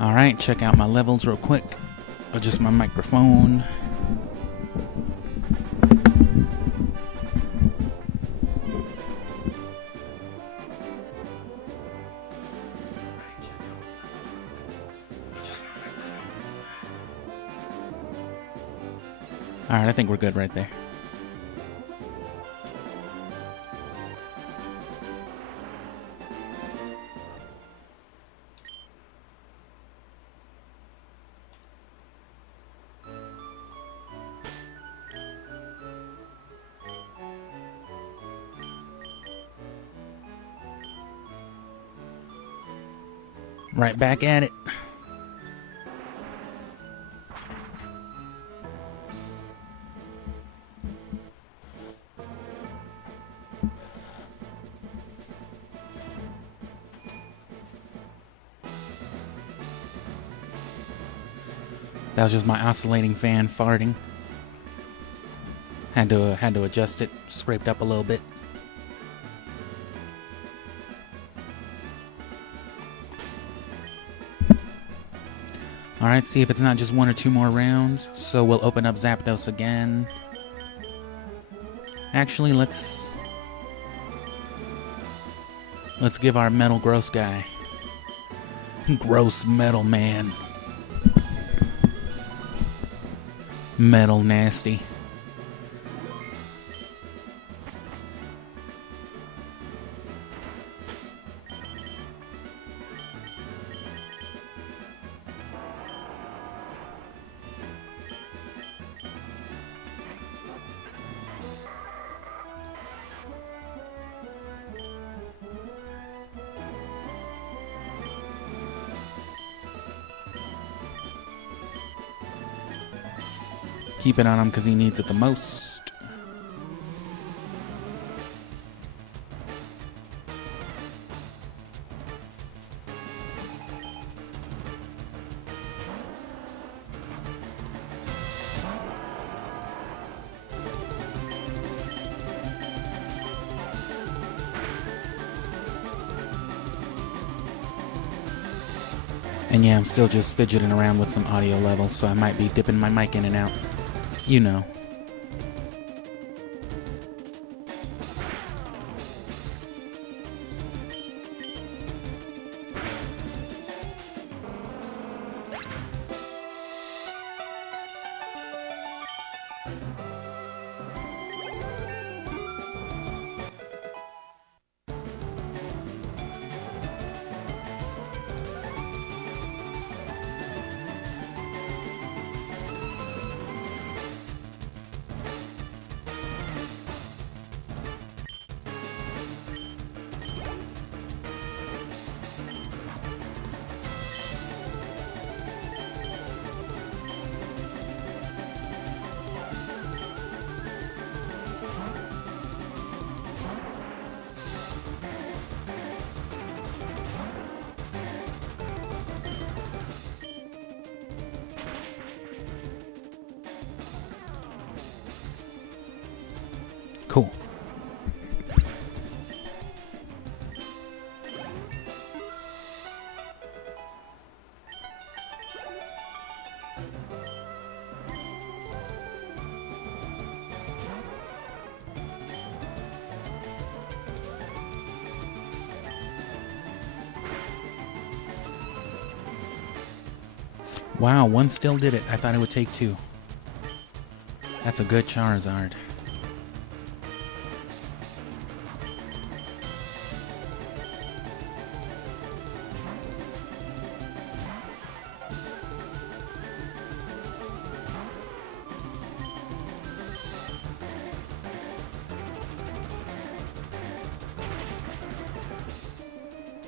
Alright, check out my levels real quick. Adjust my microphone. Alright, I think we're good right there. Right back at it. That was just my oscillating fan farting. Had to adjust it, scraped up a little bit. Alright, see if it's not just one or two more rounds. So we'll open up Zapdos again. Actually, let's give our metal gross guy. Gross metal man. Metal nasty. Keep it on him because he needs it the most. And yeah, I'm still just fidgeting around with some audio levels, so I might be dipping my mic in and out. You know. Cool. Wow, one still did it. I thought it would take two. That's a good Charizard.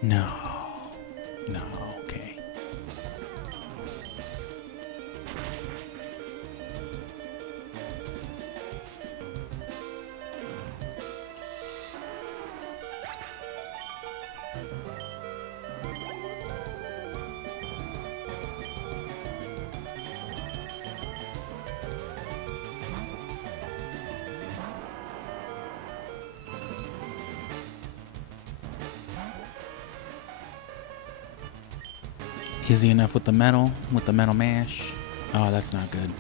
No. No, okay. Easy enough with the metal mash. Oh, that's not good.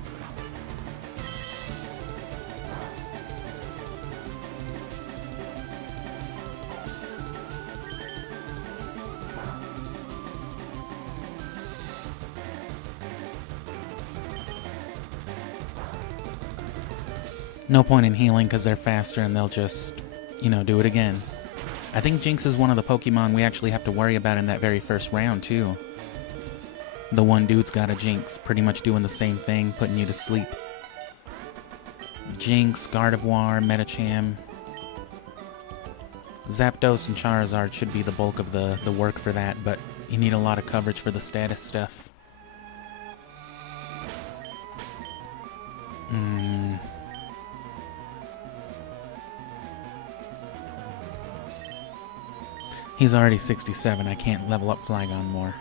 No point in healing because they're faster and they'll just, do it again. I think Jinx is one of the Pokemon we actually have to worry about in that very first round, too. The one dude's got a Jinx, pretty much doing the same thing, putting you to sleep. Jinx, Gardevoir, Medicham. Zapdos and Charizard should be the bulk of the work for that, but you need a lot of coverage for the status stuff. He's already 67. I can't level up Flygon more.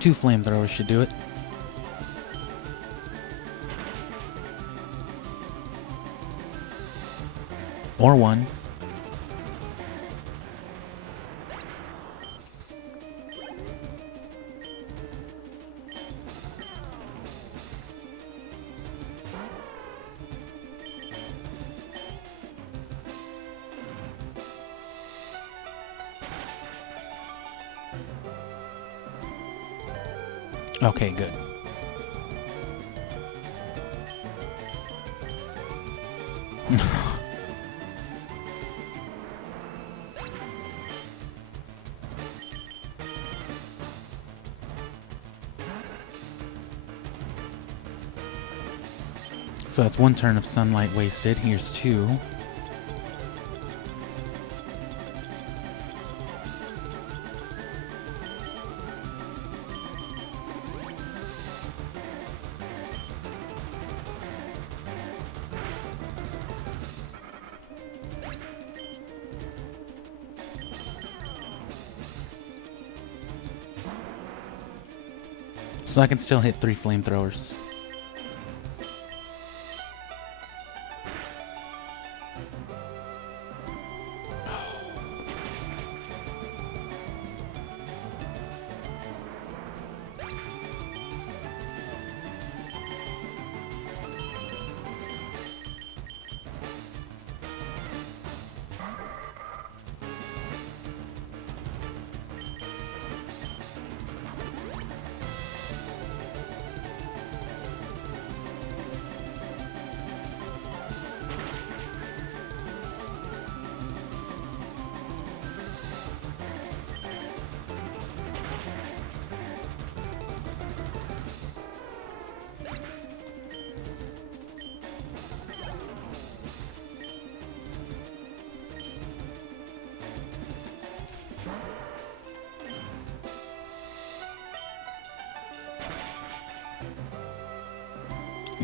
Two flamethrowers should do it. Or one. Okay, good. So that's one turn of sunlight wasted. Here's two. So I can still hit 3 flamethrowers.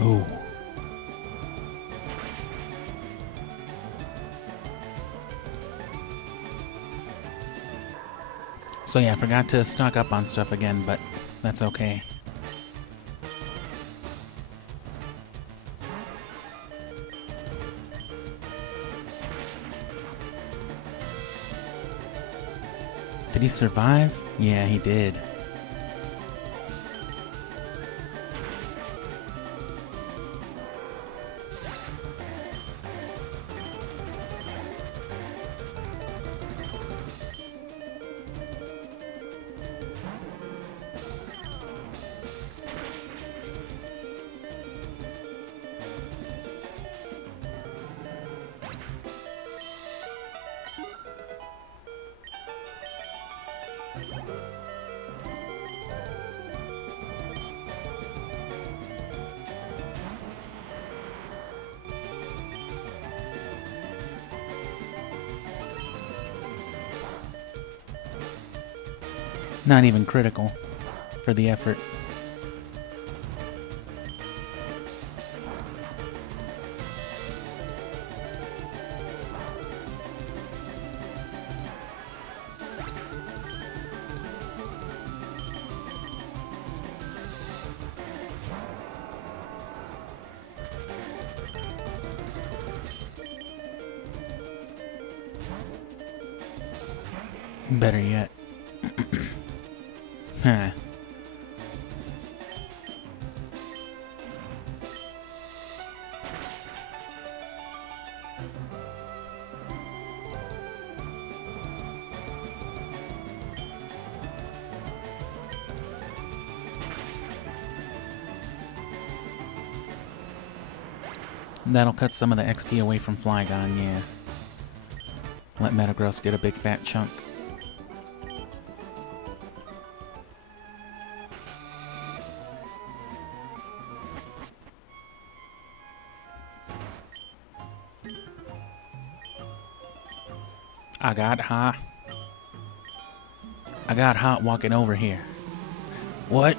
Oh. So yeah, I forgot to stock up on stuff again, but that's okay. Did he survive? Yeah, he did. Not even critical for the effort. Better yet. Huh. That'll cut some of the XP away from Flygon, yeah. Let Metagross get a big fat chunk. I got hot walking over here. What?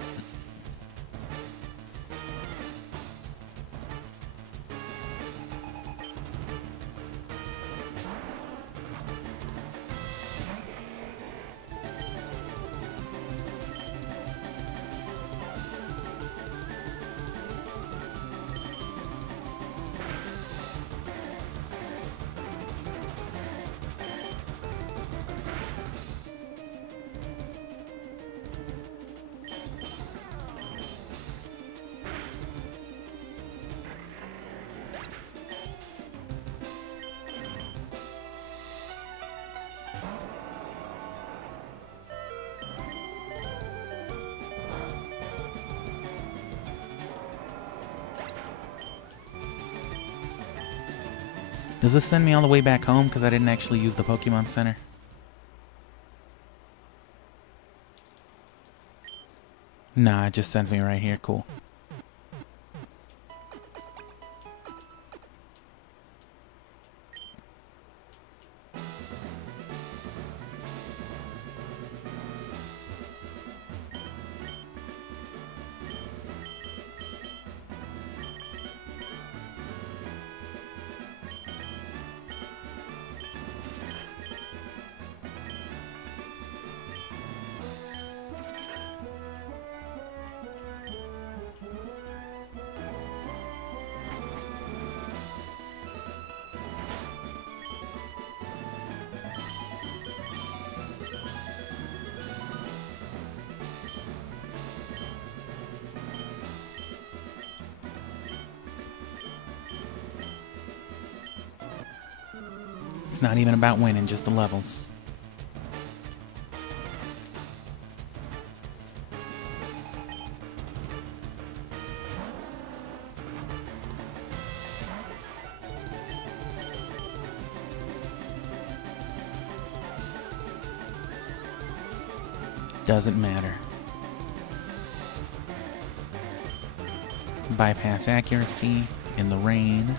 Does this send me all the way back home because I didn't actually use the Pokemon Center? Nah, it just sends me right here. Cool. It's not even about winning, just the levels. Doesn't matter. Bypass accuracy in the rain.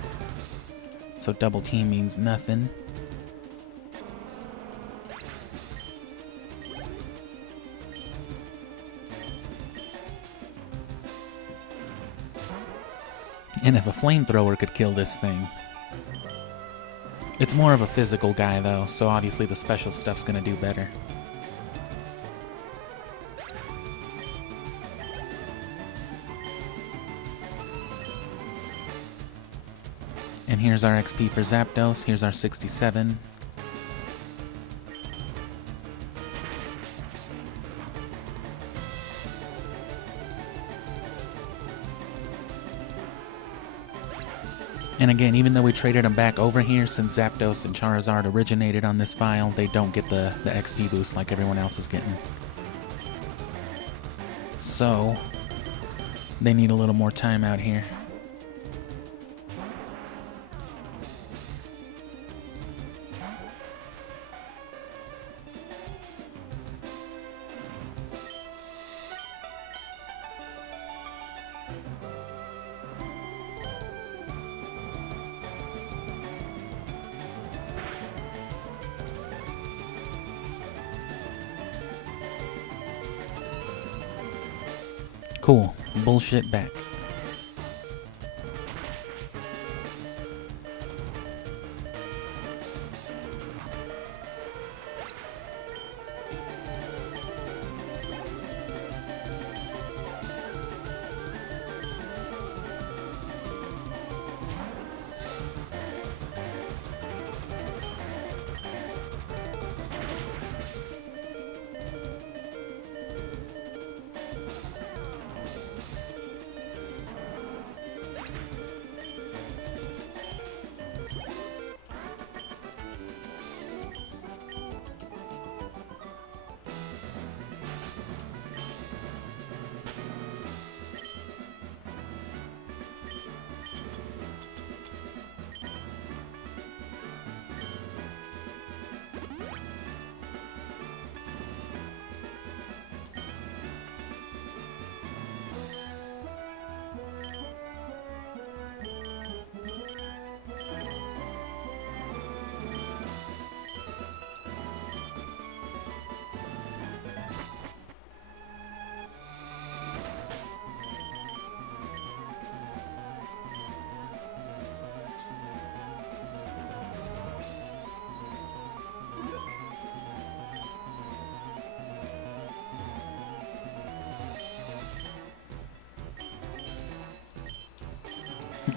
So double team means nothing. And if a flamethrower could kill this thing. It's more of a physical guy though, so obviously the special stuff's gonna do better. And here's our XP for Zapdos, here's our 67. And again, even though we traded them back over here, since Zapdos and Charizard originated on this file, they don't get the XP boost like everyone else is getting. So, they need a little more time out here. Cool. Bullshit back.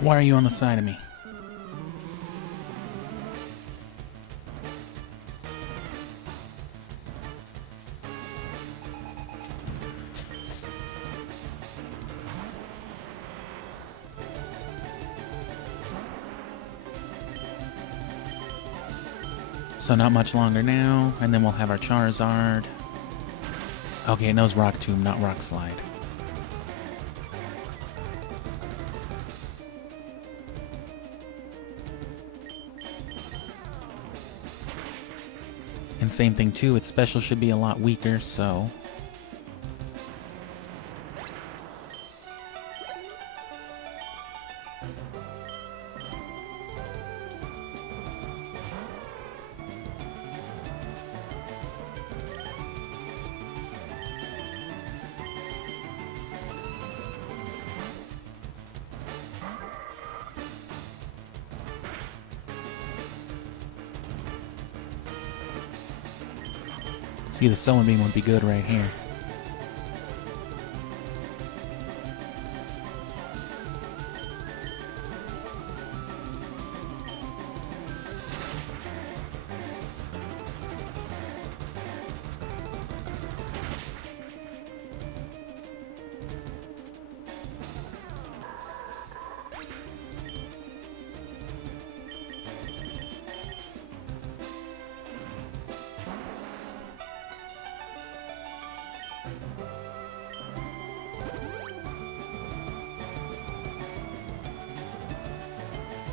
Why are you on the side of me? So not much longer now, and then we'll have our Charizard. Okay, it knows Rock Tomb, not Rock Slide. And same thing too, its special should be a lot weaker, so... See, the Stellar Beam would be good right here.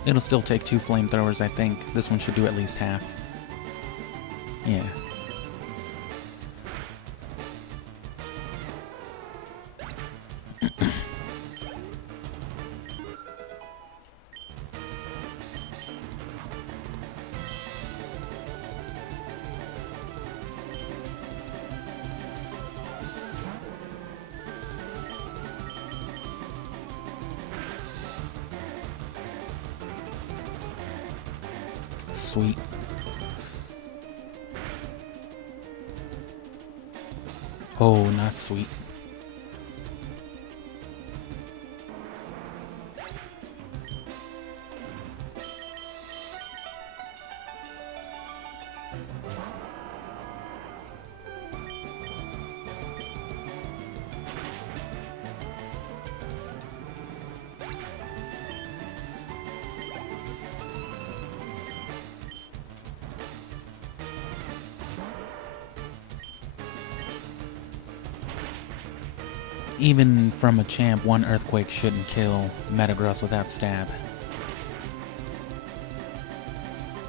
It'll still take 2 flamethrowers, I think. This one should do at least half. Yeah. Sweet. Oh, not sweet. Even from a champ, 1 Earthquake shouldn't kill Metagross without stab.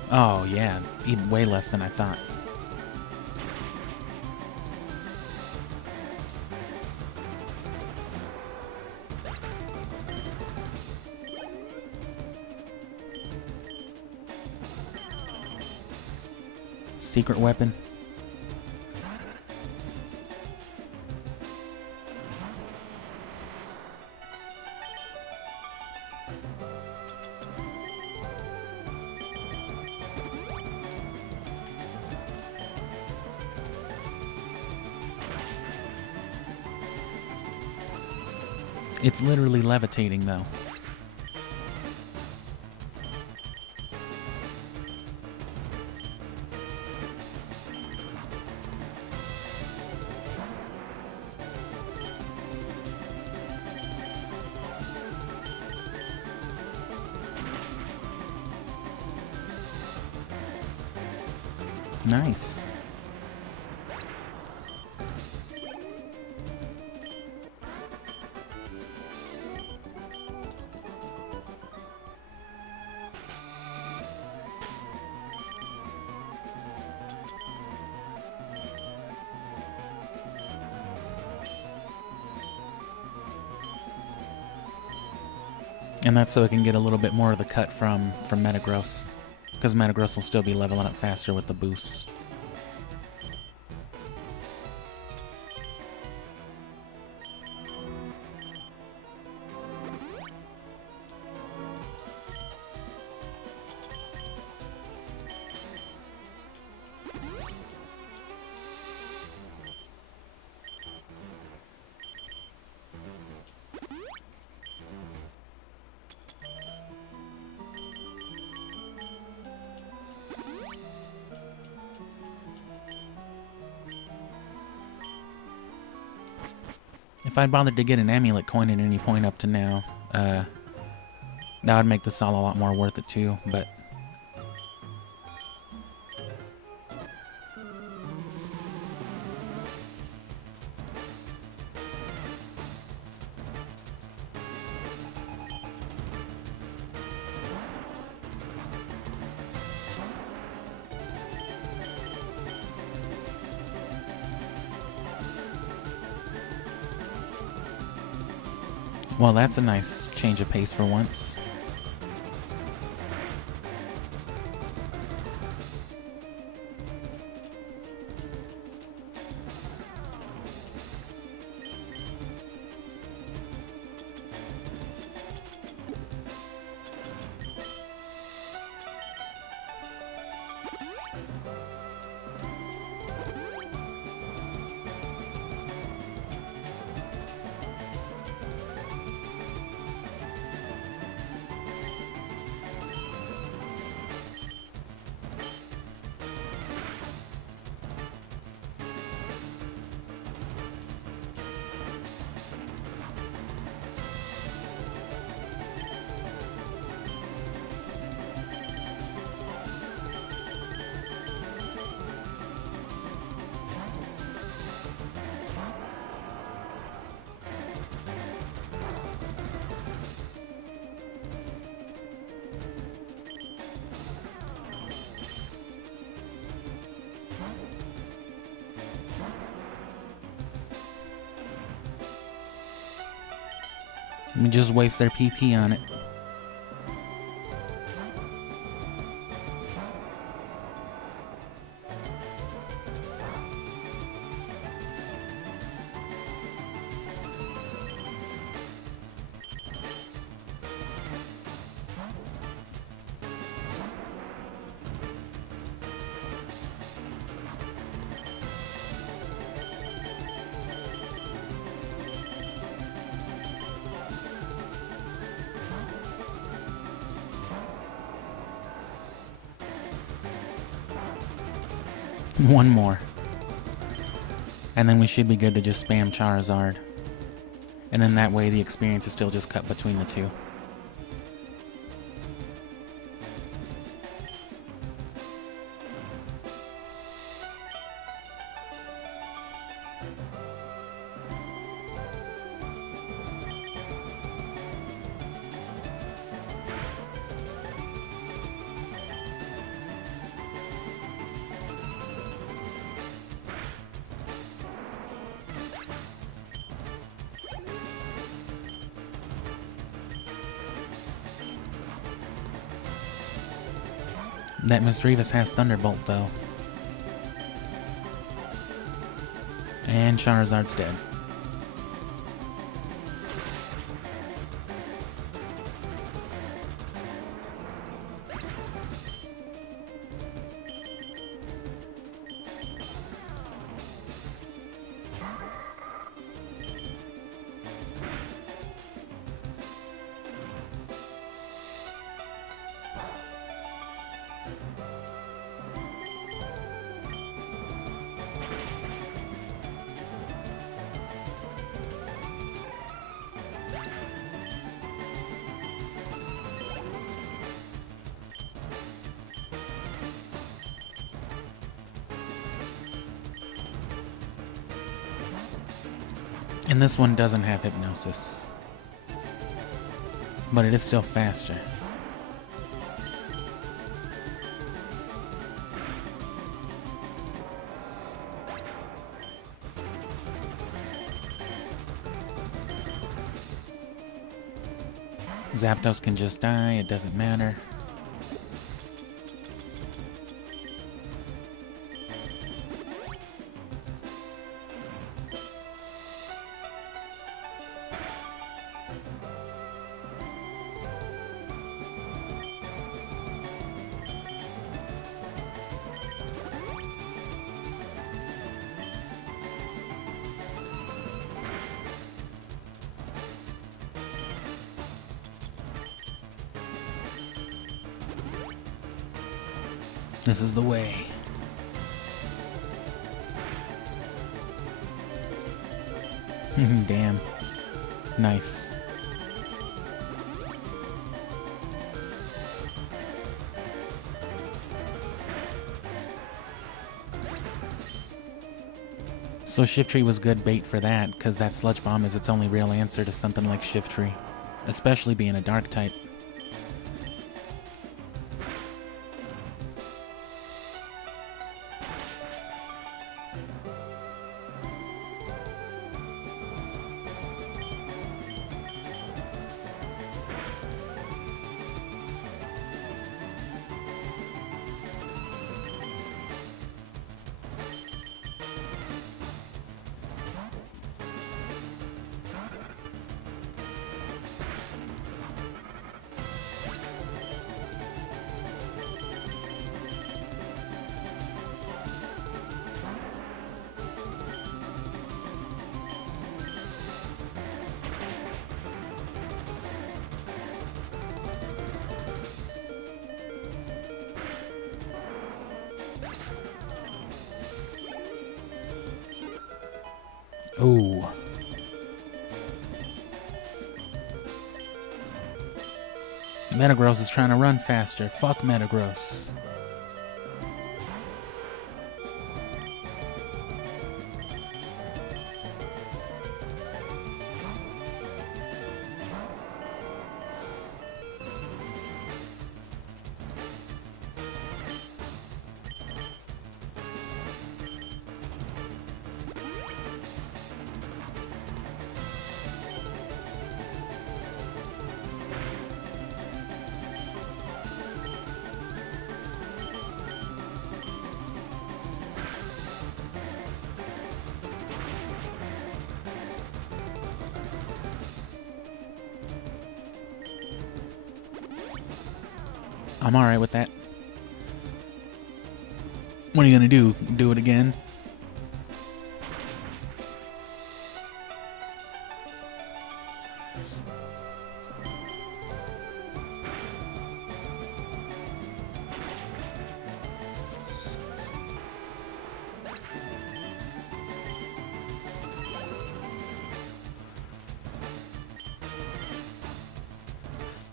Oh yeah, even way less than I thought. Secret weapon. It's literally levitating, though. Nice. And that's so it can get a little bit more of the cut from Metagross. Because Metagross will still be leveling up faster with the boost. If I bothered to get an amulet coin at any point up to now, that would make this all a lot more worth it too, but... Well, that's a nice change of pace for once. Let me just waste their PP on it. One more. And then we should be good to just spam Charizard. And then that way the experience is still just cut between the two. That Misdreavus has Thunderbolt, though. And Charizard's dead. And this one doesn't have Hypnosis. But it is still faster. Zapdos can just die, it doesn't matter. This is the way. Damn. Nice. So Shiftry was good bait for that, because that Sludge Bomb is its only real answer to something like Shiftry, especially being a dark type. Ooh. Metagross is trying to run faster. Fuck Metagross. I'm alright with that. What are you gonna do? Do it again?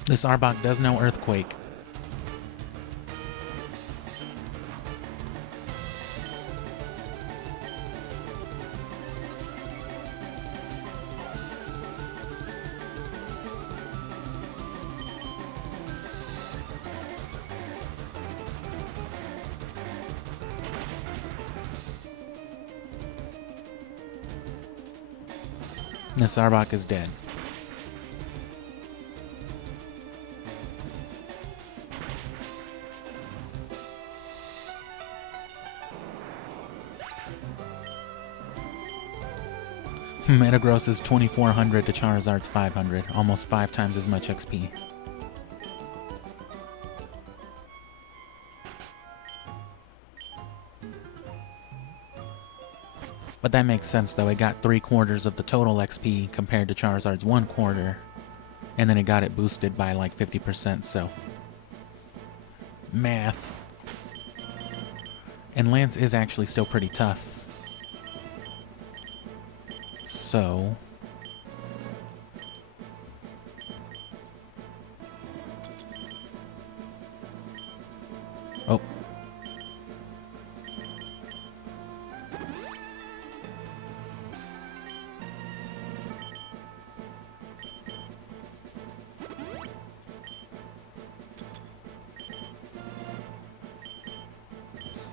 This Arbok does know Earthquake. This Arbok is dead. Metagross is 2400 to Charizard's 500, almost 5 times as much XP. But that makes sense though, it got 3/4 of the total XP compared to Charizard's 1/4, and then it got it boosted by like 50%, so... Math. And Lance is actually still pretty tough. So... Oh.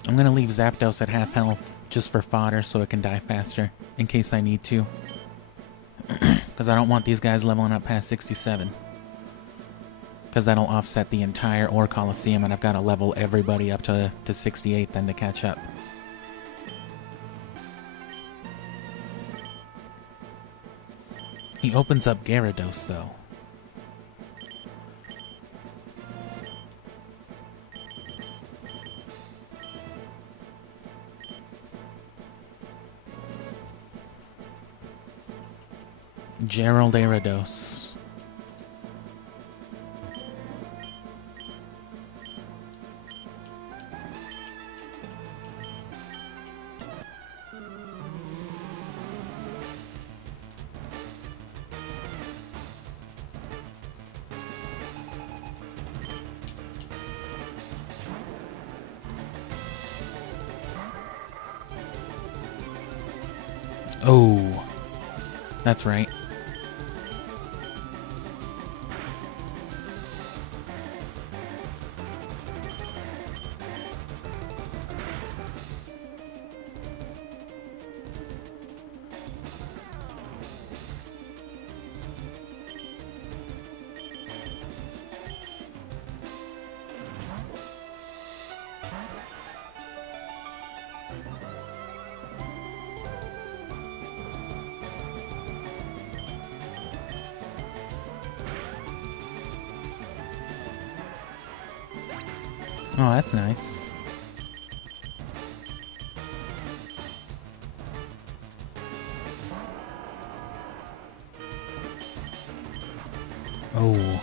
I'm gonna leave Zapdos at half health just for fodder so it can die faster, in case I need to. Because I don't want these guys leveling up past 67. Because that'll offset the entire Ore Coliseum, and I've got to level everybody up to 68 then to catch up. He opens up Gyarados, though. Gerald Gyarados. Oh, that's right. Oh, that's nice. Oh.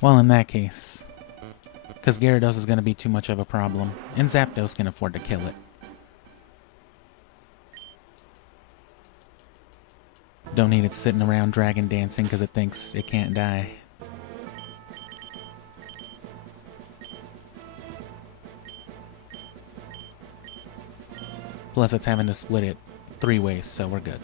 Well, in that case, because Gyarados is going to be too much of a problem, and Zapdos can afford to kill it. Don't need it sitting around dragon dancing because it thinks it can't die. Plus, it's having to split it 3 ways, so we're good.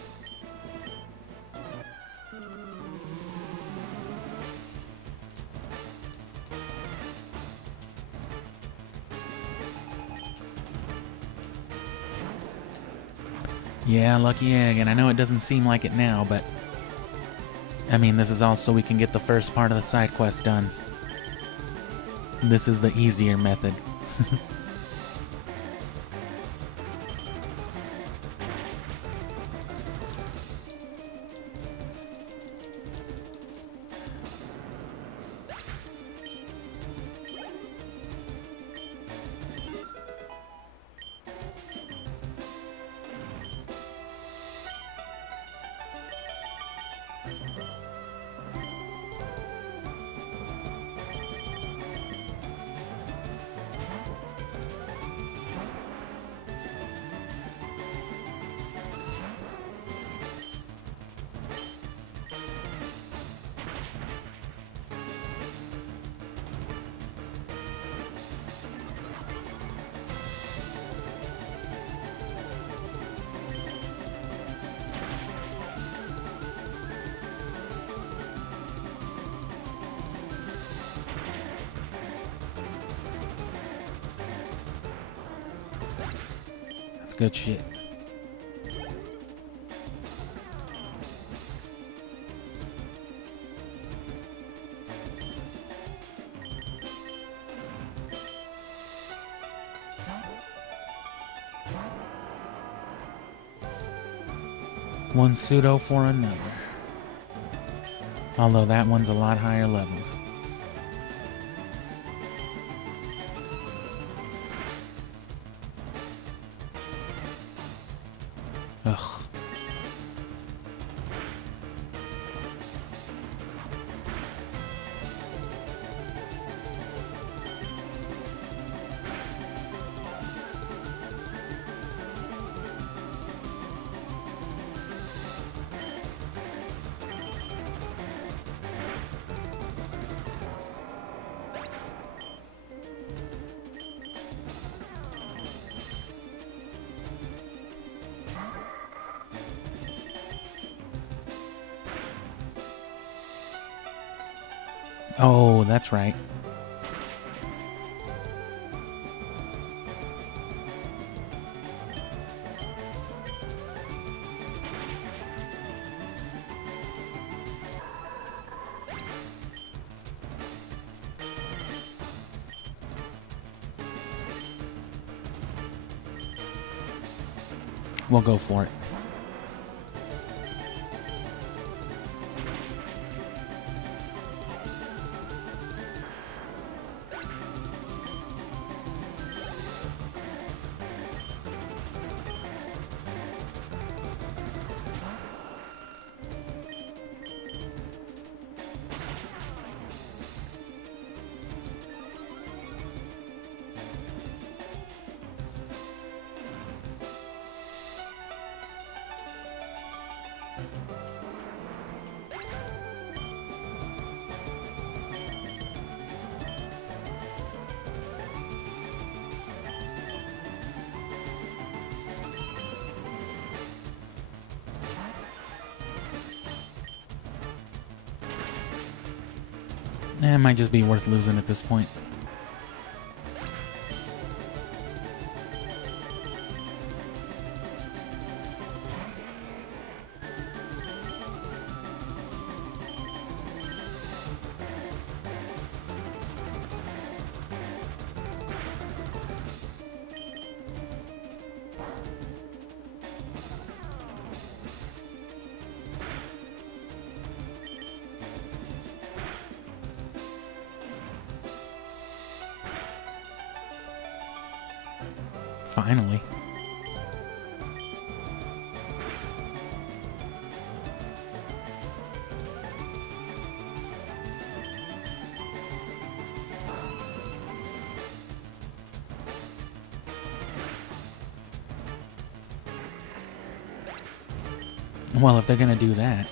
Yeah, lucky egg, and I know it doesn't seem like it now, but I mean, this is all so we can get the first part of the side quest done. This is the easier method. That's good shit. One pseudo for another. Although that one's a lot higher leveled. Ugh. Oh, that's right. We'll go for it. It might just be worth losing at this point. Finally. Well, if they're gonna do that.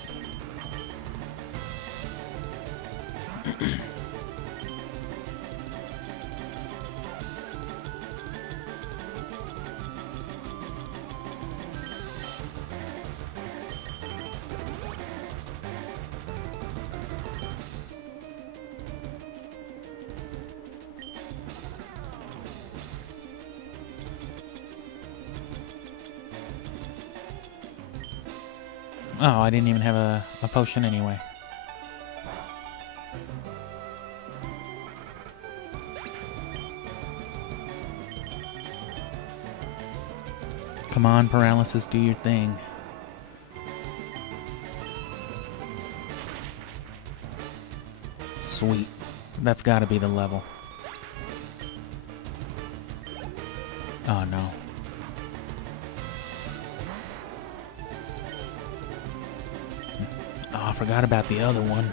Oh, I didn't even have a potion anyway. Come on, paralysis, do your thing. Sweet. That's gotta be the level. Oh no. Oh, I forgot about the other one.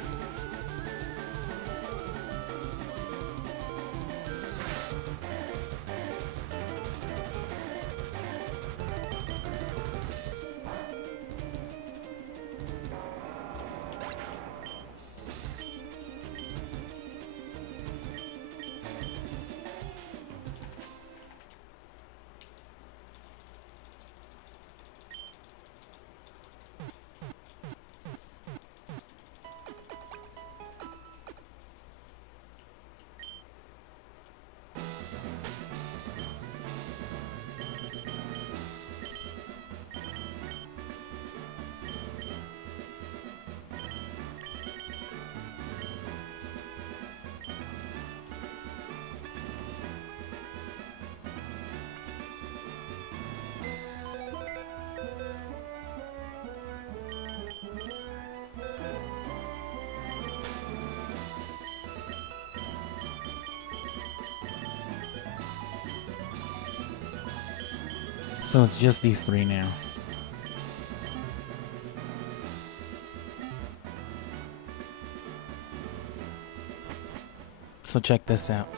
So it's just these three now. So check this out.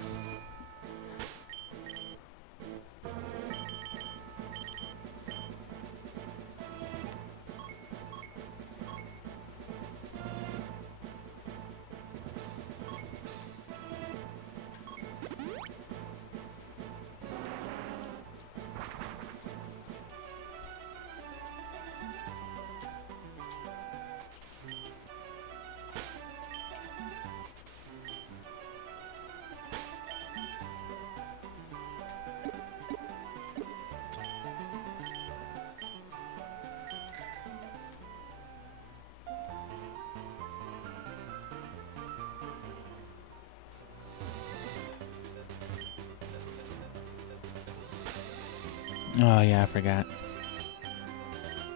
Oh yeah, I forgot.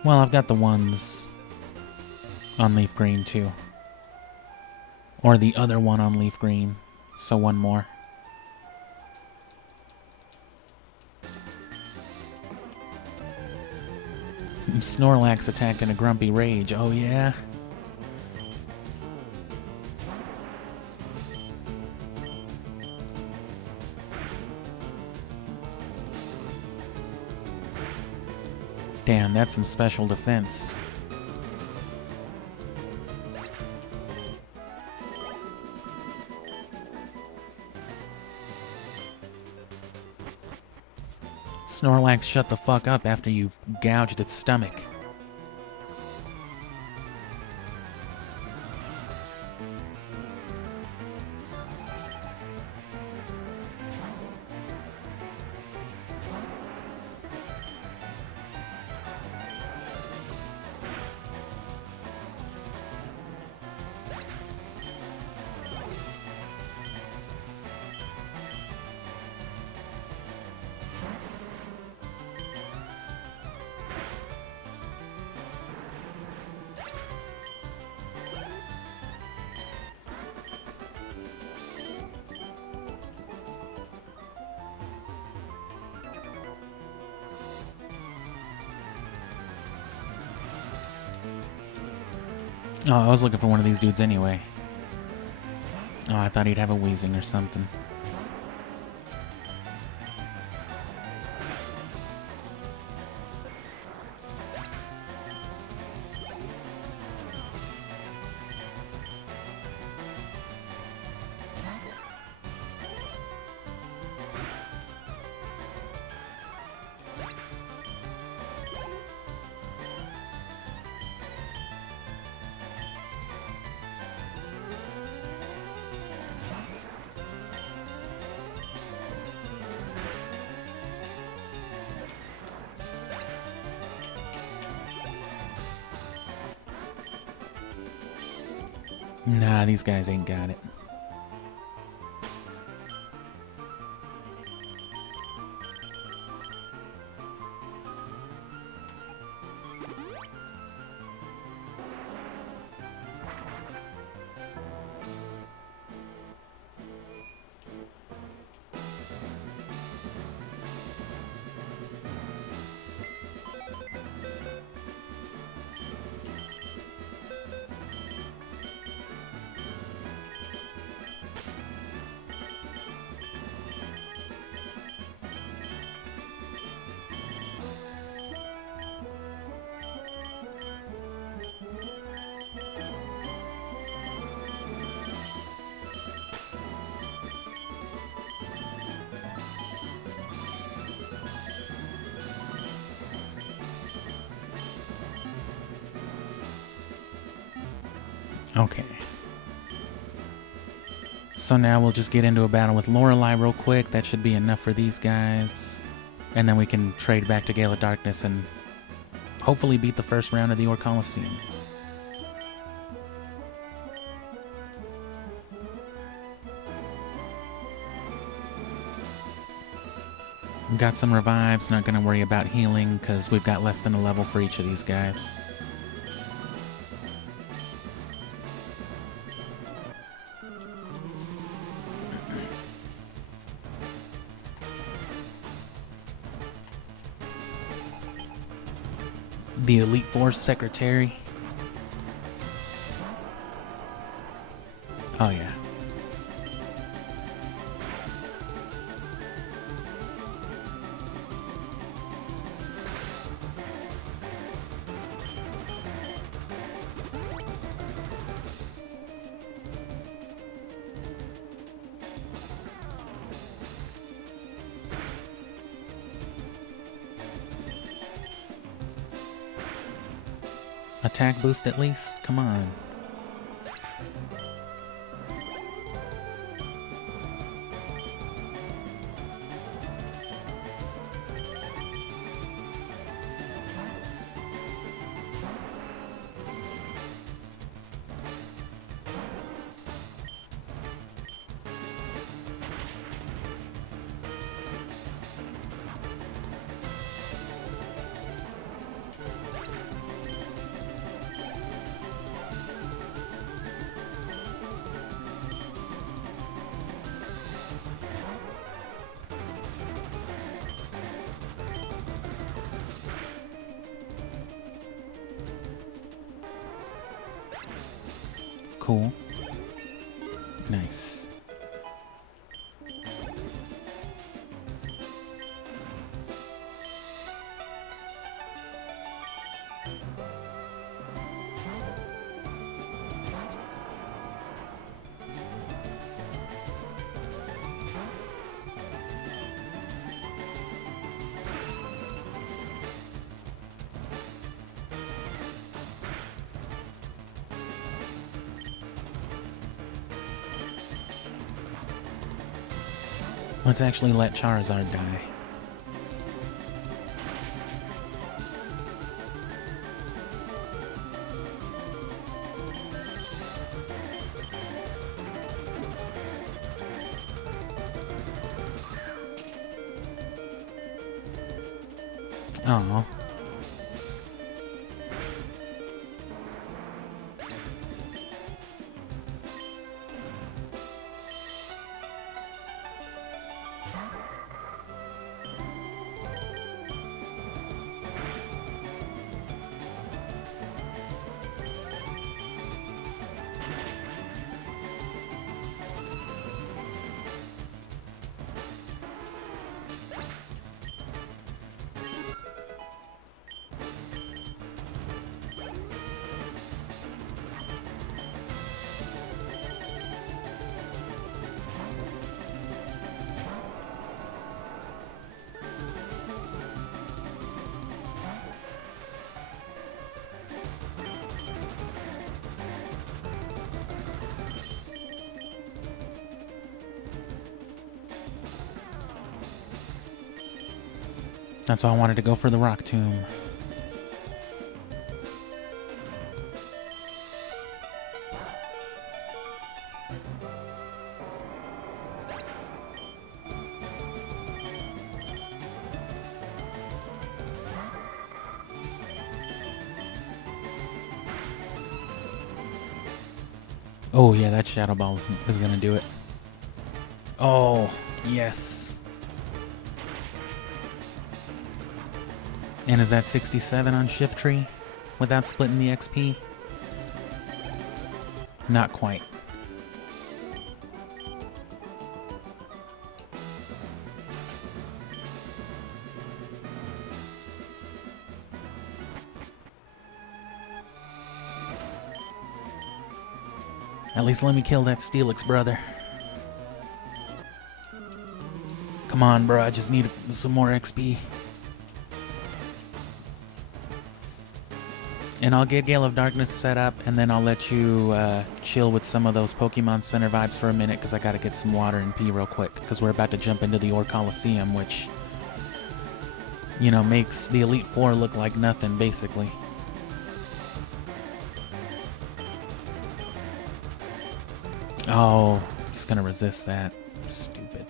Well, I've got the ones on leaf green too. Or the other one on leaf green. So one more. Snorlax attacked in a grumpy rage. Oh yeah? Damn, that's some special defense. Snorlax, shut the fuck up after you gouged its stomach. Oh, I was looking for one of these dudes anyway. Oh, I thought he'd have a wheezing or something. Nah, these guys ain't got it. Okay. So now we'll just get into a battle with Lorelei real quick. That should be enough for these guys. And then we can trade back to Gale of Darkness and hopefully beat the first round of the Ore Coliseum. Got some revives, not going to worry about healing because we've got less than a level for each of these guys. The Elite Force Secretary. Oh yeah. Attack boost at least? Come on. Cool. Nice. Let's actually let Charizard die. Oh. That's why I wanted to go for the rock tomb. Oh yeah, that Shadow Ball is gonna do it. Oh, yes. And is that 67 on Shift Tree without splitting the XP? Not quite. At least let me kill that Steelix, brother. Come on, bro. I just need some more XP. And I'll get Gale of Darkness set up, and then I'll let you chill with some of those Pokemon Center vibes for a minute, because I gotta get some water and pee real quick, because we're about to jump into the Ore Coliseum, which, you know, makes the Elite Four look like nothing, basically. Oh, he's gonna resist that. Stupid.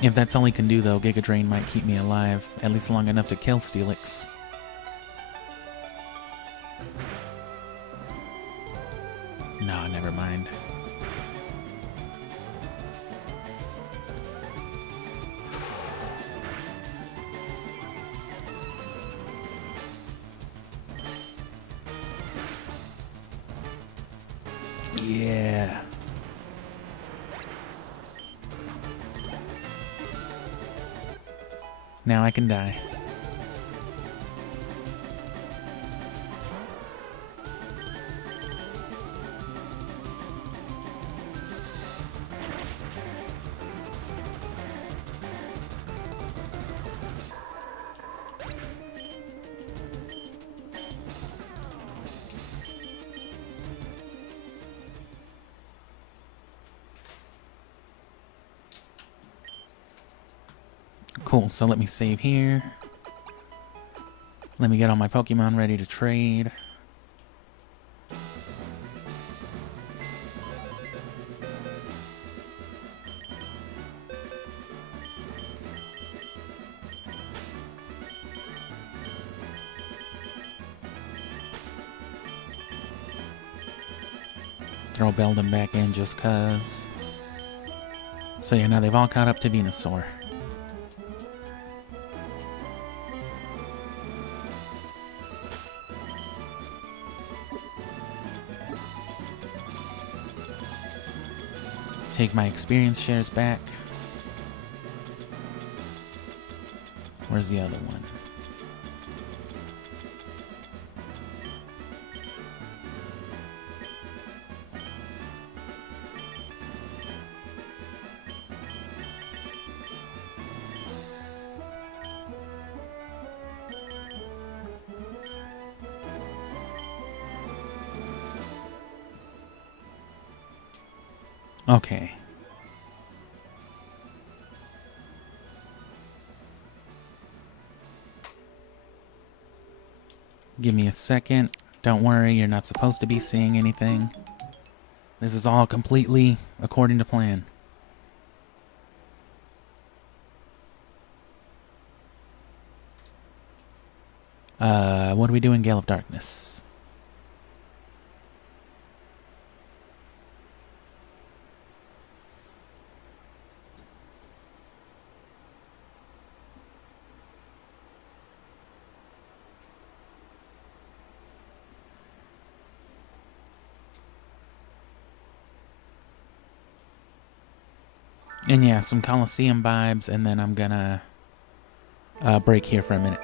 If that's all he can do, though, Giga Drain might keep me alive, at least long enough to kill Steelix. No, never mind. Yeah. Now I can die. Cool, so let me save here. Let me get all my Pokemon ready to trade. Throw Beldum back in just cuz. So yeah, now they've all caught up to Venusaur. Take my experience shares back. Where's the other one? Okay. Give me a second. Don't worry, you're not supposed to be seeing anything. This is all completely according to plan. What do we do in Gale of Darkness? And yeah, some Coliseum vibes, and then I'm gonna break here for a minute.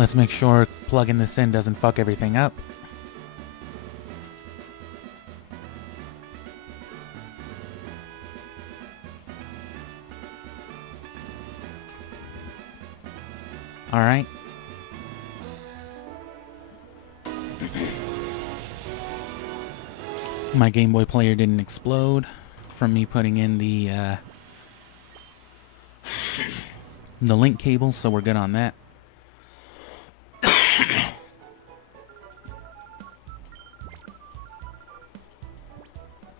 Let's make sure plugging this in doesn't fuck everything up. Alright. My Game Boy player didn't explode from me putting in the link cable, so we're good on that.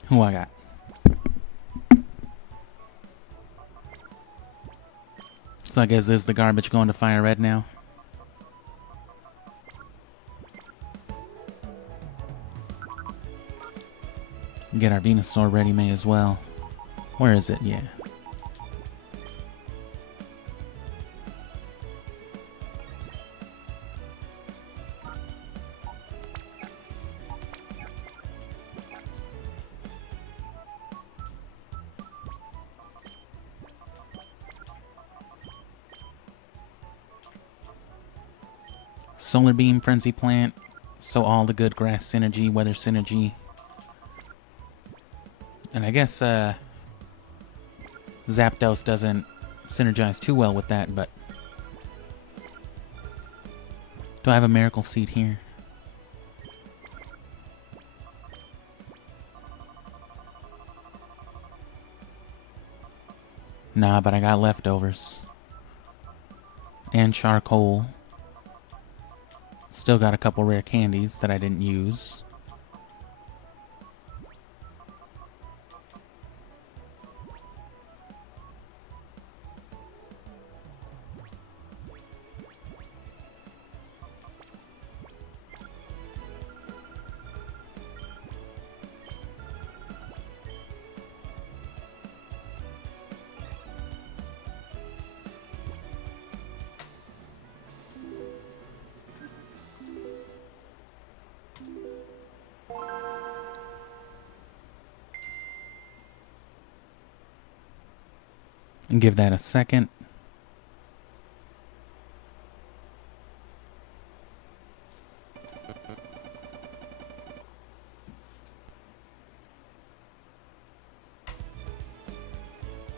Who I got? So I guess this is the garbage going to Fire Red now. Get our Venusaur ready, may as well. Where is it? Yeah. Solar Beam, Frenzy Plant, so all the good grass synergy, weather synergy. And I guess Zapdos doesn't synergize too well with that, but... Do I have a Miracle Seed here? Nah, but I got leftovers. And charcoal. Still got a couple rare candies that I didn't use. And give that a second.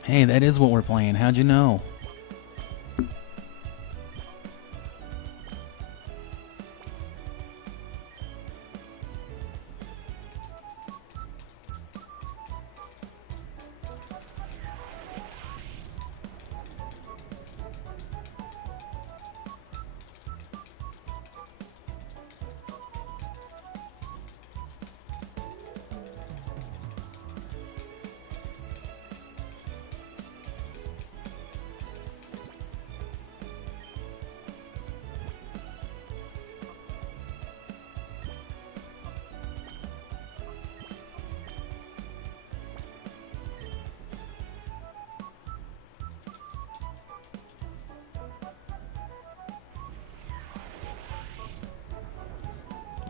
Hey, that is what we're playing. How'd you know?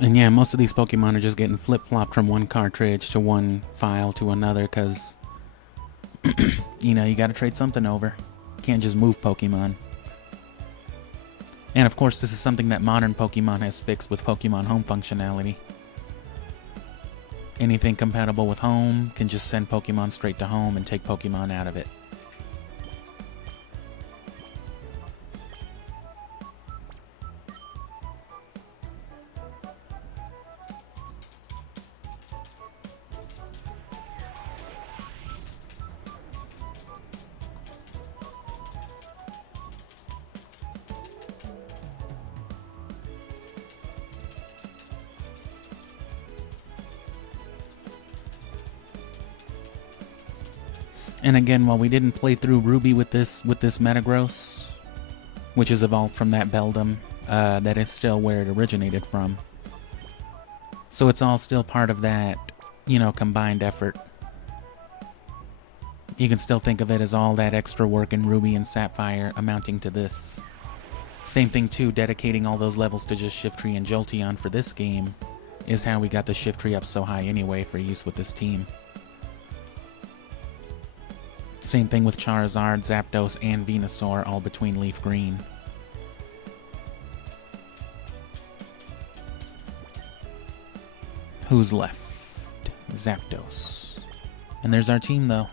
And yeah, most of these Pokemon are just getting flip-flopped from one cartridge to one file to another because, you know, you gotta trade something over. You can't just move Pokemon. And of course, this is something that modern Pokemon has fixed with Pokemon Home functionality. Anything compatible with Home can just send Pokemon straight to Home and take Pokemon out of it. And again, while we didn't play through Ruby with this Metagross, which is evolved from that Beldum, that is still where it originated from. So it's all still part of that, you know, combined effort. You can still think of it as all that extra work in Ruby and Sapphire amounting to this. Same thing too, dedicating all those levels to just Shiftry and Jolteon for this game is how we got the Shiftry up so high anyway for use with this team. Same thing with Charizard, Zapdos, and Venusaur, all between Leaf Green. Who's left? Zapdos. And there's our team, though.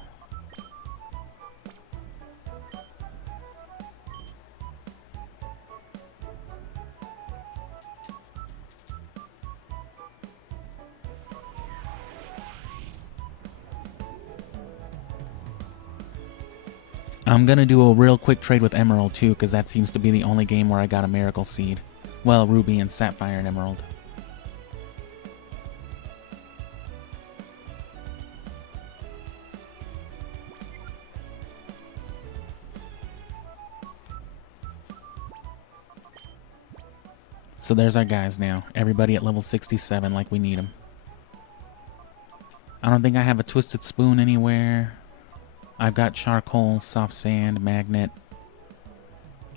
I'm gonna do a real quick trade with Emerald too, because that seems to be the only game where I got a Miracle Seed. Well, Ruby and Sapphire and Emerald. So there's our guys now. Everybody at level 67 like we need them. I don't think I have a Twisted Spoon anywhere. I've got Charcoal, Soft Sand, Magnet.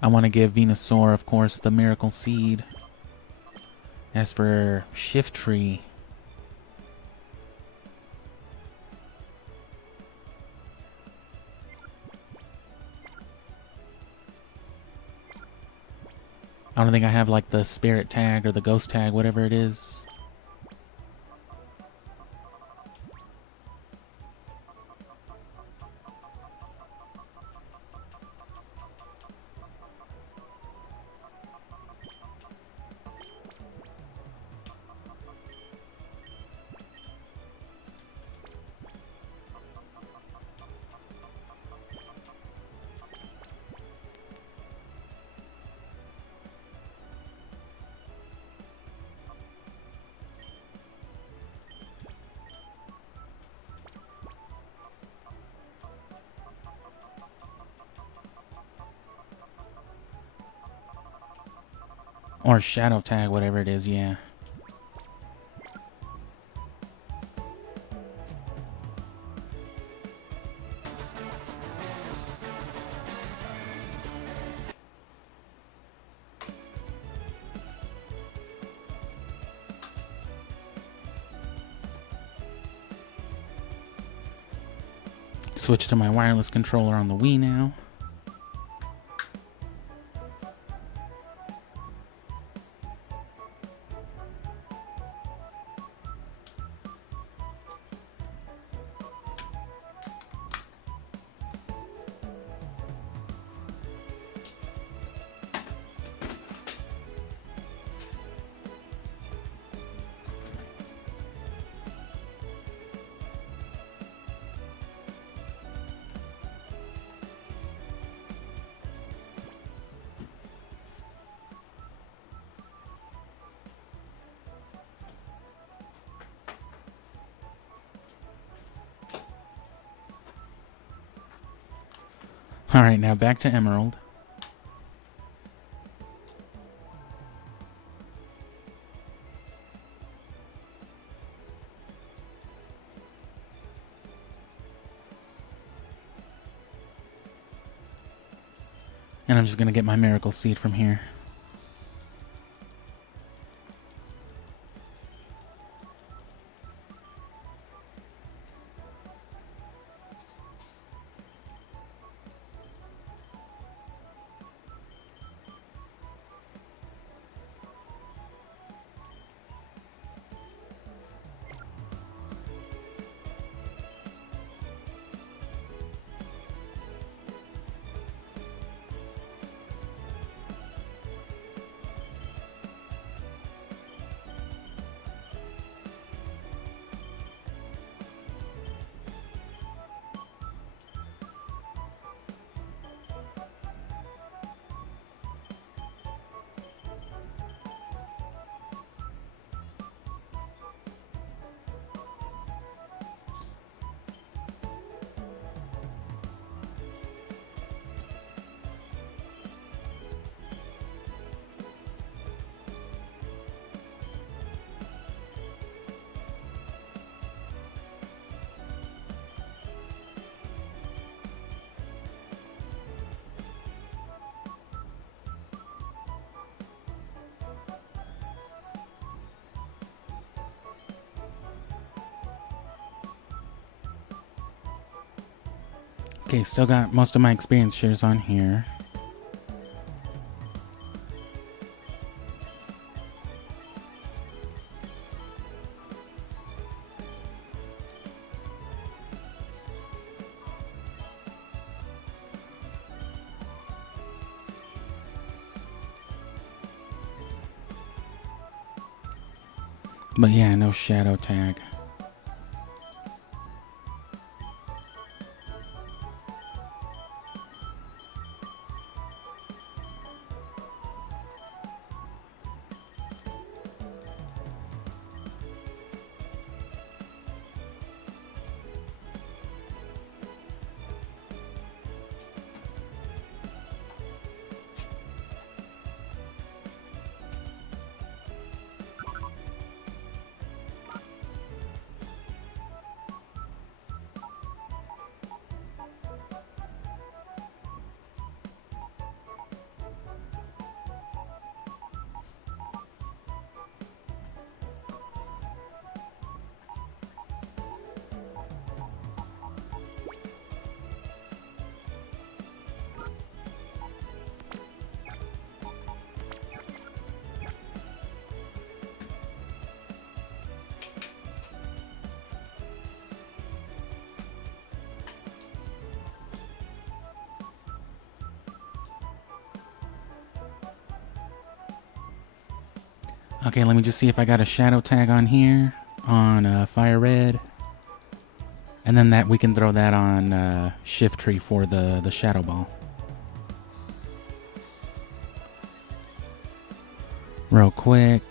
I want to give Venusaur, of course, the Miracle Seed. As for Shift Tree, I don't think I have like the Spirit Tag or the Ghost Tag, whatever it is. Or Shadow Tag, whatever it is, yeah. Switch to my wireless controller on the Wii now. Alright, now back to Emerald. And I'm just going to get my Miracle Seed from here. Okay, still got most of my experience shares on here. But yeah, no shadow tag. Okay, let me just see if I got a shadow tag on here on fire red. And then that we can throw that on shift tree for the shadow ball. Real quick.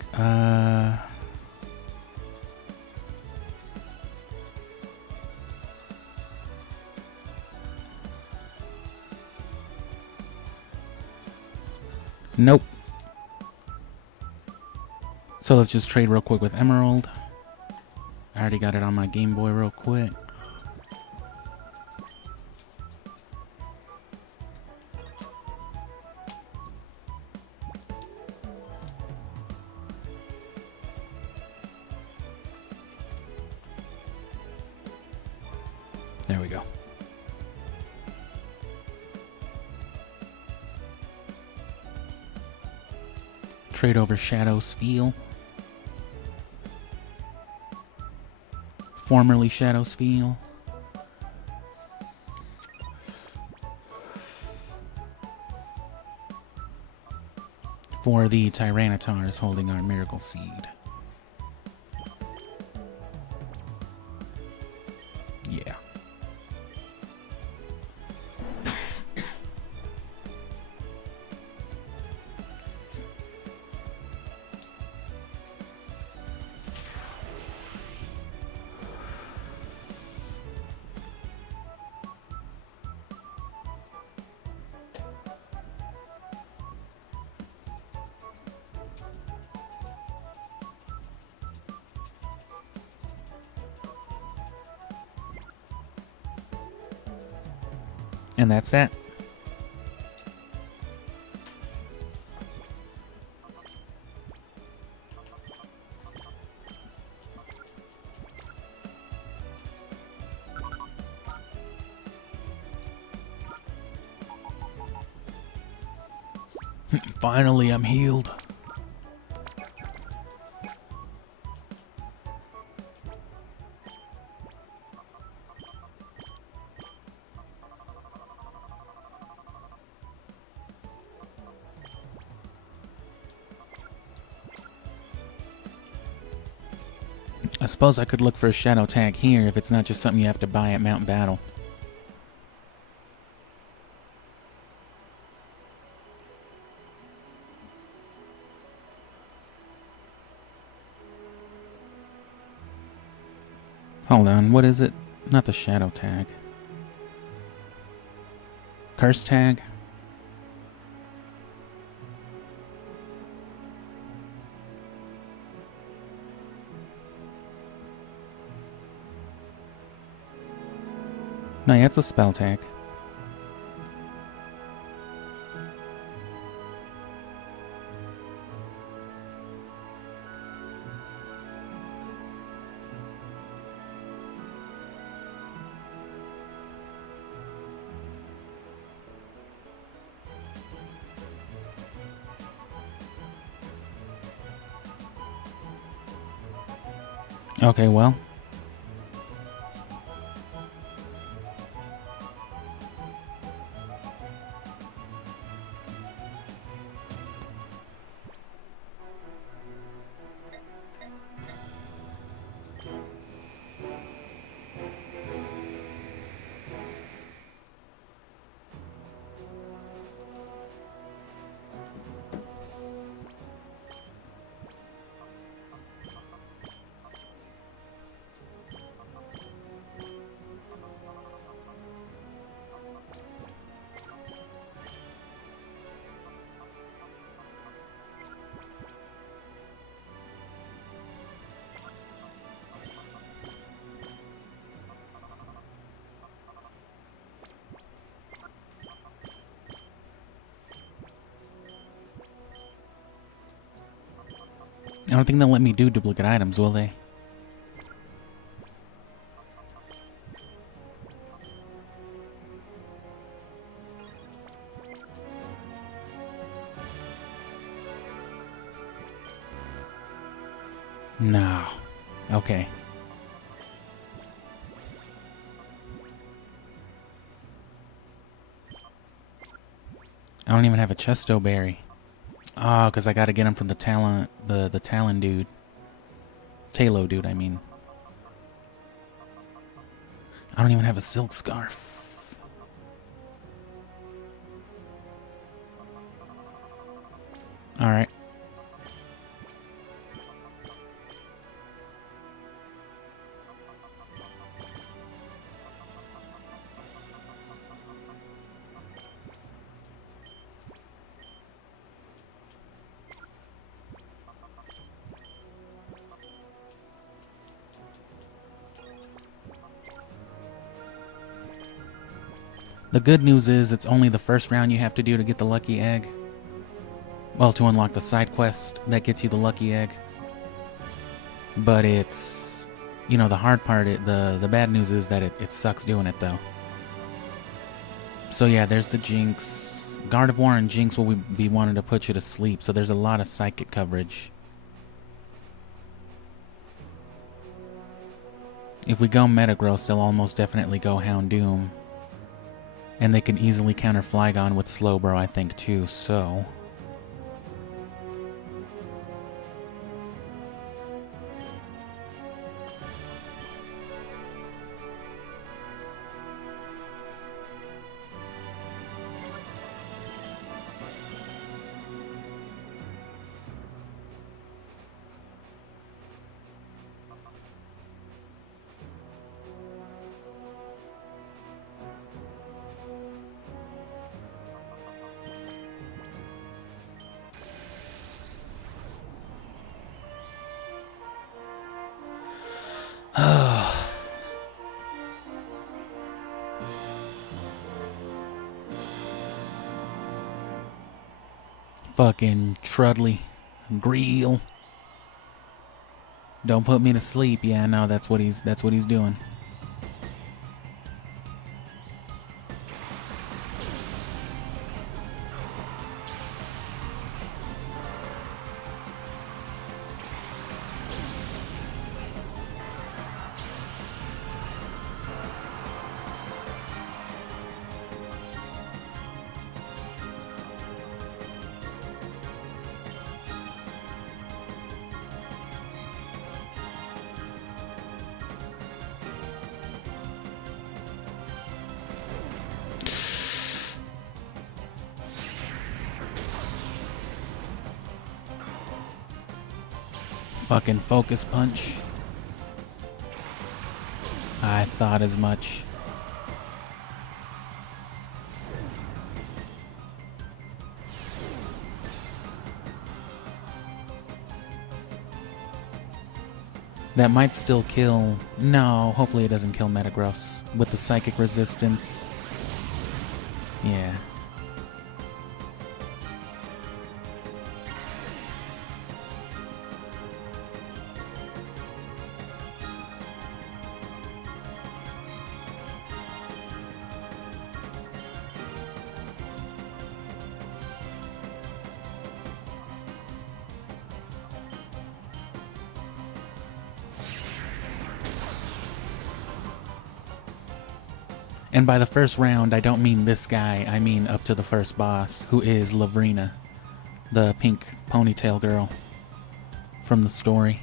Nope. So let's just trade real quick with Emerald. I already got it on my Game Boy real quick. There we go. Trade over Shadow Spiel. Formerly Shadow Spiel. For the Tyrannotars holding our Miracle Seed. Yeah. And that's that. Finally, I'm healed. I suppose I could look for a shadow tag here if it's not just something you have to buy at Mount Battle. Hold on, what is it? Not the shadow tag. Curse tag? No, yeah, it's a spell tag. Okay, well. I don't think they'll let me do duplicate items, will they? No. Okay. I don't even have a Chesto berry. Oh, because I gotta get him from the Talon, the Talon dude. Talo dude, I mean. I don't even have a silk scarf. Alright. The good news is it's only the first round you have to do to get the lucky egg. Well, to unlock the side quest that gets you the lucky egg. But it's, you know, the hard part, the bad news is that it sucks doing it though. So yeah, there's the Jinx. Guard of War and Jinx will be wanting to put you to sleep, so there's a lot of psychic coverage. If we go Metagross, they'll almost definitely go Houndoom. And they can easily counter Flygon with Slowbro, I think, too, so... Fucking Trudley. Gale. Don't put me to sleep. Yeah, no, that's what he's doing. Fucking focus punch. I thought as much. That might still kill... No, hopefully it doesn't kill Metagross. With the psychic resistance. Yeah. And by the first round, I don't mean this guy, I mean up to the first boss, who is Lavrina, the pink ponytail girl from the story.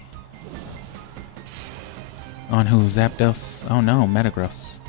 On who? Zapdos? Oh no, Metagross.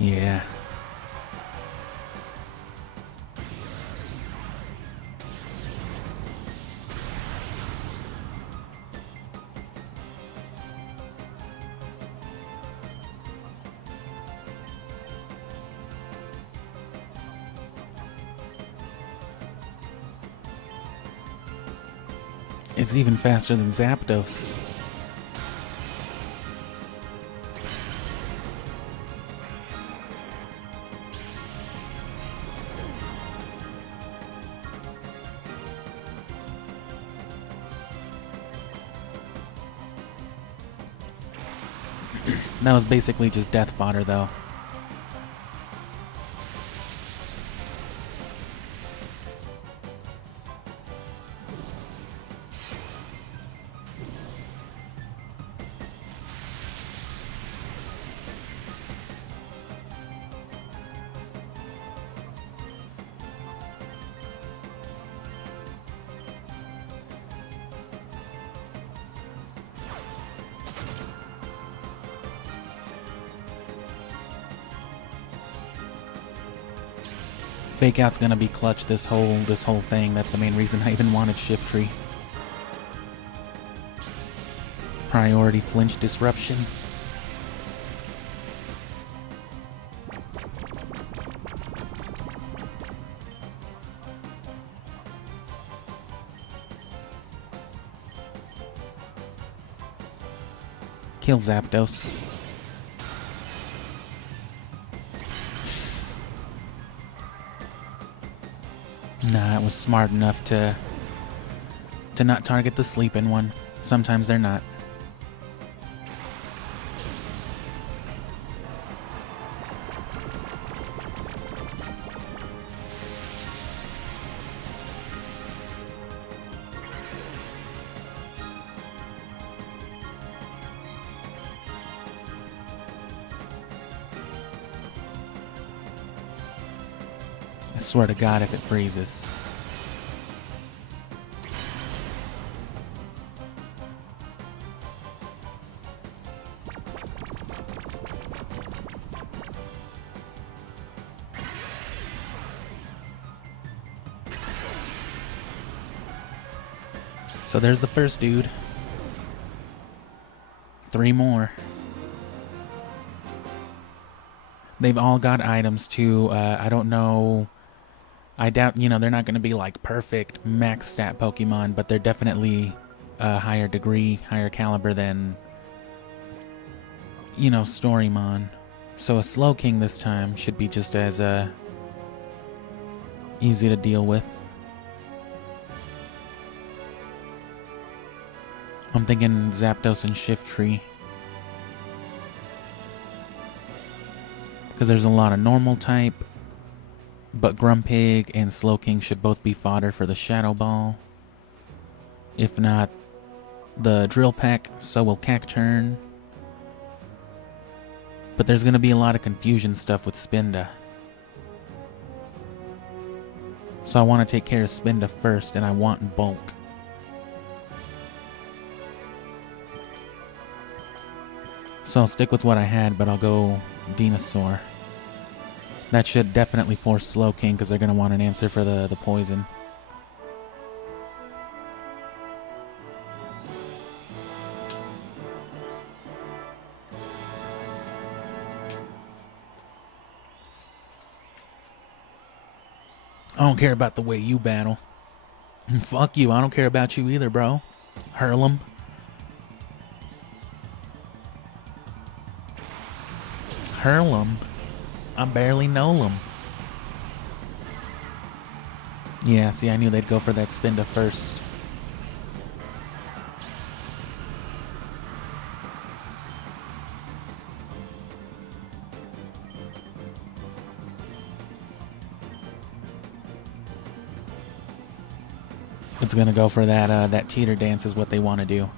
Yeah. It's even faster than Zapdos. That was basically just death fodder, though. Fake Out's gonna be clutch this whole thing. That's the main reason I even wanted Shiftry. Priority flinch disruption. Kill Zapdos. Nah, it was smart enough to not target the sleeping one. Sometimes they're not. I swear to God if it freezes. So there's the first dude. 3 more. They've all got items too. I don't know. I doubt, they're not going to be like perfect max stat Pokemon, but they're definitely a higher degree, higher caliber than, Storymon. So a Slowking this time should be just as easy to deal with. I'm thinking Zapdos and Shiftry. Because there's a lot of normal type. But Grumpig and Slowking should both be fodder for the Shadow Ball. If not the Drill Peck, so will Cacturn. But there's going to be a lot of confusion stuff with Spinda. So I want to take care of Spinda first, and I want Bulk. So I'll stick with what I had, but I'll go Venusaur. That should definitely force Slowking, because they're going to want an answer for the poison. I don't care about the way you battle. Fuck you, I don't care about you either, bro. Hurl 'em. Hurl 'em. I barely know them. Yeah, see, I knew they'd go for that Spinda first. It's gonna go for that teeter dance is what they want to do.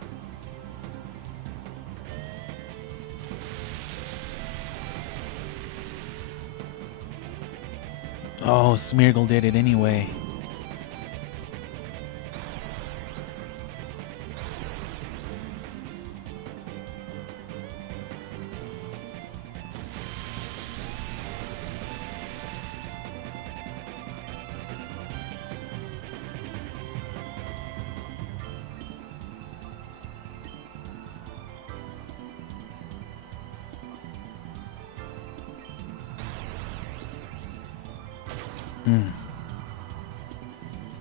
Oh, Smeargle did it anyway.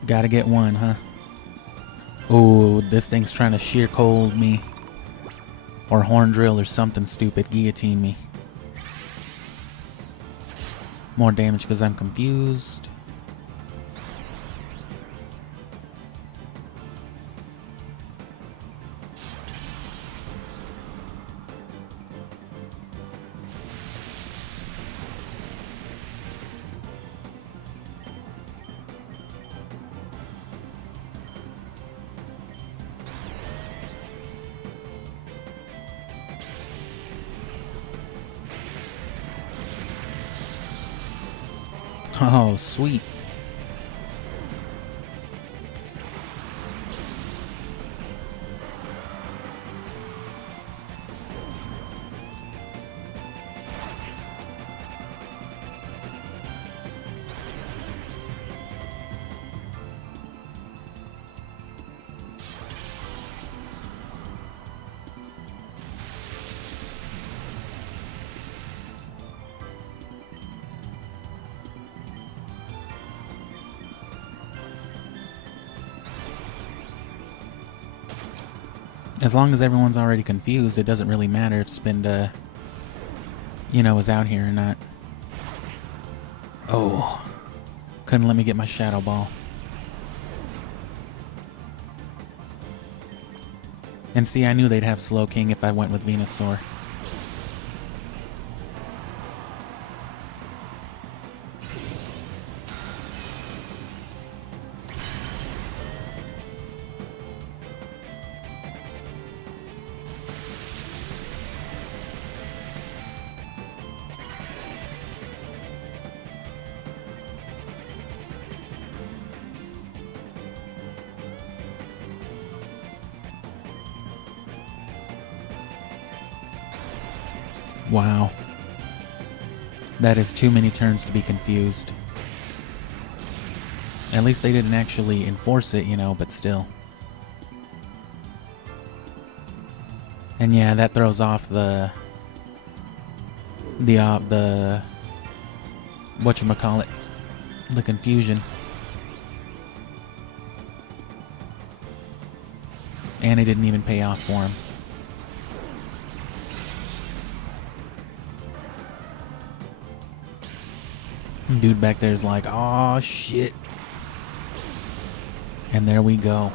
Gotta get one, huh? Oh, this thing's trying to sheer cold me. Or horn drill or something stupid. Guillotine me. More damage because I'm confused. Oh, sweet. As long as everyone's already confused, it doesn't really matter if Spinda, you know, is out here or not. Oh, couldn't let me get my Shadow Ball. And see, I knew they'd have Slow King if I went with Venusaur. Wow. That is too many turns to be confused. At least they didn't actually enforce it, you know, but still. And yeah, that throws off the whatchamacallit, the confusion. And it didn't even pay off for him. Dude back there's like, "Aw, shit." And there we go.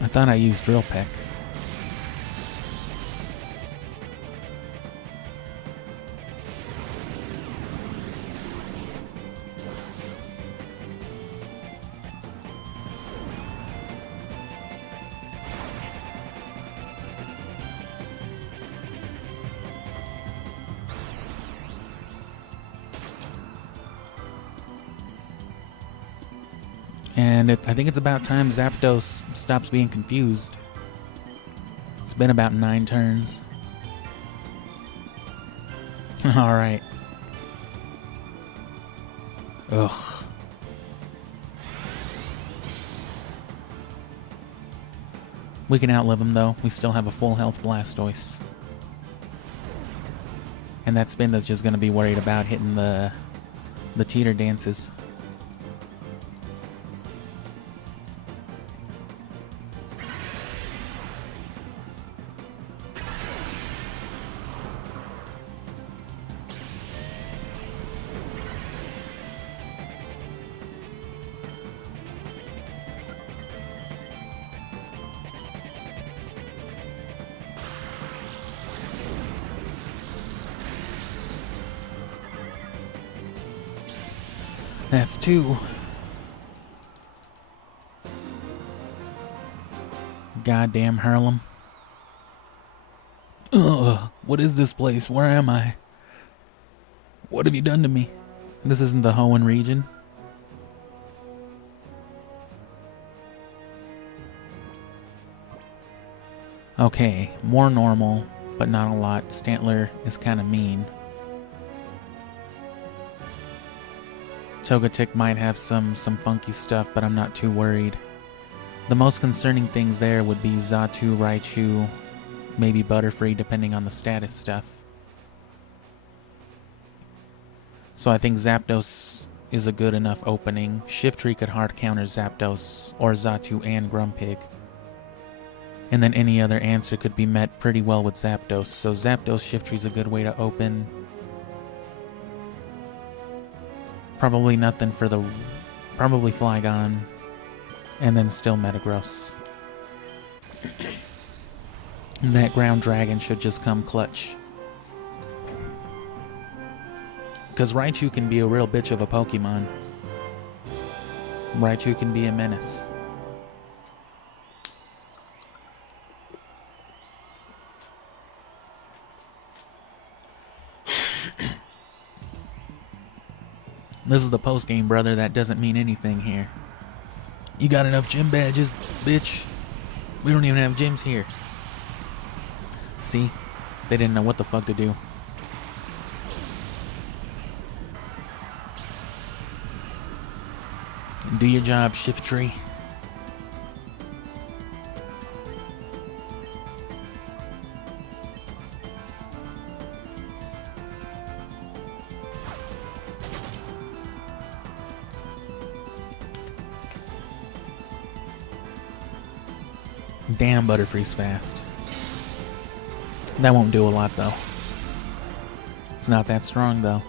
I thought I used Drill Peck. And I think it's about time Zapdos stops being confused. It's been about 9 turns. Alright. Ugh. We can outlive him though. We still have a full health Blastoise. And that Spinda's just gonna be worried about hitting the teeter dances. That's 2. Goddamn Hurlem. Ugh, what is this place? Where am I? What have you done to me? This isn't the Hoenn region. Okay, more normal, but not a lot. Stantler is kind of mean. Togetic might have some funky stuff, but I'm not too worried. The most concerning things there would be Xatu, Raichu, maybe Butterfree, depending on the status stuff. So I think Zapdos is a good enough opening. Shiftry could hard counter Zapdos or Xatu and Grumpig. And then any other answer could be met pretty well with Zapdos. So Zapdos Shiftry's a good way to open. Probably nothing for the... Probably Flygon. And then still Metagross. And that Ground Dragon should just come clutch. Because Raichu can be a real bitch of a Pokemon. Raichu can be a menace. This is the post-game, brother. That doesn't mean anything here. You got enough gym badges, bitch? We don't even have gyms here. See? They didn't know what the fuck to do. Do your job, Shiftry. Damn, Butterfree's fast. That won't do a lot, though. It's not that strong, though.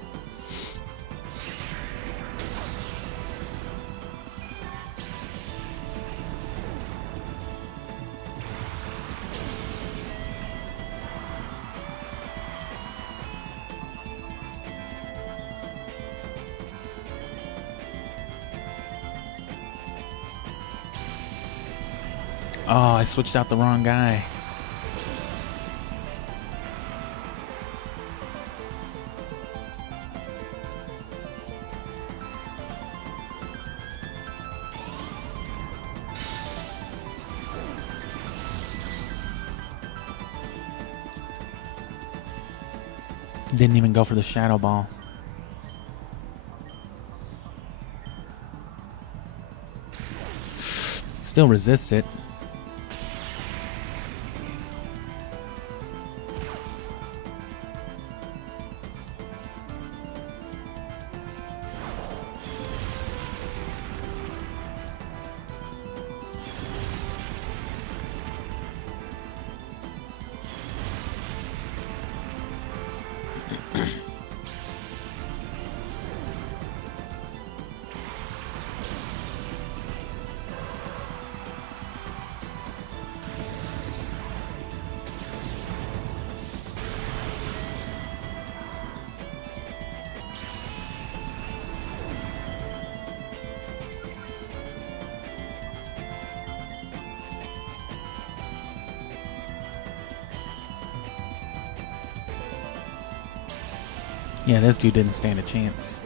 Oh, I switched out the wrong guy. Didn't even go for the Shadow Ball. Still resists it. Yeah, this dude didn't stand a chance.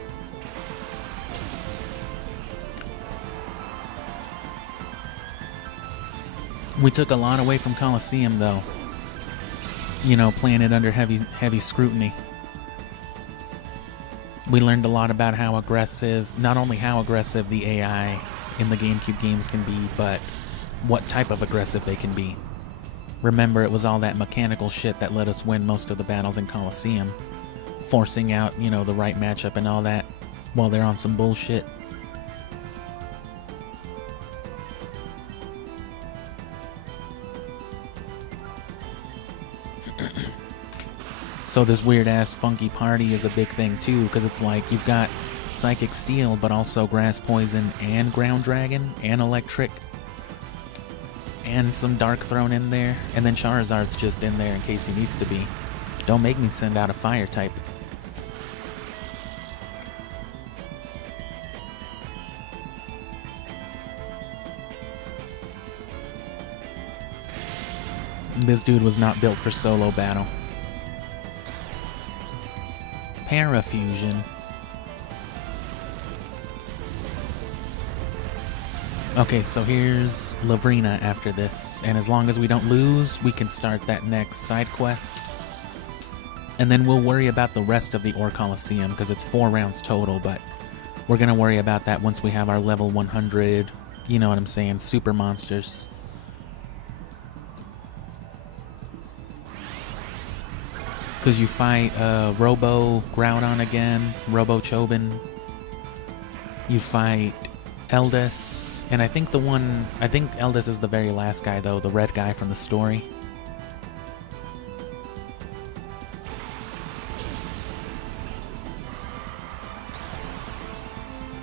We took a lot away from Coliseum, though. You know, playing it under heavy scrutiny. We learned a lot about how aggressive, not only how aggressive the AI in the GameCube games can be, but what type of aggressive they can be. Remember, it was all that mechanical shit that let us win most of the battles in Coliseum. Forcing out, you know, the right matchup and all that while they're on some bullshit. So this weird-ass funky party is a big thing, too, because it's like you've got Psychic Steel, but also Grass Poison and Ground Dragon and Electric. And some Dark thrown in there. And then Charizard's just in there in case he needs to be. Don't make me send out a Fire type. This dude was not built for solo battle. Parafusion. Okay, so here's Lavrina after this, and as long as we don't lose, we can start that next side quest. And then we'll worry about the rest of the Ore Coliseum, because it's 4 rounds total, but we're going to worry about that once we have our level 100 You know what I'm saying? Super monsters. Because you fight Robo Groudon again, Robo Chobin. You fight Eldis, and I think Eldis is the very last guy though, the red guy from the story.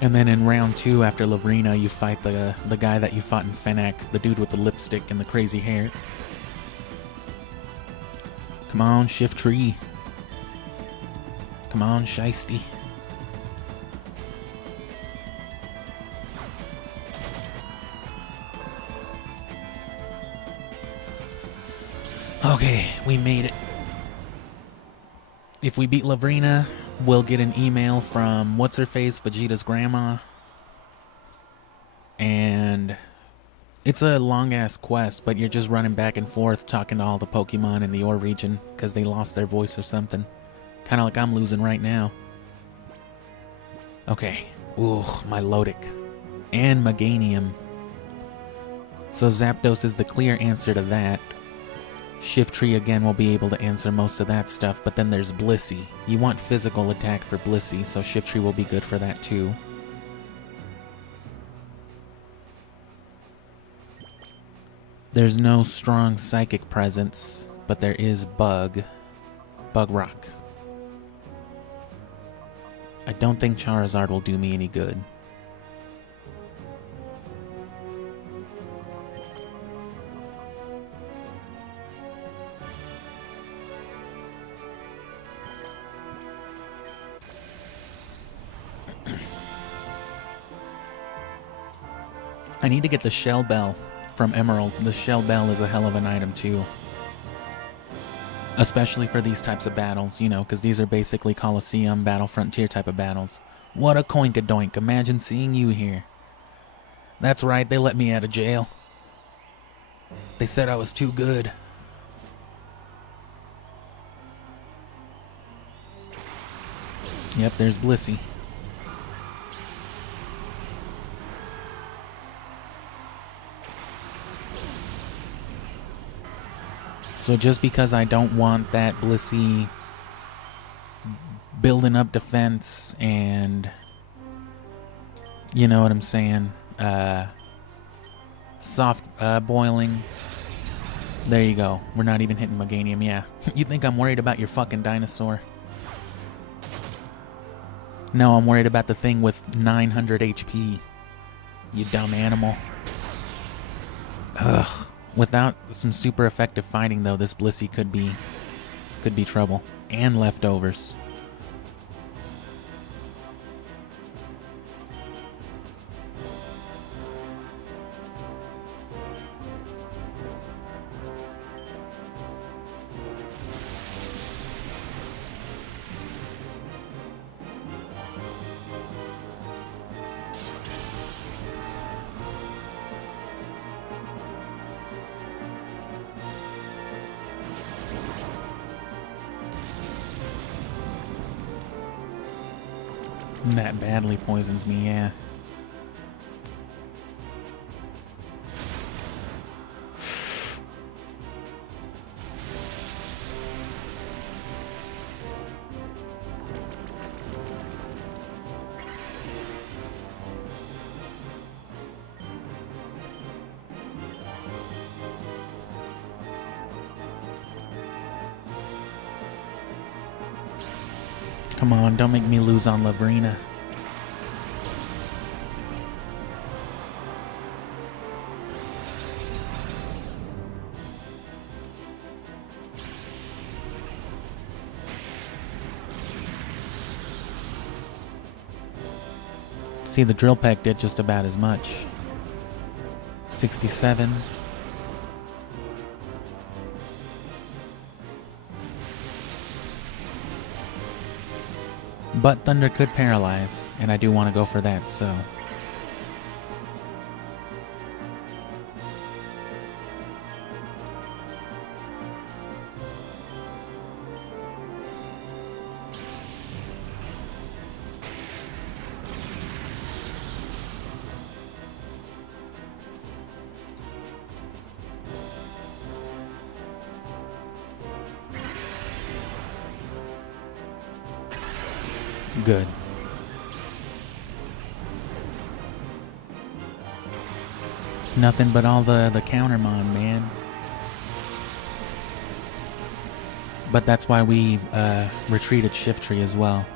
And then in round 2 after Lavrina, you fight the guy that you fought in Fennec, the dude with the lipstick and the crazy hair. Come on, Shift Tree. Come on, Shiesty. Okay, we made it. If we beat Lavrina, we'll get an email from what's-her-face, Vegeta's grandma. And it's a long-ass quest, but you're just running back and forth talking to all the Pokemon in the Ore region because they lost their voice or something. Kind of like I'm losing right now. Okay. Ooh, Milotic. And Meganium. So Zapdos is the clear answer to that. Shift Tree again will be able to answer most of that stuff, but then there's Blissey. You want physical attack for Blissey, so Shift Tree will be good for that too. There's no strong psychic presence, but there is Bug. Bug Rock. I don't think Charizard will do me any good. I need to get the Shell Bell from Emerald. The Shell Bell is a hell of an item too. Especially for these types of battles, you know, because these are basically Coliseum, Battle Frontier type of battles. What a coinkadoink, imagine seeing you here. That's right, they let me out of jail. They said I was too good. Yep, there's Blissey. So just because I don't want that Blissey building up defense and, you know what I'm saying, soft boiling. There you go. We're not even hitting Meganium, yeah. You think I'm worried about your fucking dinosaur? No, I'm worried about the thing with 900 HP. You dumb animal. Ugh. Without some super effective fighting, though, this Blissey could be trouble. And leftovers. That badly poisons me, yeah. Come on, don't make me lose on Lavrina. See, the Drill Peck did just about as much. 67. But Thunder could paralyze, and I do want to go for that, so... Good. Nothing but all the countermon, man. But that's why we retreated Shift Tree as well.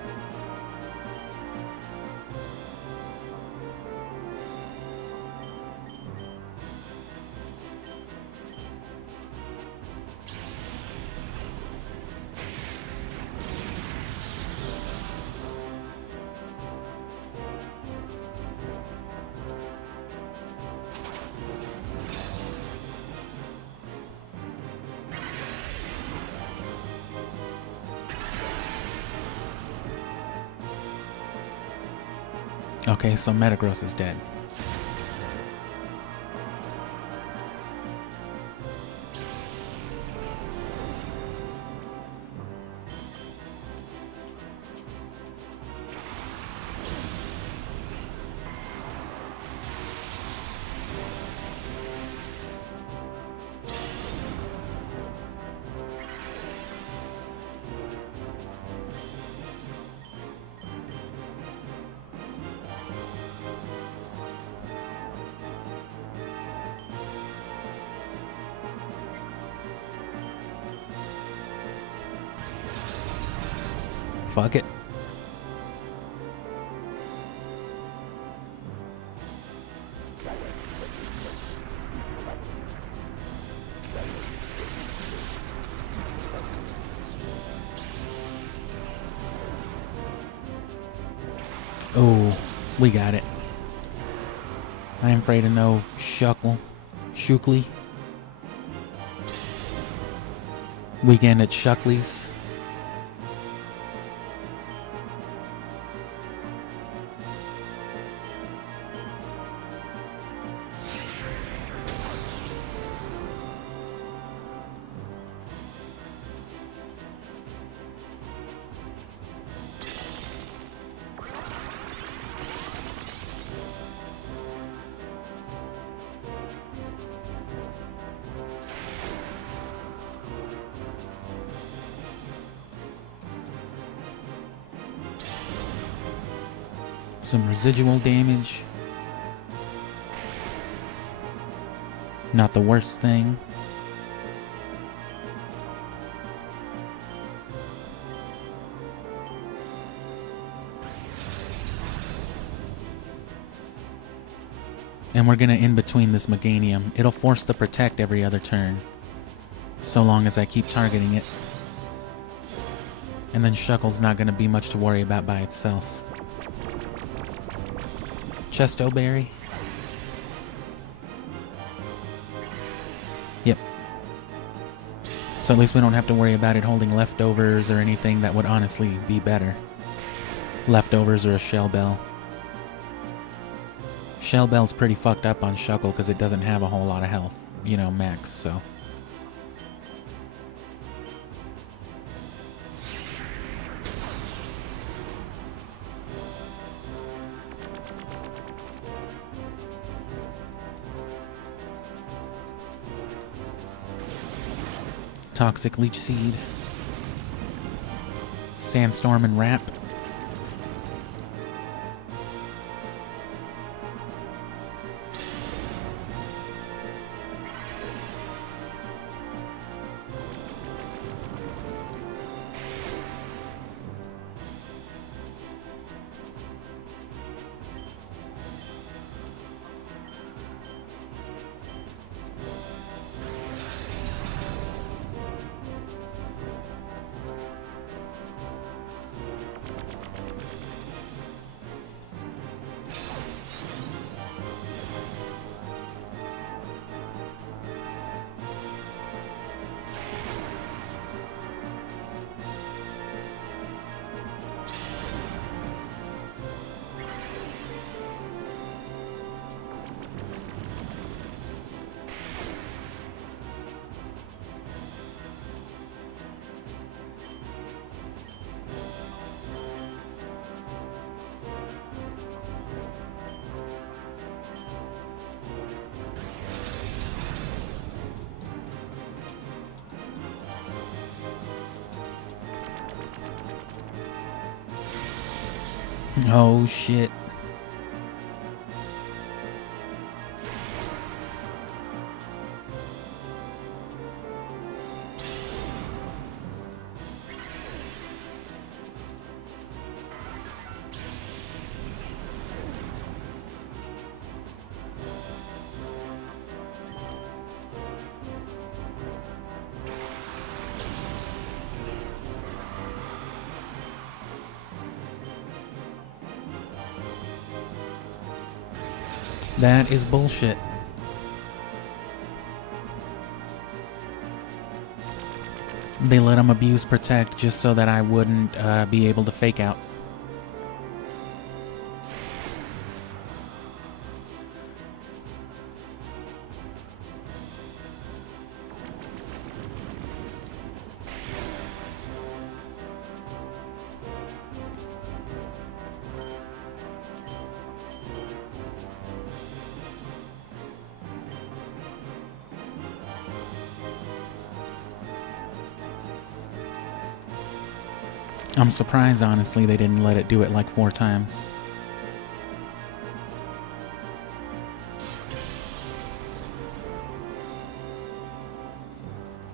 Okay, so Metagross is dead. Fuck it. Oh, we got it. I am afraid of no Shuckly. Weekend at Shuckly's. Some residual damage. Not the worst thing. And we're gonna in between this Meganium. It'll force the Protect every other turn, so long as I keep targeting it. And then Shuckle's not gonna be much to worry about by itself. Chesto Berry. Yep. So at least we don't have to worry about it holding leftovers or anything that would honestly be better. Leftovers or a Shell Bell. Shell Bell's pretty fucked up on Shuckle because it doesn't have a whole lot of health, you know, max, so. Toxic Leech Seed. Sandstorm and Wrap. Oh shit. That is bullshit. They let him abuse protect just so that I wouldn't be able to fake out. I'm surprised, honestly, they didn't let it do it like 4 times.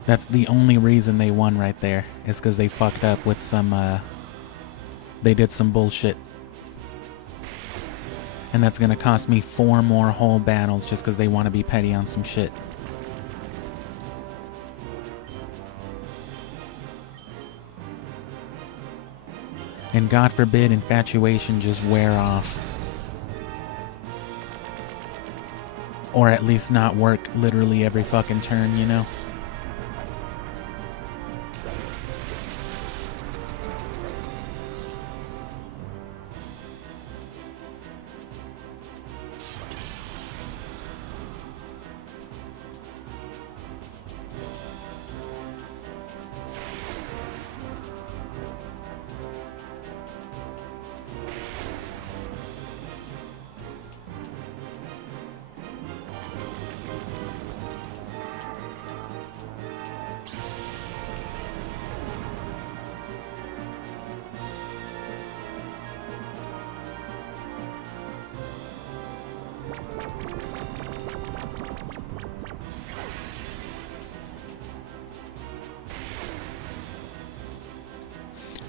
That's the only reason they won right there, is because they fucked up with some, they did some bullshit. And that's gonna cost me 4 more whole battles just because they want to be petty on some shit. And God forbid infatuation just wear off. Or at least not work literally every fucking turn, you know?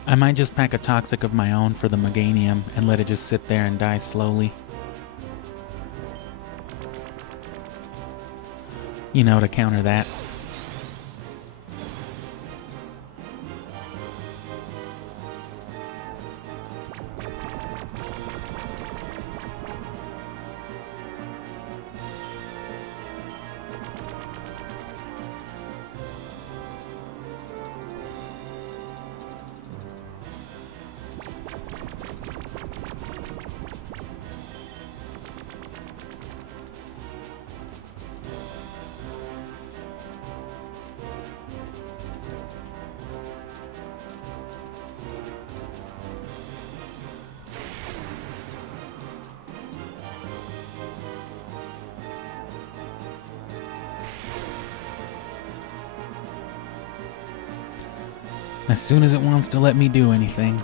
I might just pack a toxic of my own for the Meganium and let it just sit there and die slowly. You know, to counter that. As soon as it wants to let me do anything.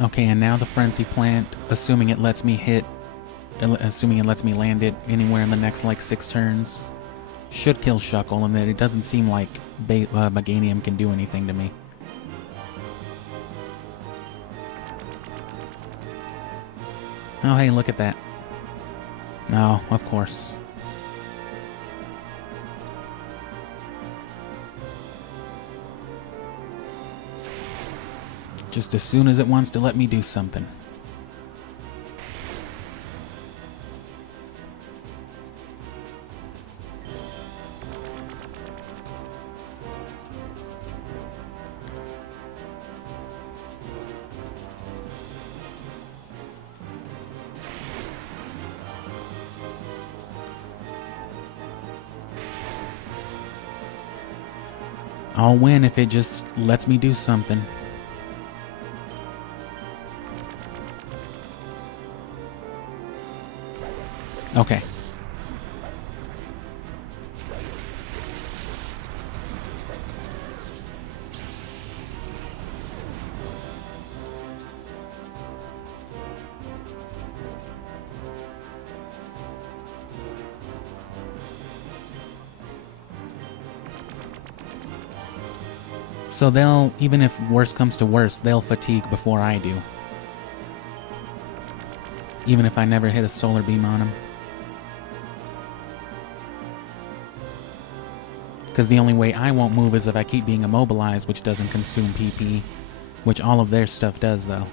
Okay, and now the Frenzy Plant, assuming it lets me land it anywhere in the next like 6 turns, should kill Shuckle, and that it doesn't seem like Meganium can do anything to me. Oh, hey, look at that. No, of course. Just as soon as it wants to let me do something. I'll win if it just lets me do something. Okay. So they'll, even if worse comes to worse, they'll fatigue before I do. Even if I never hit a solar beam on them. Because the only way I won't move is if I keep being immobilized, which doesn't consume PP. Which all of their stuff does, though.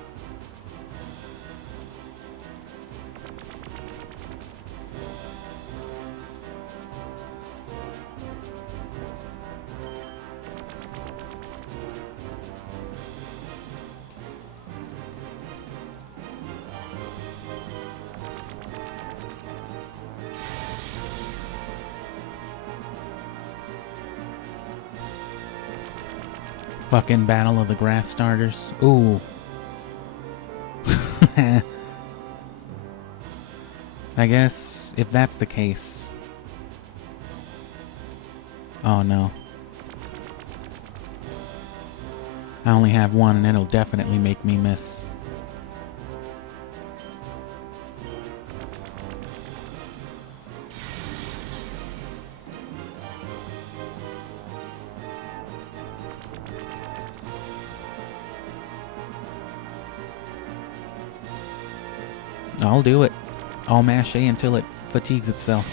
Fucking Battle of the Grass Starters. Ooh. I guess if that's the case. Oh no. I only have one and it'll definitely make me miss. I'll do it. I'll mash A until it fatigues itself.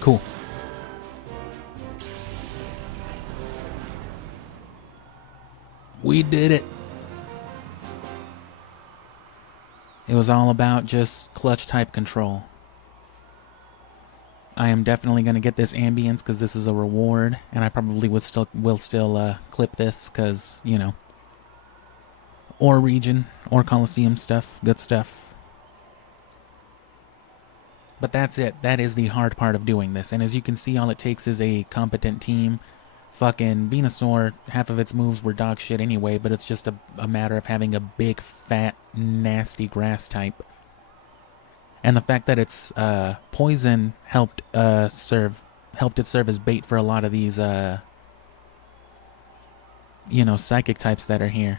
Cool. We did it. It was all about just clutch type control. I am definitely going to get this ambience because this is a reward, and I probably will still clip this because, you know, or region, or Coliseum stuff, good stuff. But that's it. That is the hard part of doing this, and as you can see, all it takes is a competent team. Fucking Venusaur, half of its moves were dog shit anyway, but it's just a matter of having a big, fat, nasty grass type. And the fact that its poison helped it serve as bait for a lot of these you know, psychic types that are here.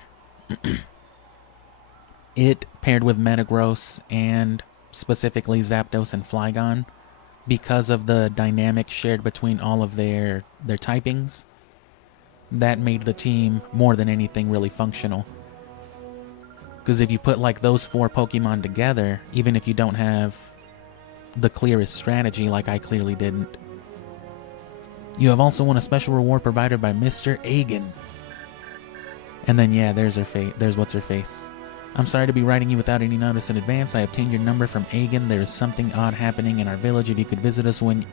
It paired with Metagross and specifically Zapdos and Flygon, because of the dynamic shared between all of their typings, that made the team more than anything really functional. Because if you put like those 4 Pokemon together, even if you don't have the clearest strategy like I clearly didn't. You have also won a special reward provided by Mr. Agen. And then yeah, there's what's her face. I'm sorry to be writing you without any notice in advance. I obtained your number from Agen. There is something odd happening in our village. If you could visit us when...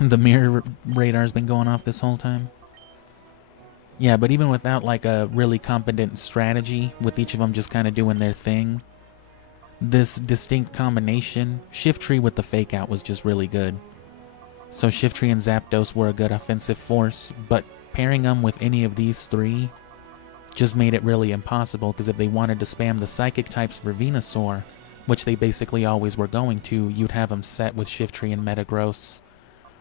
The mirror radar's been going off this whole time. Yeah, but even without like a really competent strategy, with each of them just kind of doing their thing, this distinct combination, Shiftry with the fake out was just really good. So Shiftry and Zapdos were a good offensive force, but pairing them with any of these 3 just made it really impossible, because if they wanted to spam the psychic types for Venusaur, which they basically always were going to, you'd have them set with Shiftry and Metagross.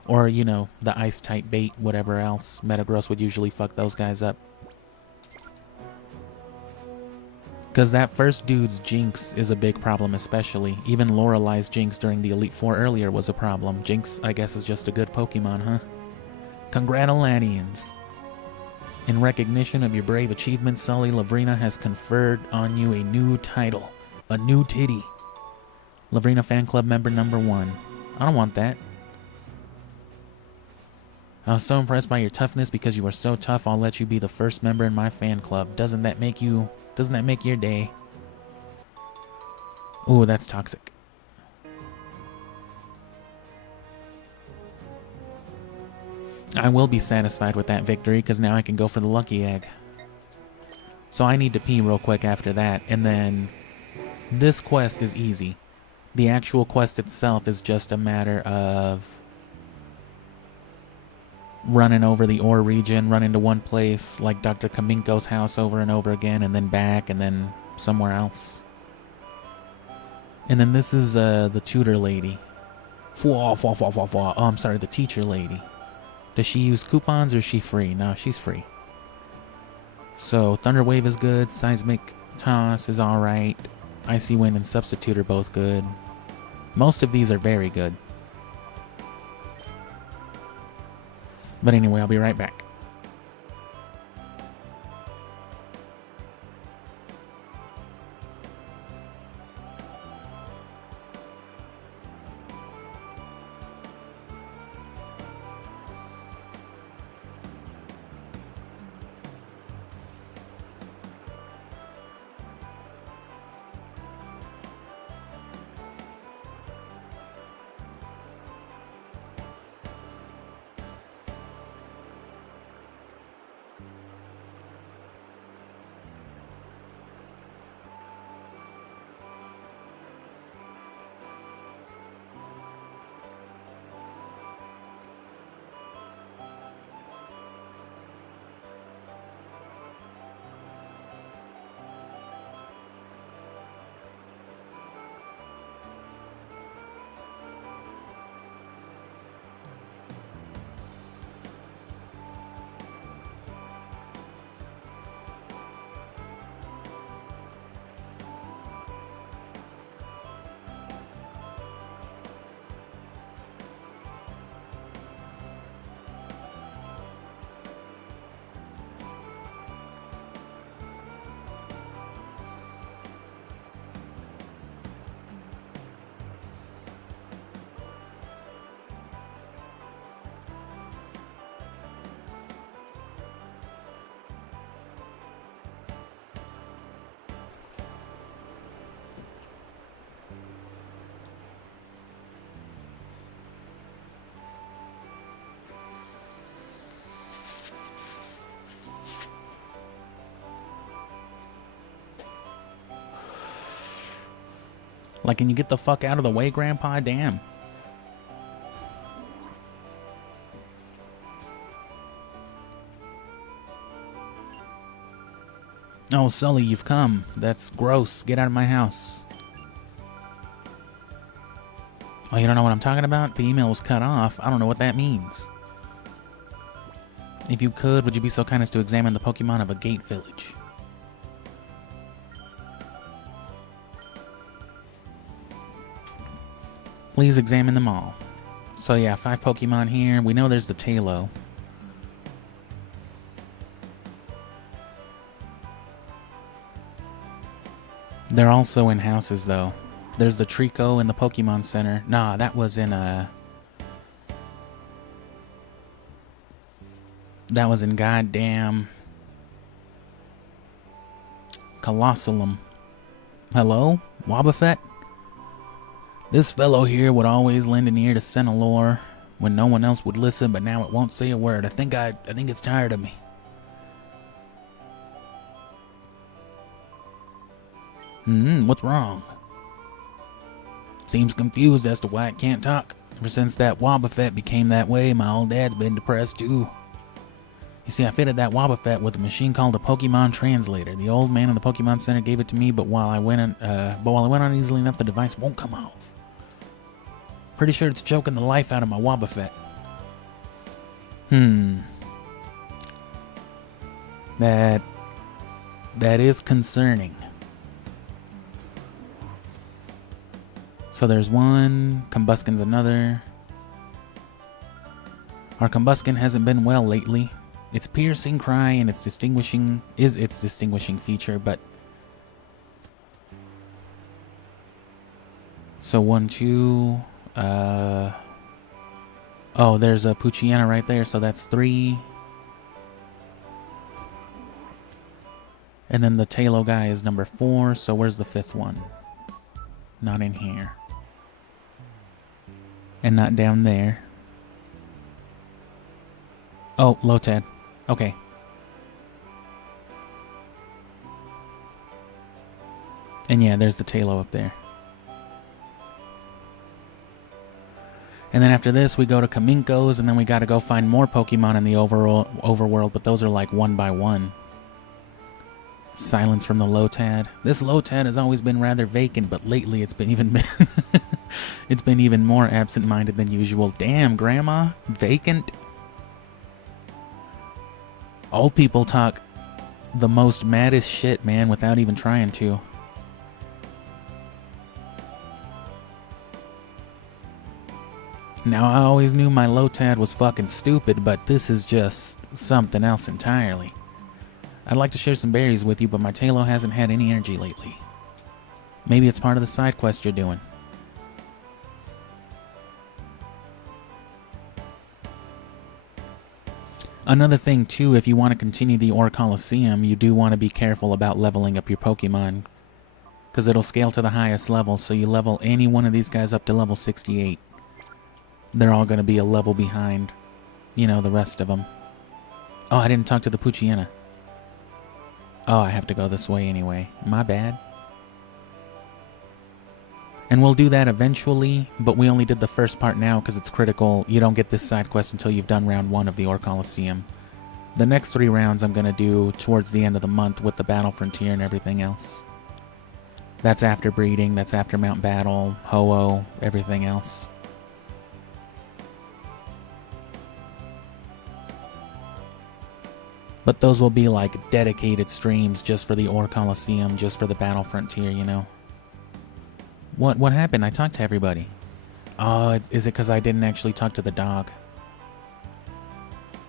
Or, you know, the Ice-type bait, whatever else. Metagross would usually fuck those guys up. Because that first dude's Jinx is a big problem especially. Even Lorelei's Jinx during the Elite Four earlier was a problem. Jinx, I guess, is just a good Pokemon, huh? Congratulanians. In recognition of your brave achievements, Sully Lavrina has conferred on you a new title. A new titty. Lavrina Fan Club member number 1. I don't want that. I was so impressed by your toughness. Because you are so tough, I'll let you be the first member in my fan club. Doesn't that make your day? Ooh, that's toxic. I will be satisfied with that victory, because now I can go for the lucky egg. So I need to pee real quick after that, and then this quest is easy. The actual quest itself is just a matter of running over the ore region, running to one place like Dr. Kaminko's house over and over again, and then back, and then somewhere else. And then this is the tutor lady. Oh, I'm sorry, the teacher lady. Does she use coupons or is she free? No, she's free. So Thunder Wave is good, Seismic Toss is alright, Icy Wind and Substitute are both good. Most of these are very good. But anyway, I'll be right back. Like, can you get the fuck out of the way, Grandpa? Damn. Oh, Sully, you've come. That's gross. Get out of my house. Oh, you don't know what I'm talking about? The email was cut off. I don't know what that means. If you could, would you be so kind as to examine the Pokemon of a gate village? Please examine them all. So yeah, 5 Pokemon here. We know there's the Tailo. They're also in houses though. There's the Trico in the Pokemon Center. Nah, that was in that was in goddamn Colosseum. Hello? Wobbuffet? This fellow here would always lend an ear to Senelor when no one else would listen, but now it won't say a word. I think it's tired of me. What's wrong? Seems confused as to why it can't talk. Ever since that Wobbuffet became that way, my old dad's been depressed too. You see, I fitted that Wobbuffet with a machine called a Pokemon Translator. The old man in the Pokemon Center gave it to me, but while I went on easily enough, the device won't come off. Pretty sure it's choking the life out of my Wobbuffet. That is concerning. So there's one, Combusken's another. Our Combusken hasn't been well lately. Its piercing cry and its distinguishing feature, but so 1, 2, oh, there's a Poochyena right there, so that's 3. And then the Tailo guy is number 4, so where's the 5th one? Not in here. And not down there. Oh, Lotad. Okay. And yeah, there's the Tailo up there. And then after this, we go to Kaminko's, and then we gotta go find more Pokemon in the overworld, but those are like one by one. Silence from the Lotad. This Lotad has always been rather vacant, but lately it's been even it's been even more absent-minded than usual. Damn, Grandma, vacant. Old people talk the most maddest shit, man, without even trying to. Now, I always knew my Lotad was fucking stupid, but this is just something else entirely. I'd like to share some berries with you, but my Tailo hasn't had any energy lately. Maybe it's part of the side quest you're doing. Another thing, too, if you want to continue the Ore Coliseum, you do want to be careful about leveling up your Pokemon. Because it'll scale to the highest level, so you level any one of these guys up to level 68. They're all going to be a level behind, you know, the rest of them. Oh, I didn't talk to the Poochyena. Oh, I have to go this way anyway. My bad. And we'll do that eventually, but we only did the first part now because it's critical. You don't get this side quest until you've done round 1 of the Ore Coliseum. The next 3 rounds I'm going to do towards the end of the month with the Battle Frontier and everything else. That's after breeding, that's after Mount Battle, Ho-Oh, everything else. But those will be like dedicated streams just for the Ore Coliseum, just for the Battle Frontier, you know. What happened? I talked to everybody. Oh, is it because I didn't actually talk to the dog?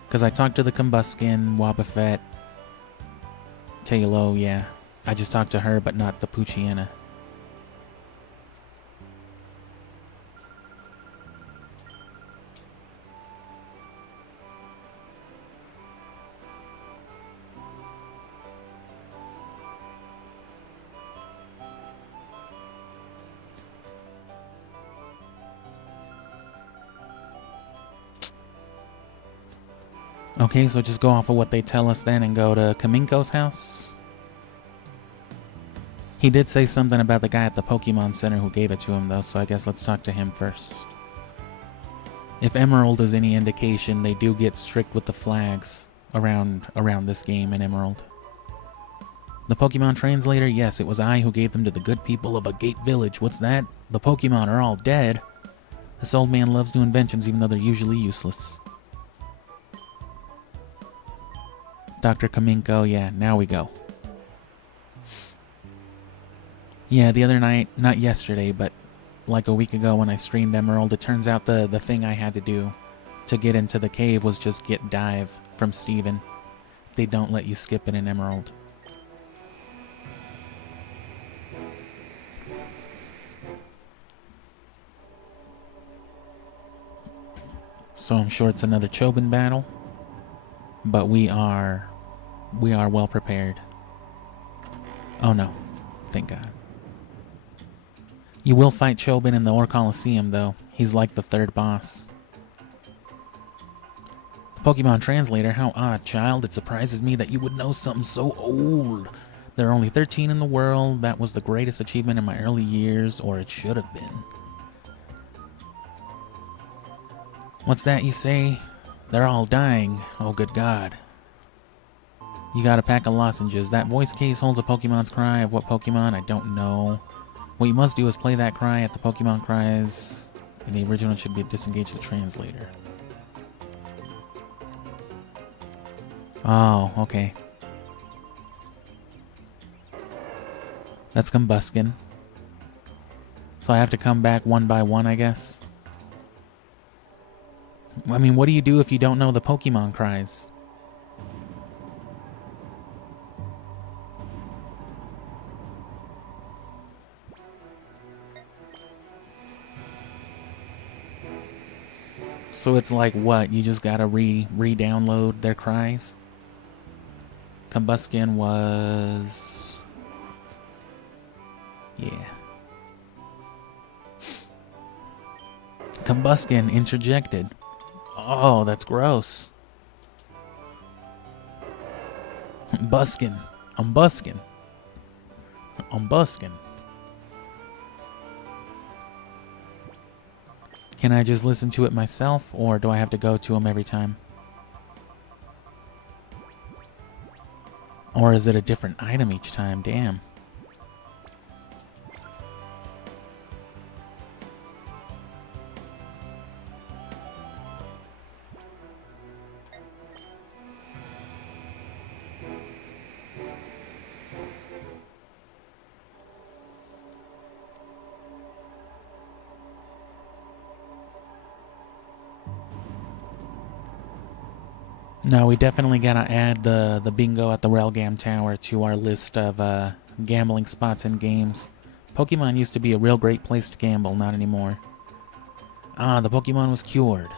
Because I talked to the Combuskin, Wobbuffet, Tailo, yeah. I just talked to her, but not the Poochyena. Okay, so just go off of what they tell us then and go to Kaminko's house. He did say something about the guy at the Pokemon Center who gave it to him, though, so I guess let's talk to him first. If Emerald is any indication, they do get strict with the flags around this game in Emerald. The Pokemon translator, yes, it was I who gave them to the good people of a gate village. What's that? The Pokemon are all dead. This old man loves new inventions even though they're usually useless. Dr. Kaminko, yeah, now we go. Yeah, the other night, not yesterday, but like a week ago when I streamed Emerald, it turns out the thing I had to do to get into the cave was just get Dive from Steven. They don't let you skip it in Emerald. So I'm sure it's another Chobin battle, but we are well prepared. Oh no, thank God. You will fight Chobin in the Ore Coliseum, though. He's like the 3rd boss. Pokemon Translator, how odd, child. It surprises me that you would know something so old. There are only 13 in the world. That was the greatest achievement in my early years, or it should have been. What's that you say? They're all dying. Oh, good God. You got a pack of lozenges. That voice case holds a Pokemon's cry. Of what Pokemon? I don't know. What you must do is play that cry at the Pokemon cries. And the original should be disengage the translator. Oh, okay. That's Combuskin. So I have to come back one by one, I guess. I mean, what do you do if you don't know the Pokemon cries? So it's like what? You just gotta re-download their cries? Combuskin was... yeah. Combuskin interjected. Oh, that's gross. Buskin. I'm buskin. I'm buskin. Can I just listen to it myself, or do I have to go to him every time? Or is it a different item each time? Damn. No, we definitely gotta add the bingo at the Railgam Tower to our list of gambling spots and games. Pokemon used to be a real great place to gamble, not anymore. Ah, the Pokemon was cured.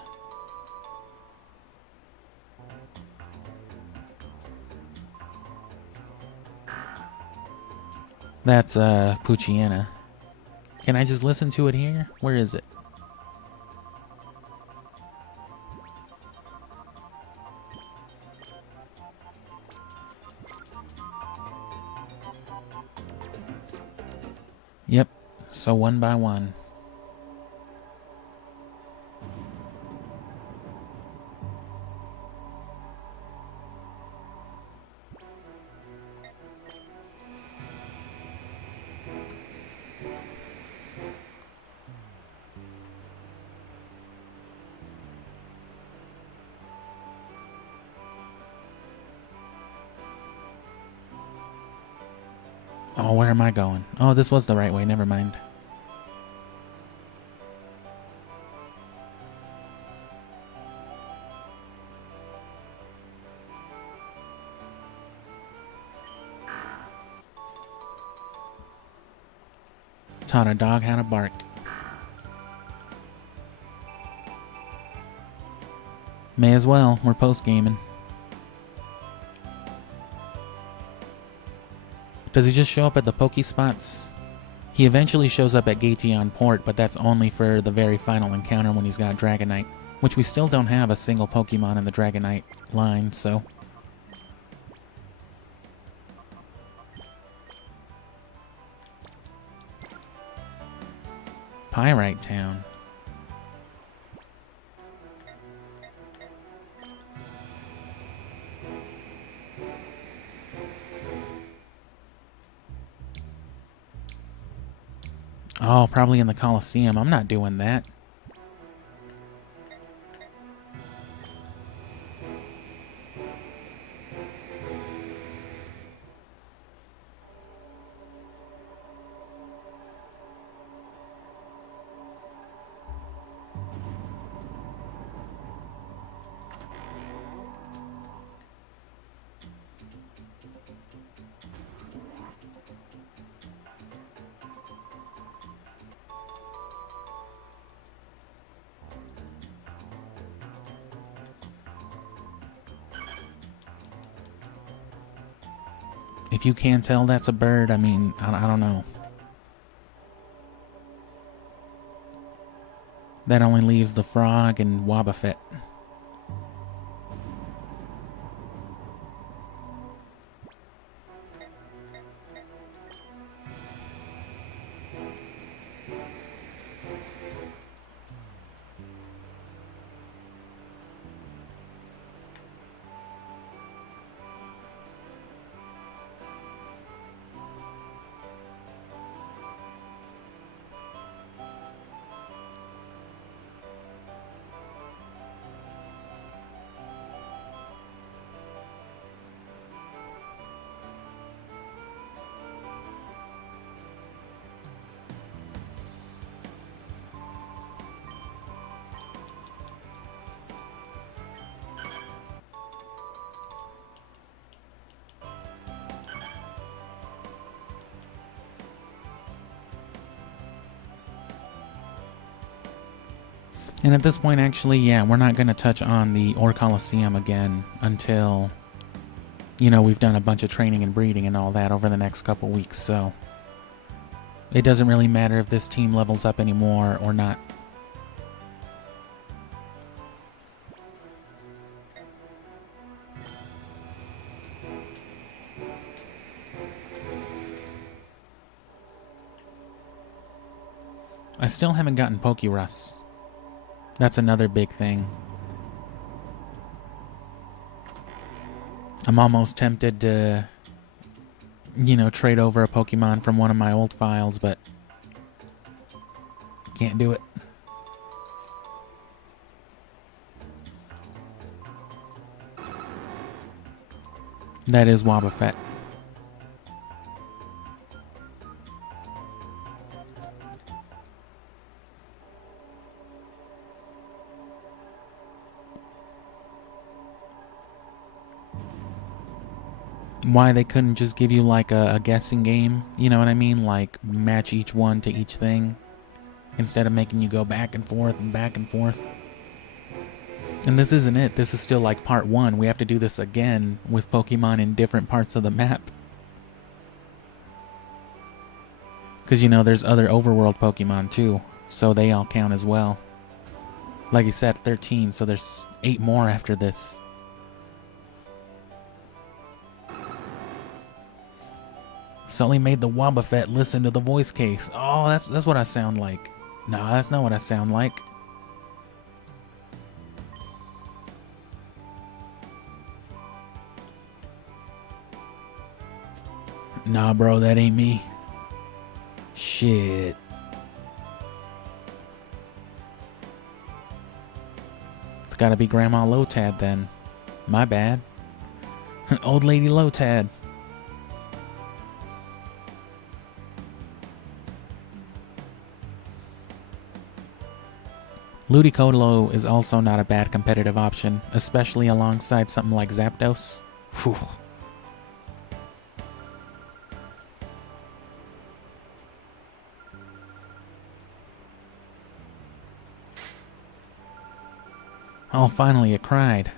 That's Poochyena. Can I just listen to it here? Where is it? Yep, so one by one. Oh, where am I going? Oh, this was the right way, never mind. Taught a dog how to bark. May as well, we're post-gaming. Does he just show up at the Pokespots? He eventually shows up at Gateon Port, but that's only for the very final encounter when he's got Dragonite, which we still don't have a single Pokemon in the Dragonite line, so... Pyrite Town. Oh, probably in the Coliseum. I'm not doing that. If you can't tell that's a bird, I mean, I don't know. That only leaves the frog and Wobbuffet. And at this point, actually, yeah, we're not going to touch on the Ore Coliseum again until, you know, we've done a bunch of training and breeding and all that over the next couple weeks, so it doesn't really matter if this team levels up anymore or not. I still haven't gotten Pokerus. That's another big thing. I'm almost tempted to, you know, trade over a Pokemon from one of my old files, but can't do it. That is Wobbuffet. Why they couldn't just give you like a guessing game, you know what I mean? Like match each one to each thing instead of making you go back and forth and back and forth. And this isn't it. This is still like part 1. We have to do this again with Pokemon in different parts of the map. Because, you know, there's other overworld Pokemon too, so they all count as well. Like I said, 13, so there's 8 more after this. Sully made the Wobbuffet listen to the voice case. Oh, that's what I sound like. No, that's not what I sound like. Nah, bro, that ain't me. Shit. It's gotta be Grandma Lotad then. My bad. Old Lady Lotad. Ludicolo is also not a bad competitive option, especially alongside something like Zapdos. Whew. Oh, finally it cried.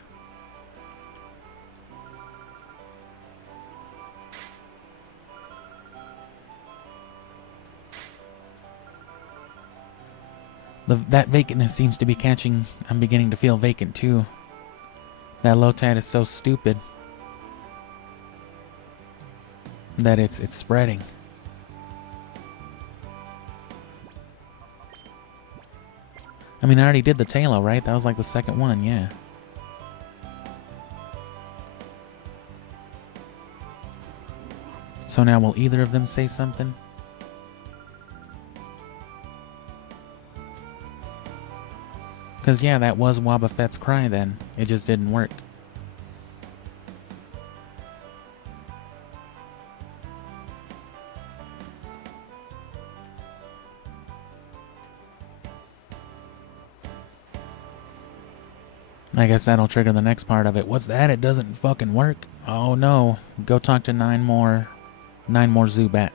That vacantness seems to be catching. I'm beginning to feel vacant too. That Lotad is so stupid that it's spreading. I mean, I already did the Tailo, right? That was like the second one, yeah. So now will either of them say something? Because, yeah, that was Wobbuffet's cry then. It just didn't work. I guess that'll trigger the next part of it. What's that? It doesn't fucking work. Oh no. Go talk to 9 more Zubat.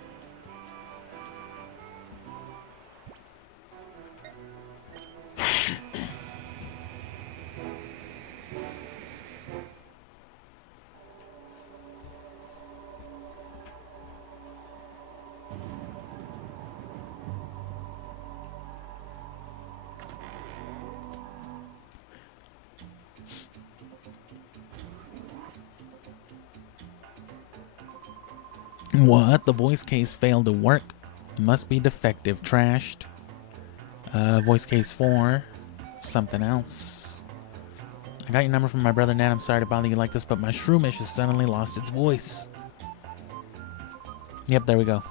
What? The voice case failed to work? Must be defective. Trashed. Voice case 4. Something else. I got your number from my brother Nat. I'm sorry to bother you like this, but my Shroomish has suddenly lost its voice. Yep, there we go.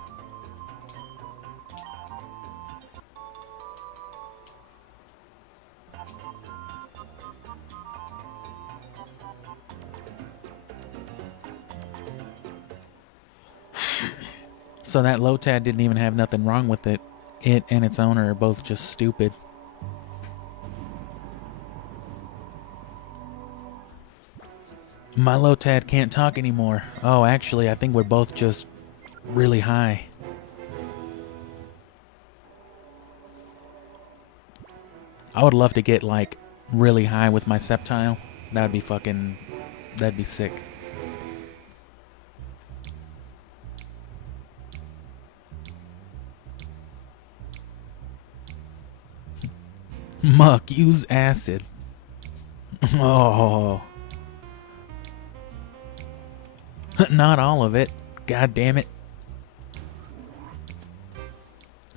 So that Lotad didn't even have nothing wrong with it. It and its owner are both just stupid. My Lotad can't talk anymore. Oh, actually, I think we're both just really high. I would love to get, like, really high with my Sceptile. That would be fucking... That'd be sick. Muck, use acid. Oh. Not all of it. God damn it.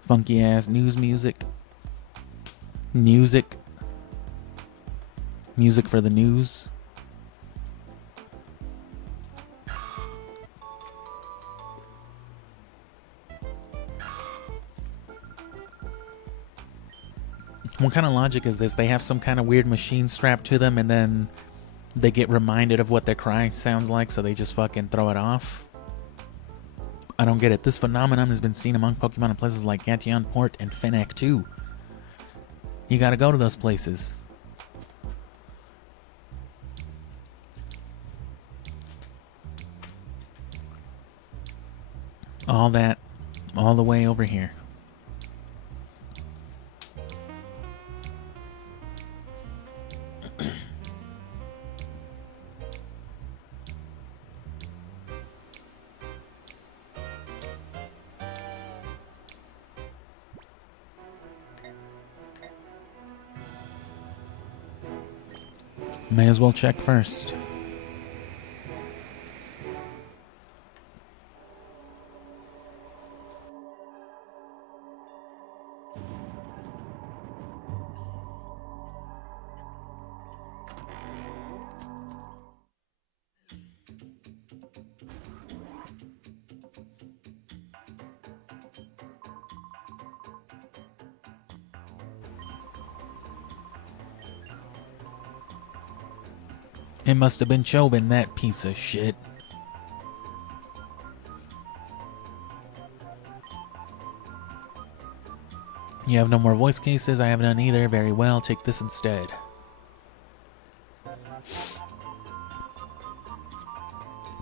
Funky ass news music. Music. Music for the news. What kind of logic is this? They have some kind of weird machine strapped to them and then they get reminded of what their cry sounds like, so they just fucking throw it off? I don't get it. This phenomenon has been seen among Pokemon in places like Gatian Port and Fennec too. You gotta go to those places. All that, all the way over here. May as well check first. It must have been Chobin, that piece of shit. You have no more voice cases. I have none either. Very well. Take this instead.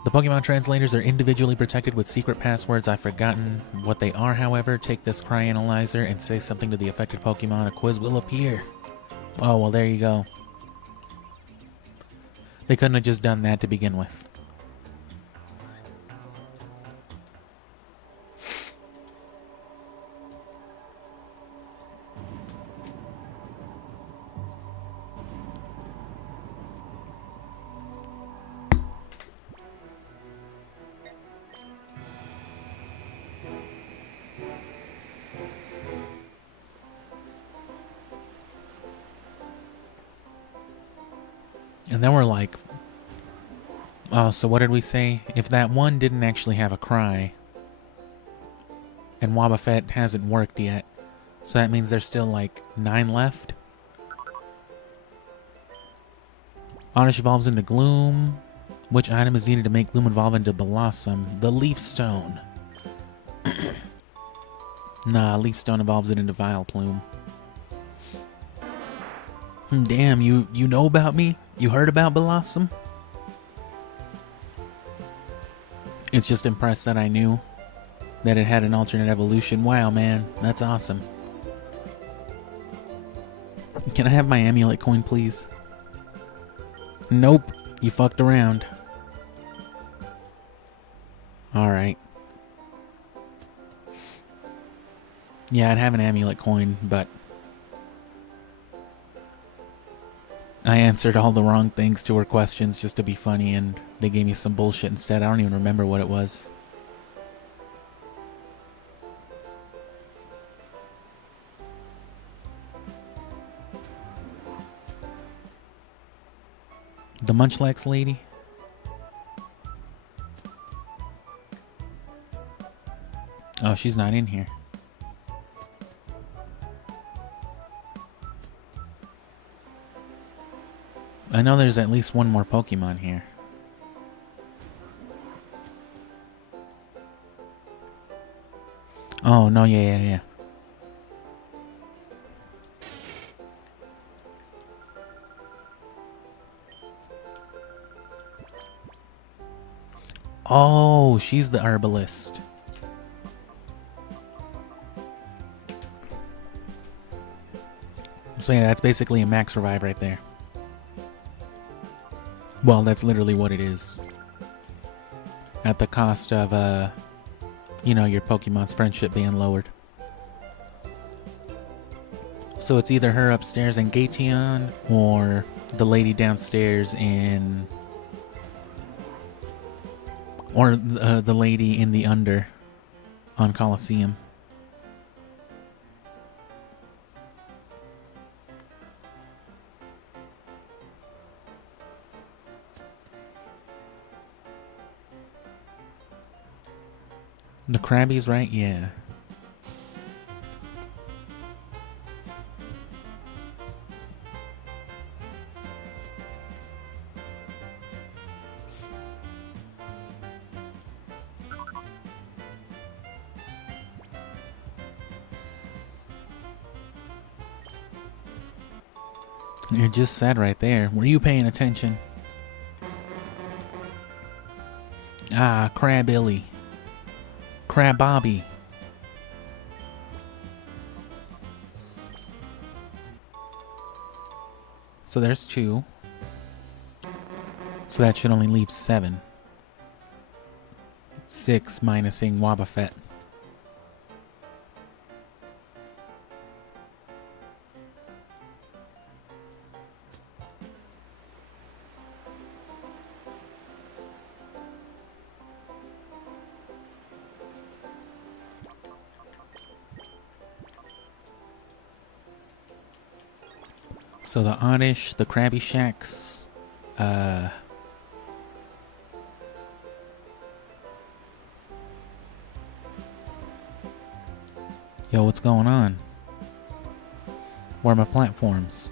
The Pokemon translators are individually protected with secret passwords. I've forgotten what they are, however. Take this cry analyzer and say something to the affected Pokemon. A quiz will appear. Oh, well, there you go. They couldn't have just done that to begin with. And then we're like, oh, so what did we say? If that one didn't actually have a cry, and Wobbuffet hasn't worked yet, so that means there's still like 9 left. Oddish evolves into Gloom. Which item is needed to make Gloom evolve into Blossom? The Leaf Stone. Nah, Leaf Stone evolves it into Vileplume. Damn, you know about me? You heard about Blossom? It's just impressed that I knew that it had an alternate evolution. Wow, man, that's awesome. Can I have my amulet coin, please? Nope, you fucked around. Alright. Yeah, I'd have an amulet coin, but I answered all the wrong things to her questions just to be funny, and they gave me some bullshit instead. I don't even remember what it was. The Munchlax lady? Oh, she's not in here. I know there's at least one more Pokemon here. Oh, no, yeah. Oh, she's the herbalist. So yeah, that's basically a max revive right there. Well, that's literally what it is. At the cost of, you know, your Pokemon's friendship being lowered. So it's either her upstairs in Gatian or the lady downstairs in... Or the lady in the Under on Coliseum. The Krabbies, right? Yeah. You just said right there. Were you paying attention? Ah, Crabilly. Crabobby. So there's 2. So that should only leave 7. 6 minusing Wobbuffet. So the Oddish, the Krabby Shacks, yo, what's going on? Where are my platforms?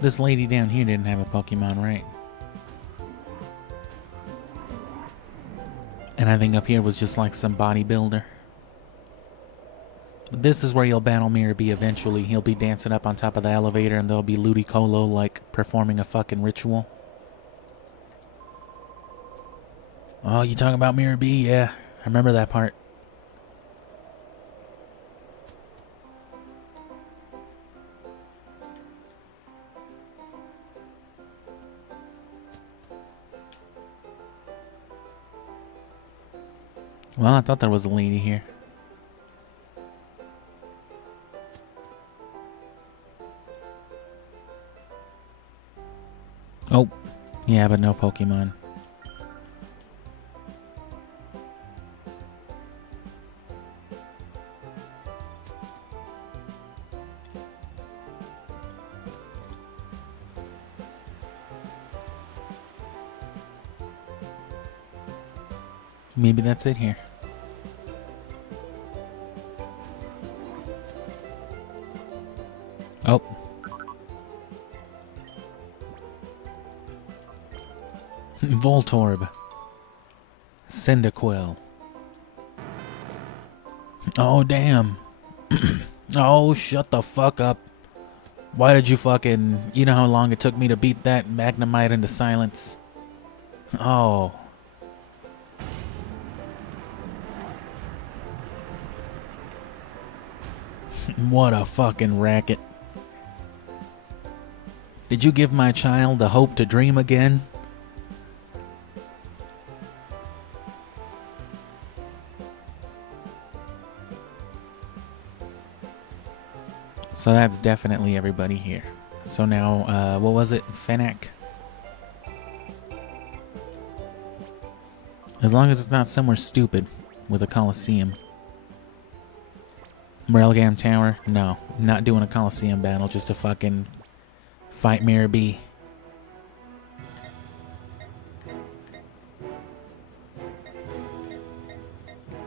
This lady down here didn't have a Pokemon, right? And I think up here was just like some bodybuilder. This is where you'll battle Mirror B eventually. He'll be dancing up on top of the elevator and there'll be Ludicolo like performing a fucking ritual. Oh, you talking about Mirror B? Yeah, I remember that part. Well, I thought there was a lady here. Oh, yeah, but no Pokemon. Maybe that's it here. Oh. Voltorb. Cyndaquil. Oh, damn. Oh, shut the fuck up. Why did you fucking... You know how long it took me to beat that Magnemite into silence? Oh. What a fucking racket. Did you give my child the hope to dream again? So that's definitely everybody here. So now, what was it? Fennec? As long as it's not somewhere stupid with a Coliseum. Railgam Tower? No. Not doing a Coliseum battle, just a fucking fight Mirror B.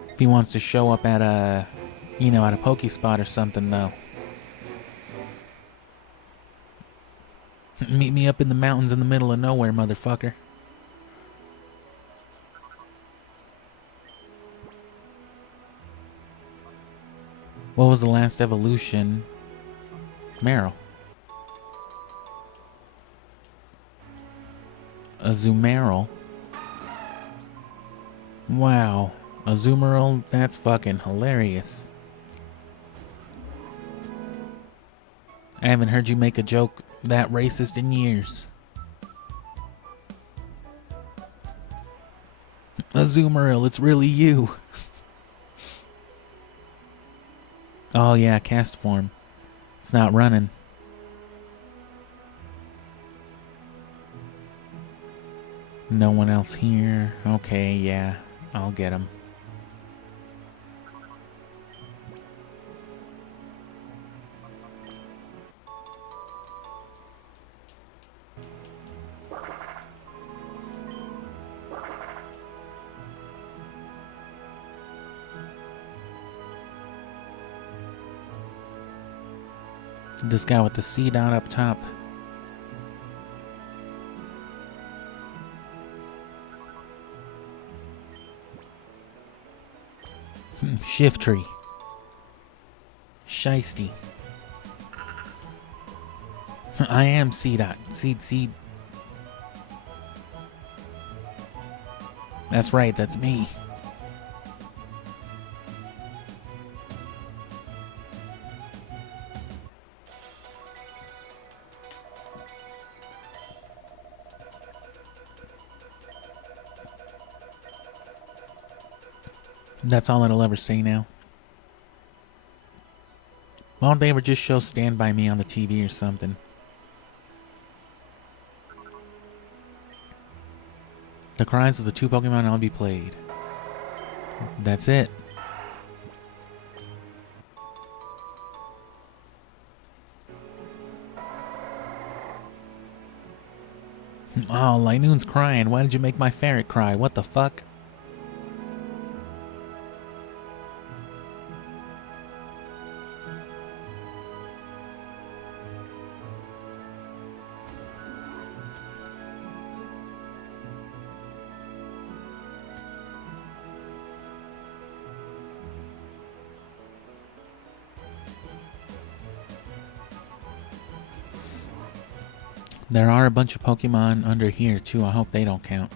If he wants to show up at a, you know, at a Pokespot or something, though. Meet me up in the mountains in the middle of nowhere, motherfucker. What was the last evolution? Meryl. Azumarill. Wow. Azumarill, that's fucking hilarious. I haven't heard you make a joke that racist in years. Azumarill, it's really you. Oh yeah, cast form. It's not running. No one else here. Okay, yeah. I'll get him. This guy with the C dot up top. Shift tree. Shiesty. I am C dot. Seed. That's right, that's me. That's all it'll ever say now. Why don't they ever just show Stand By Me on the TV or something? The cries of the two Pokemon I'll be played. That's it. Oh, Linoon's crying. Why did you make my ferret cry? What the fuck? There are a bunch of Pokemon under here too. I hope they don't count.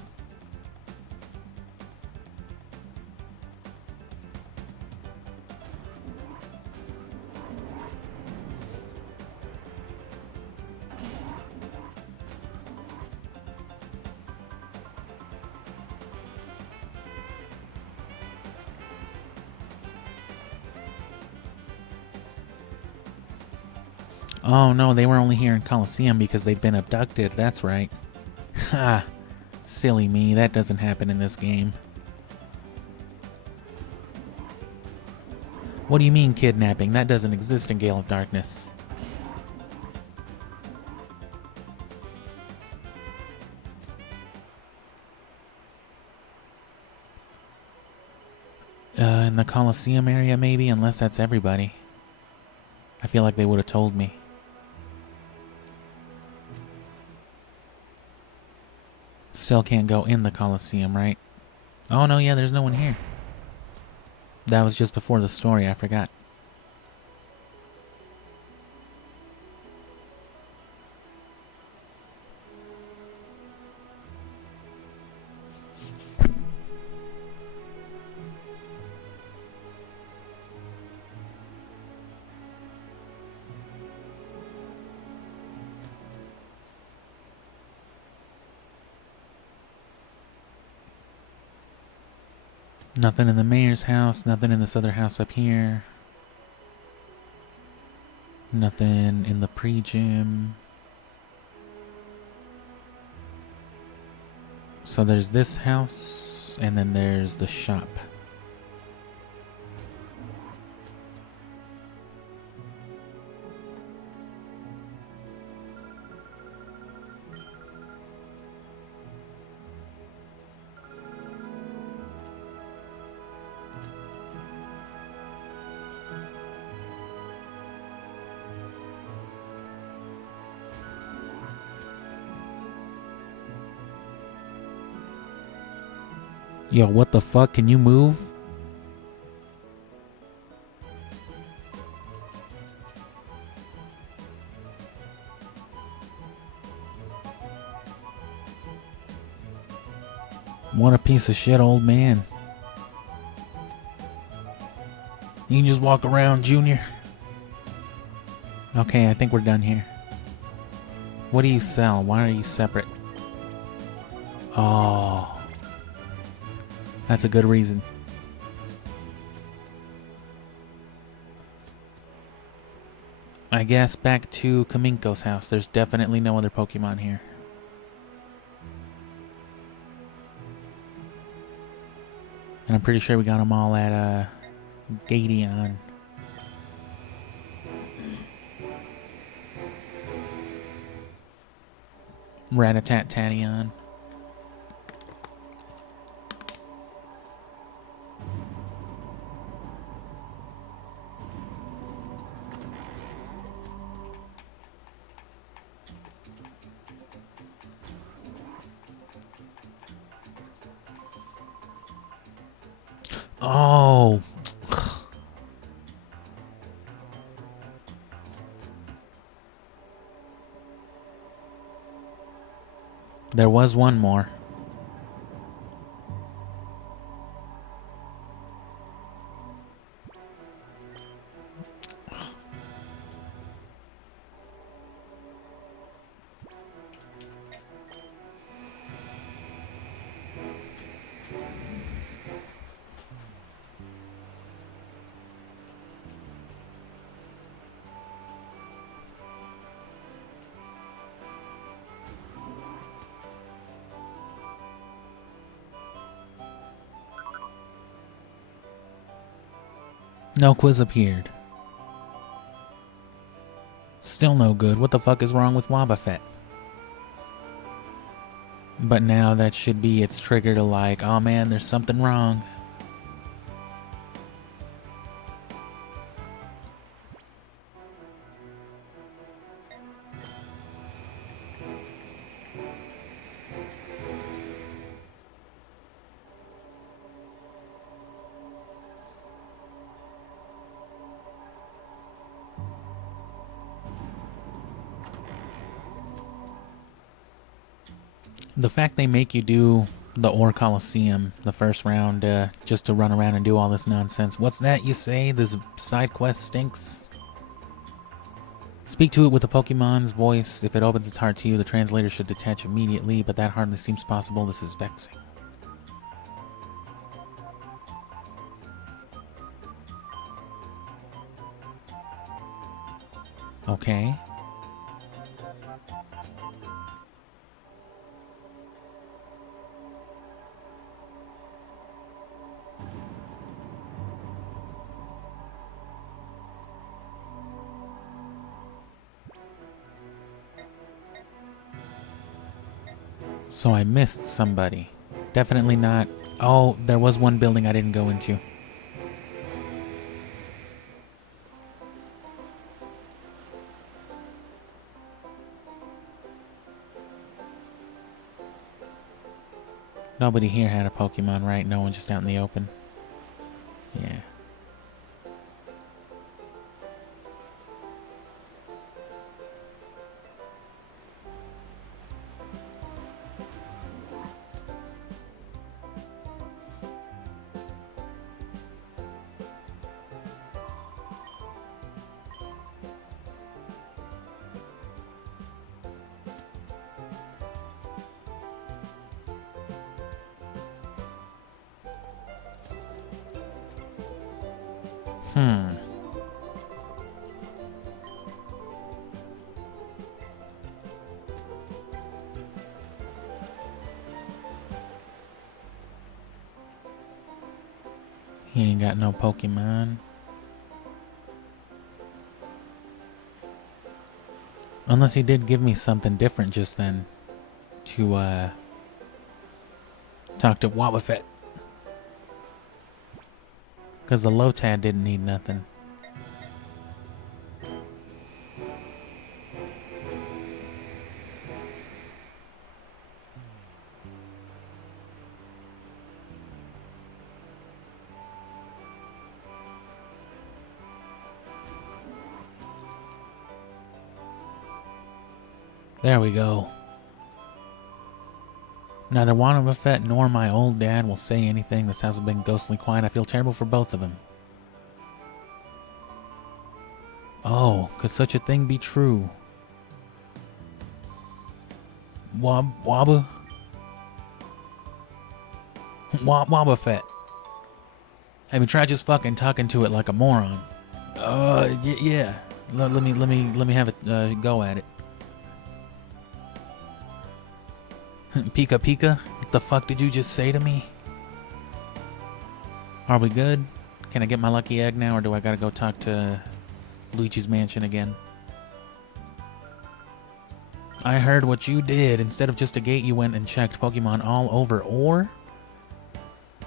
Oh no, they were only here in Coliseum because they've been abducted, that's right. Ha! Silly me, that doesn't happen in this game. What do you mean kidnapping? That doesn't exist in Gale of Darkness. In the Coliseum area maybe, unless that's everybody. I feel like they would have told me. Still can't go in the Coliseum, right? Oh no, yeah, there's no one here. That was just before the story, I forgot. Nothing in the mayor's house, nothing in this other house up here. Nothing in the pre-gym. So there's this house, and then there's the shop. Yo, what the fuck? Can you move? What a piece of shit old man. You can just walk around, Junior. Okay, I think we're done here. What do you sell? Why are you separate? Oh. That's a good reason. I guess back to Kaminko's house. There's definitely no other Pokemon here. And I'm pretty sure we got them all at Gateon. Ratatat-Tation. Oh. There was one more. No quiz appeared. Still no good. What the fuck is wrong with Wobbuffet? But now that should be its trigger to like, oh man, there's something wrong. The fact they make you do the Ore Coliseum the first round just to run around and do all this nonsense. What's that you say? This side quest stinks? Speak to it with the Pokemon's voice. If it opens its heart to you, the translator should detach immediately, but that hardly seems possible. This is vexing. Okay. So I missed somebody. Definitely not. Oh, there was one building I didn't go into. Nobody here had a Pokemon, right? No one just out in the open. Yeah. He ain't got no Pokemon. Unless he did give me something different just then to talk to Wobbuffet. Because the Lotad didn't need nothing. There we go. Neither Wanabafet nor my old dad will say anything. This house has been ghostly quiet. I feel terrible for both of them. Oh, could such a thing be true? Wabafet. Have you tried just fucking talking to it like a moron? Yeah. Let me have a go at it. Pika Pika? What the fuck did you just say to me? Are we good? Can I get my lucky egg now, or do I gotta go talk to Luigi's Mansion again? I heard what you did. Instead of just a gate, you went and checked Pokemon all over, or?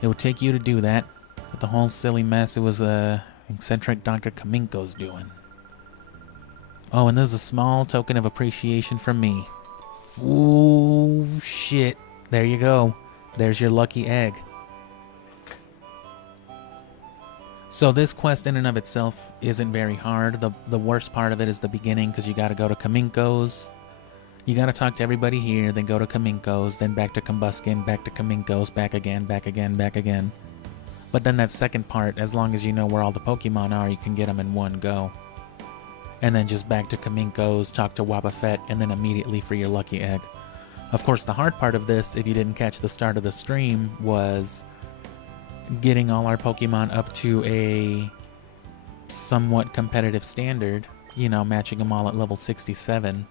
It would take you to do that. But the whole silly mess, it was eccentric Dr. Kaminko's doing. Oh, and there's a small token of appreciation from me. Ooh, shit. There you go. There's your lucky egg. So this quest in and of itself isn't very hard. The worst part of it is the beginning, because you gotta go to Kaminko's. You gotta talk to everybody here, then go to Kaminko's, then back to Combuskin, back to Kaminko's, back again, back again, back again. But then that second part, as long as you know where all the Pokemon are, you can get them in one go. And then just back to Kaminko's, talk to Wobbuffet, and then immediately for your lucky egg. Of course, the hard part of this, if you didn't catch the start of the stream, was getting all our Pokemon up to a somewhat competitive standard, you know, matching them all at level 67,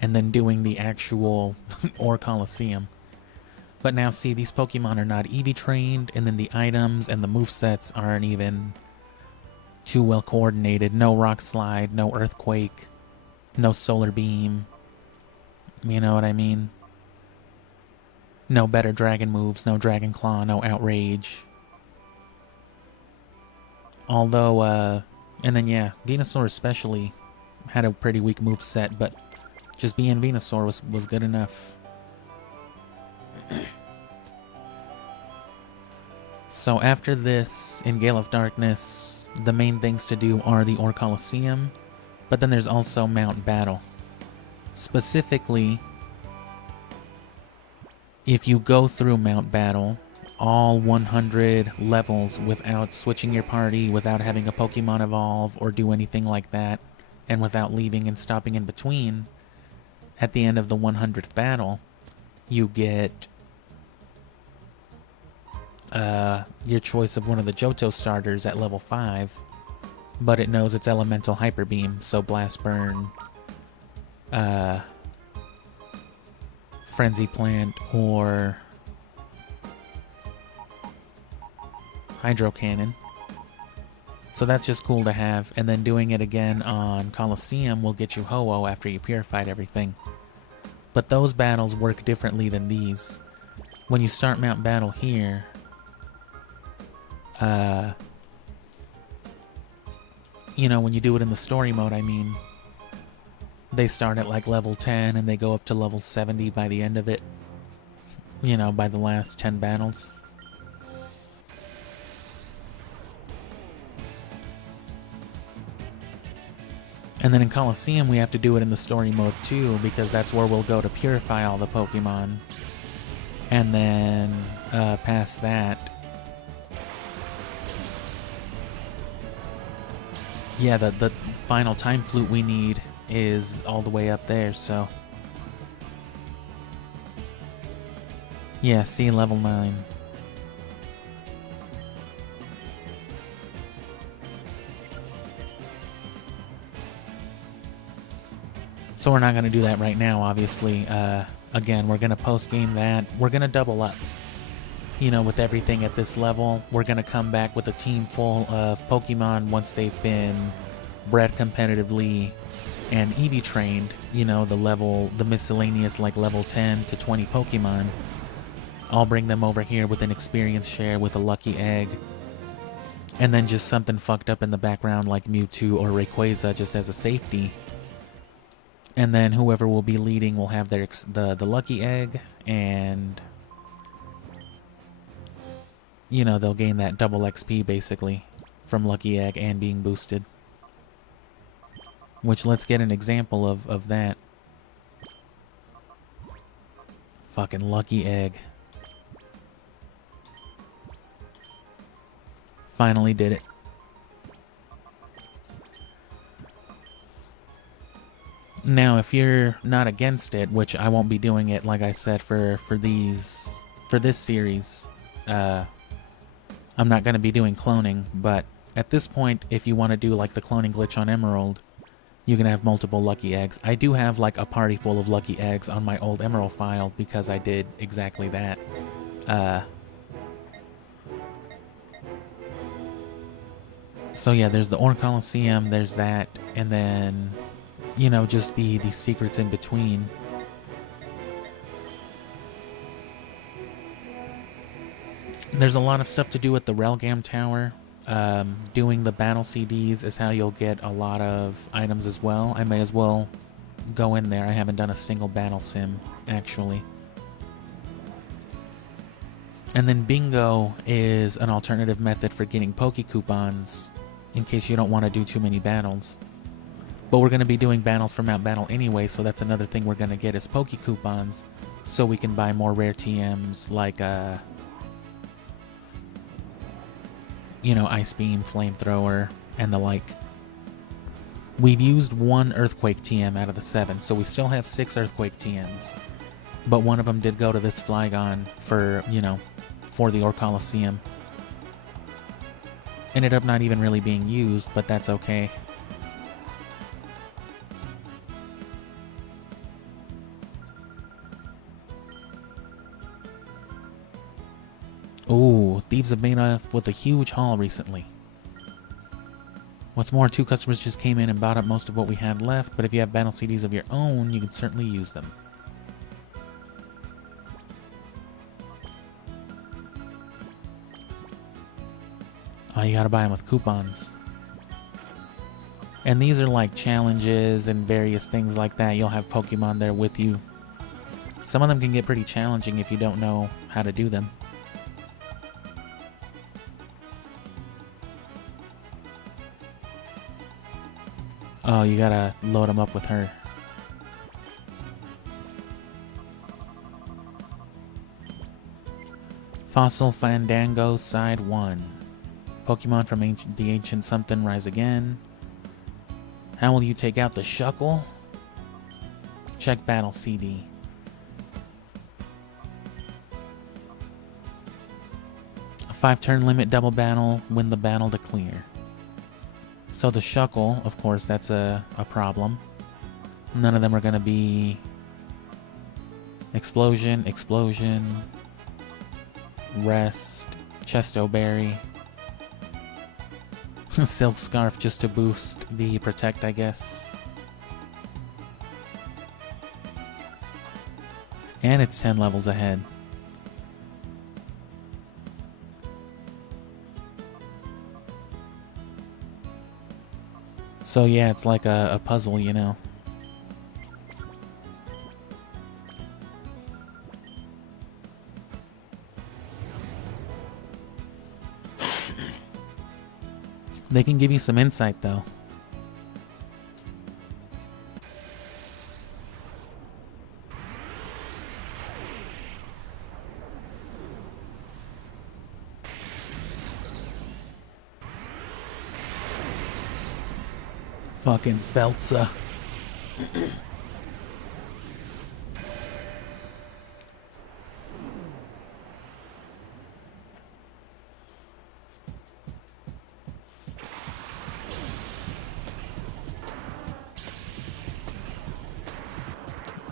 and then doing the actual Ore Coliseum. But now see, these Pokemon are not EV trained, and then the items and the movesets aren't even too well coordinated. No Rock Slide, no Earthquake, no Solar Beam. You know what I mean? No better Dragon moves, no Dragon Claw, no Outrage. Although, and then yeah, Venusaur especially had a pretty weak moveset, but just being Venusaur was good enough. So after this, in Gale of Darkness, the main things to do are the Ore Coliseum, but then there's also Mount Battle. Specifically, if you go through Mount Battle, all 100 levels without switching your party, without having a Pokemon evolve or do anything like that, and without leaving and stopping in between, at the end of the 100th battle, you get your choice of one of the Johto starters at level 5, but it knows it's Elemental Hyper Beam, so Blast Burn, Frenzy Plant, or Hydro Cannon. So that's just cool to have, and then doing it again on Coliseum will get you Ho-Oh after you purified everything. But those battles work differently than these. When you start Mount Battle here, you know, when you do it in the story mode, I mean, they start at like level 10 and they go up to level 70 by the end of it. You know, by the last 10 battles. And then in Coliseum, we have to do it in the story mode too, because that's where we'll go to purify all the Pokemon. And then, past that, yeah, the final time flute we need is all the way up there, so. Yeah, see, level 9. So we're not going to do that right now, obviously. Again, we're going to post-game that. We're going to double up. You know, with everything at this level, we're going to come back with a team full of Pokemon once they've been bred competitively and EV trained. You know, the miscellaneous like level 10 to 20 Pokemon. I'll bring them over here with an experience share with a lucky egg. And then just something fucked up in the background like Mewtwo or Rayquaza just as a safety. And then whoever will be leading will have their the lucky egg, and you know, they'll gain that double XP basically from lucky egg and being boosted. Which, let's get an example of that. Fucking lucky egg. Finally did it. Now, if you're not against it, which I won't be doing it, like I said, for this series, I'm not going to be doing cloning, but at this point, if you want to do like the cloning glitch on Emerald, you can have multiple lucky eggs. I do have like a party full of lucky eggs on my old Emerald file because I did exactly that. So yeah, there's the Ore Coliseum, there's that, and then, you know, just the secrets in between. There's a lot of stuff to do at the Relgam Tower. Doing the battle CDs is how you'll get a lot of items as well. I may as well go in there. I haven't done a single battle sim, actually. And then bingo is an alternative method for getting Poke Coupons in case you don't want to do too many battles. But we're going to be doing battles for Mount Battle anyway, so that's another thing we're going to get is Poke Coupons so we can buy more rare TMs like, you know, Ice Beam, Flamethrower, and the like. We've used 1 Earthquake TM out of the 7, so we still have 6 Earthquake TMs. But one of them did go to this Flygon for, you know, for the Ore Coliseum. Ended up not even really being used, but that's okay. Ooh, Thieves have made off with a huge haul recently. What's more, 2 customers just came in and bought up most of what we had left, but if you have battle CDs of your own, you can certainly use them. Oh, you gotta buy them with coupons. And these are like challenges and various things like that. You'll have Pokemon there with you. Some of them can get pretty challenging if you don't know how to do them. Oh, you gotta load them up with her. Fossil Fandango Side 1. Pokemon from the Ancient Something rise again. How will you take out the Shuckle? Check Battle CD. A 5-turn limit double battle, win the battle to clear. So the Shuckle, of course, that's a problem. None of them are going to be Explosion, Explosion, Rest, Chesto Berry, Silk Scarf just to boost the Protect, I guess. And it's 10 levels ahead. So yeah, it's like a puzzle, you know. They can give you some insight, though. Fucking Feltza.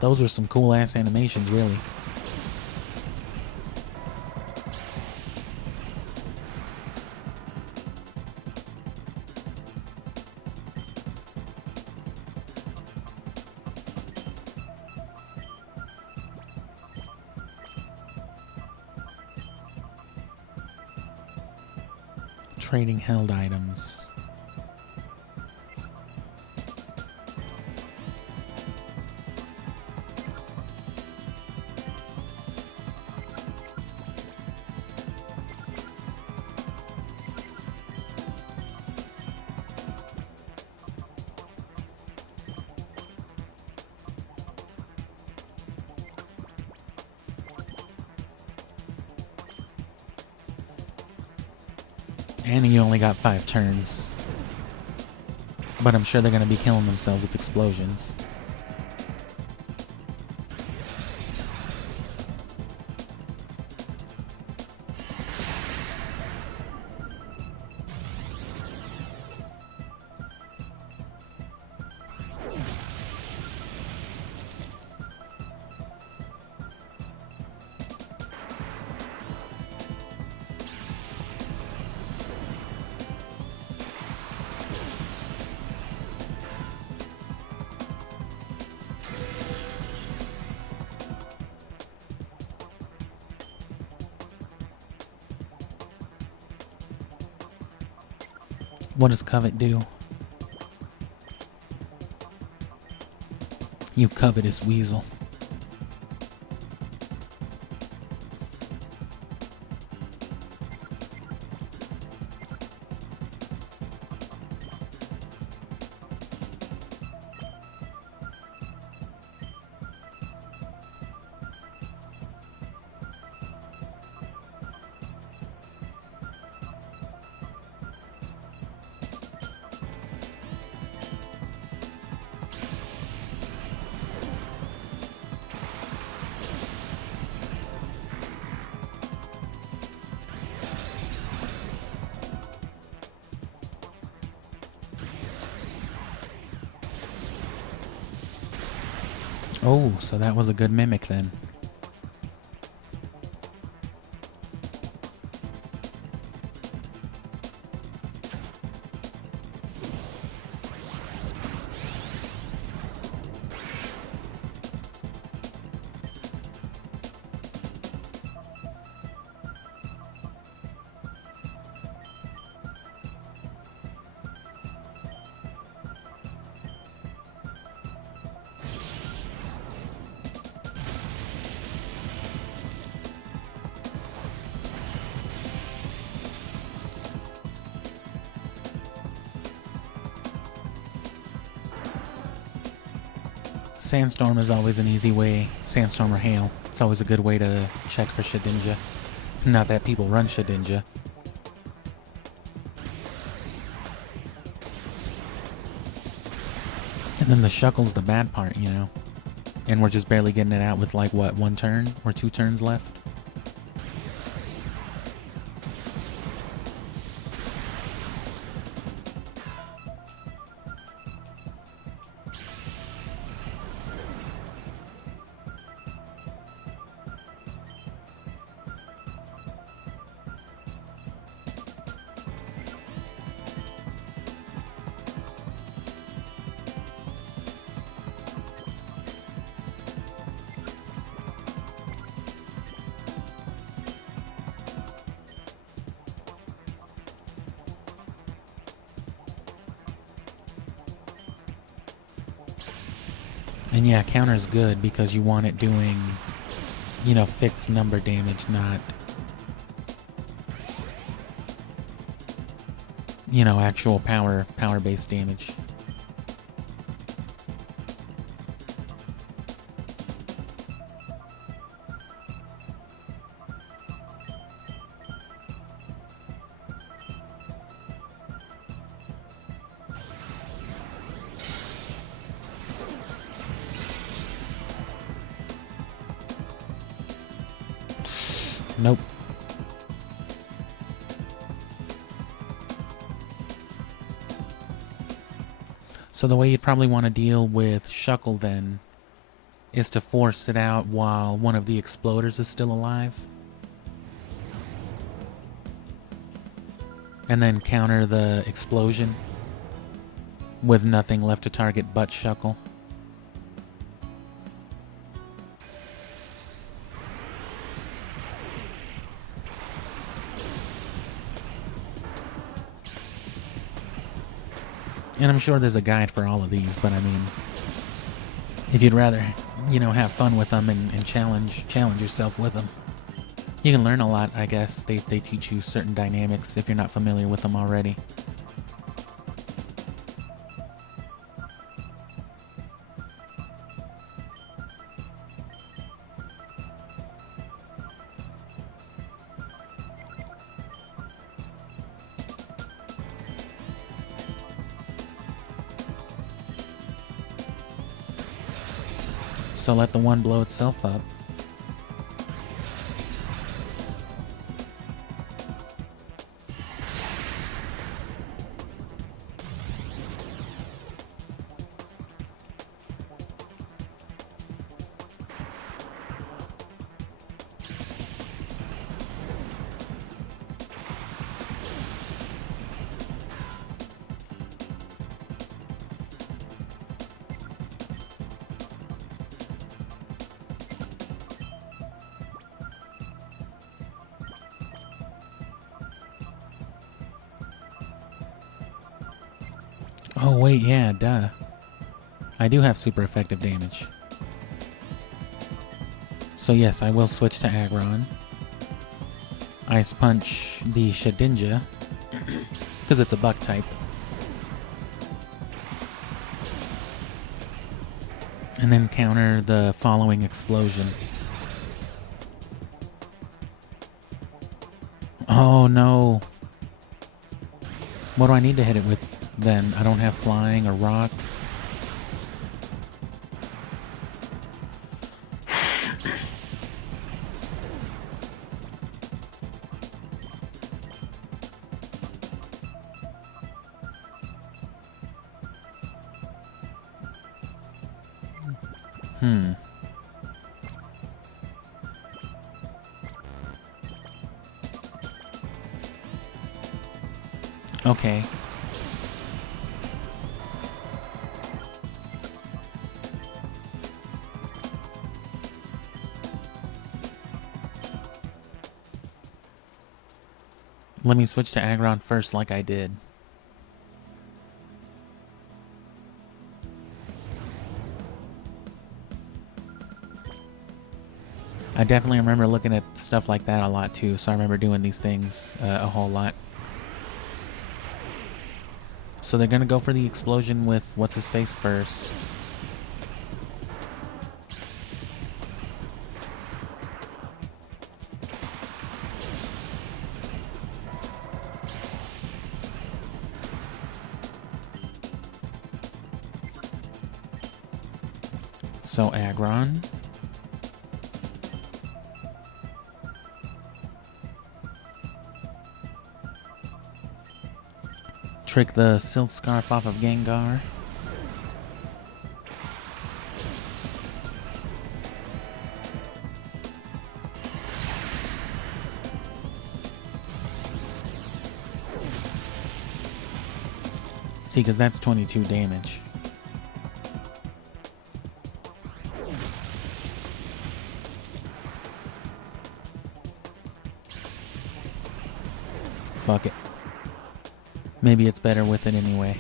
Those are some cool ass animations, really. Trading held items. And you only got 5 turns. But I'm sure they're going to be killing themselves with explosions. What does Covet do? You covetous weasel. Oh, so that was a good mimic then. Sandstorm is always an easy way. Sandstorm or Hail. It's always a good way to check for Shedinja. Not that people run Shedinja. And then the Shuckle's the bad part, you know. And we're just barely getting it out with like, what, 1 turn? Or 2 turns left? And yeah, counter's good because you want it doing, you know, fixed number damage, not, you know, actual power-based damage. Nope. So the way you'd probably want to deal with Shuckle then is to force it out while one of the exploders is still alive. And then counter the explosion with nothing left to target but Shuckle. And I'm sure there's a guide for all of these, but I mean, if you'd rather, you know, have fun with them and challenge yourself with them, you can learn a lot, I guess. They teach you certain dynamics if you're not familiar with them already. So let the one blow itself up. Oh wait, yeah, duh. I do have super effective damage. So yes, I will switch to Aggron. Ice Punch the Shedinja, because it's a Buck type. And then counter the following explosion. Oh no. What do I need to hit it with then? I don't have flying or rock. Okay. Let me switch to Aggron first like I did. I definitely remember looking at stuff like that a lot too, so I remember doing these things a whole lot. So they're gonna go for the explosion with what's-his-face first. So Aggron. Trick the Silk Scarf off of Gengar. See, because that's 22 damage. Fuck it. Maybe it's better with it anyway.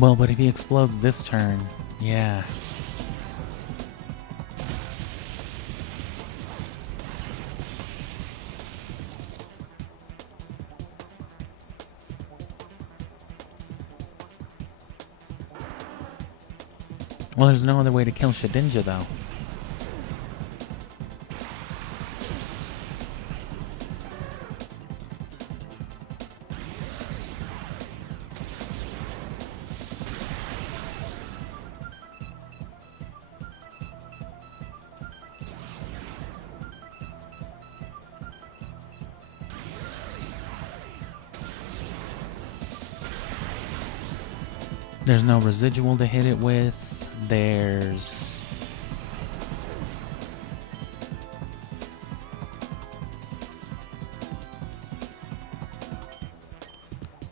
Well, but if he explodes this turn, yeah. Well, there's no other way to kill Shedinja, though. There's no residual to hit it with. There's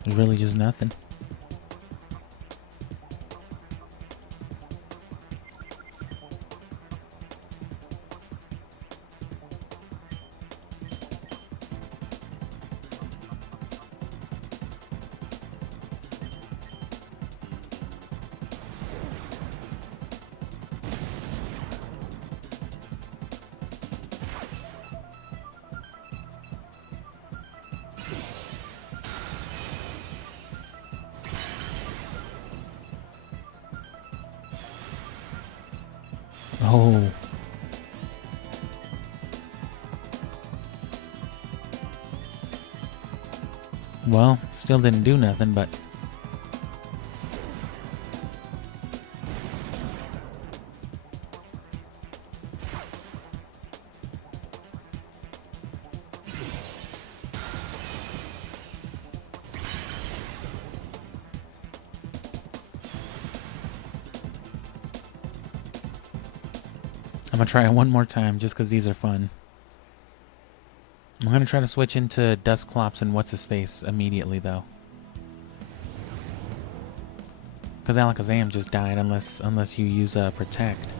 really just nothing. Oh. Well, still didn't do nothing, but... I'm gonna try it one more time just because these are fun. I'm gonna try to switch into Dustclops and What's-His-Face immediately, though. Because Alakazam just died unless you use a Protect.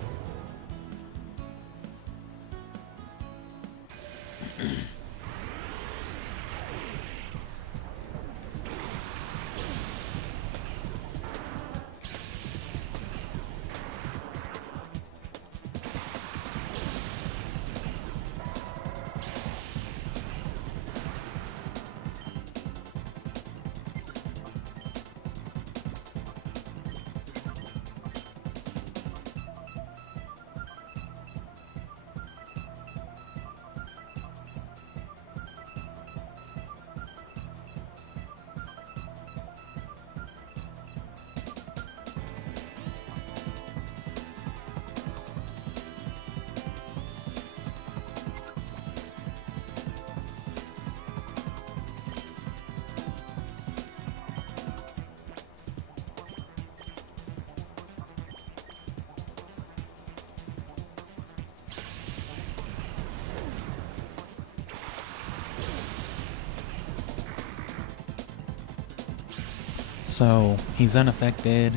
So, he's unaffected.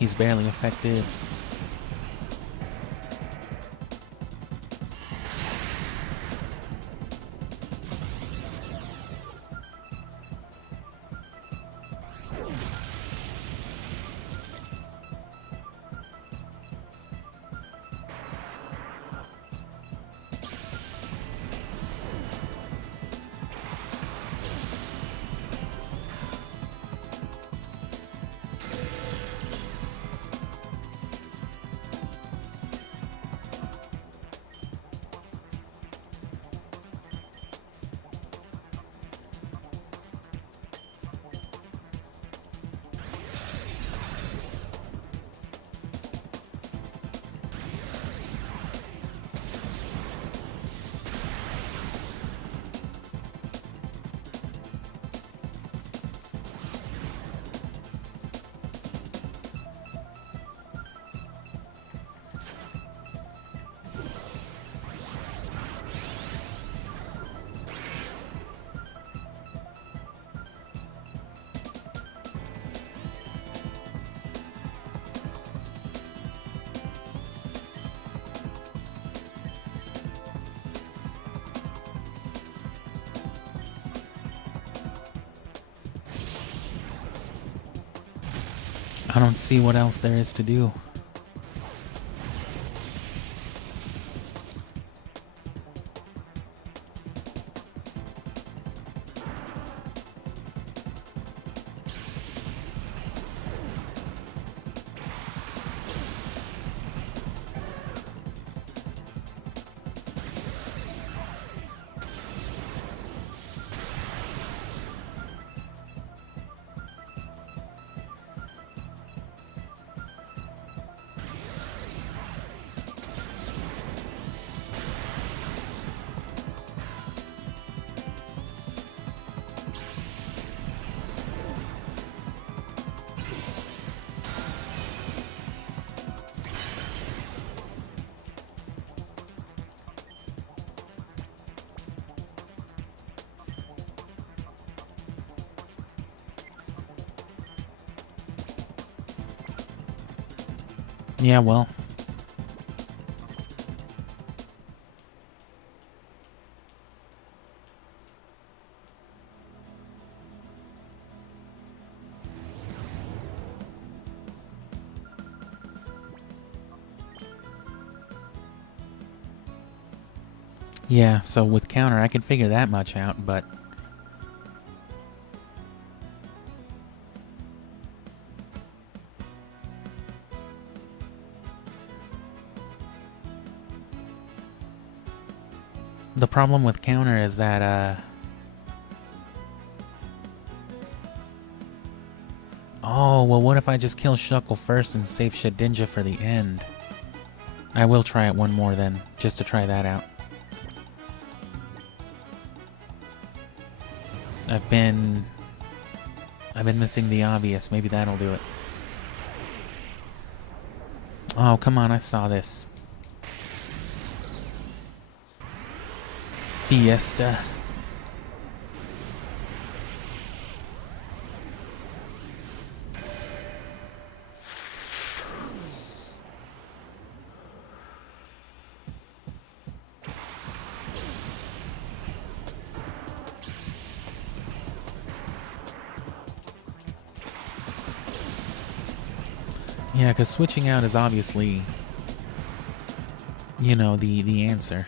He's barely affected. I don't see what else there is to do. Yeah, well. Yeah, so with counter, I can figure that much out, but... The problem with counter is that, Oh, well what if I just kill Shuckle first and save Shedinja for the end? I will try it one more then, just to try that out. I've been missing the obvious. Maybe that'll do it. Oh, come on, I saw this. Fiesta. Yeah, because switching out is obviously, you know, the answer.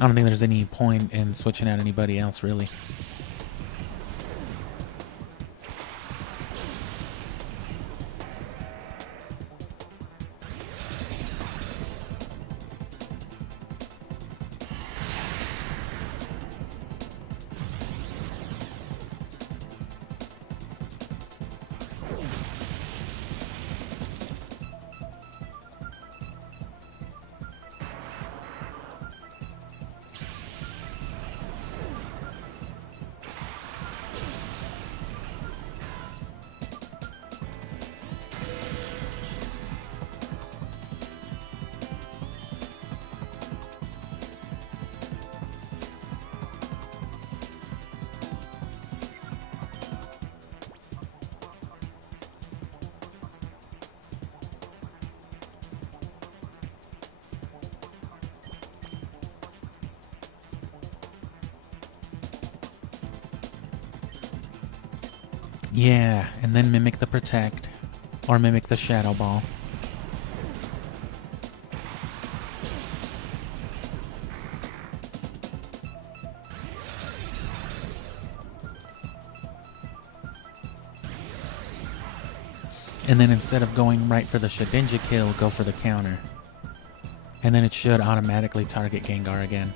I don't think there's any point in switching out anybody else, really. Yeah, and then mimic the Protect, or mimic the Shadow Ball. And then instead of going right for the Shedinja kill, go for the counter. And then it should automatically target Gengar again.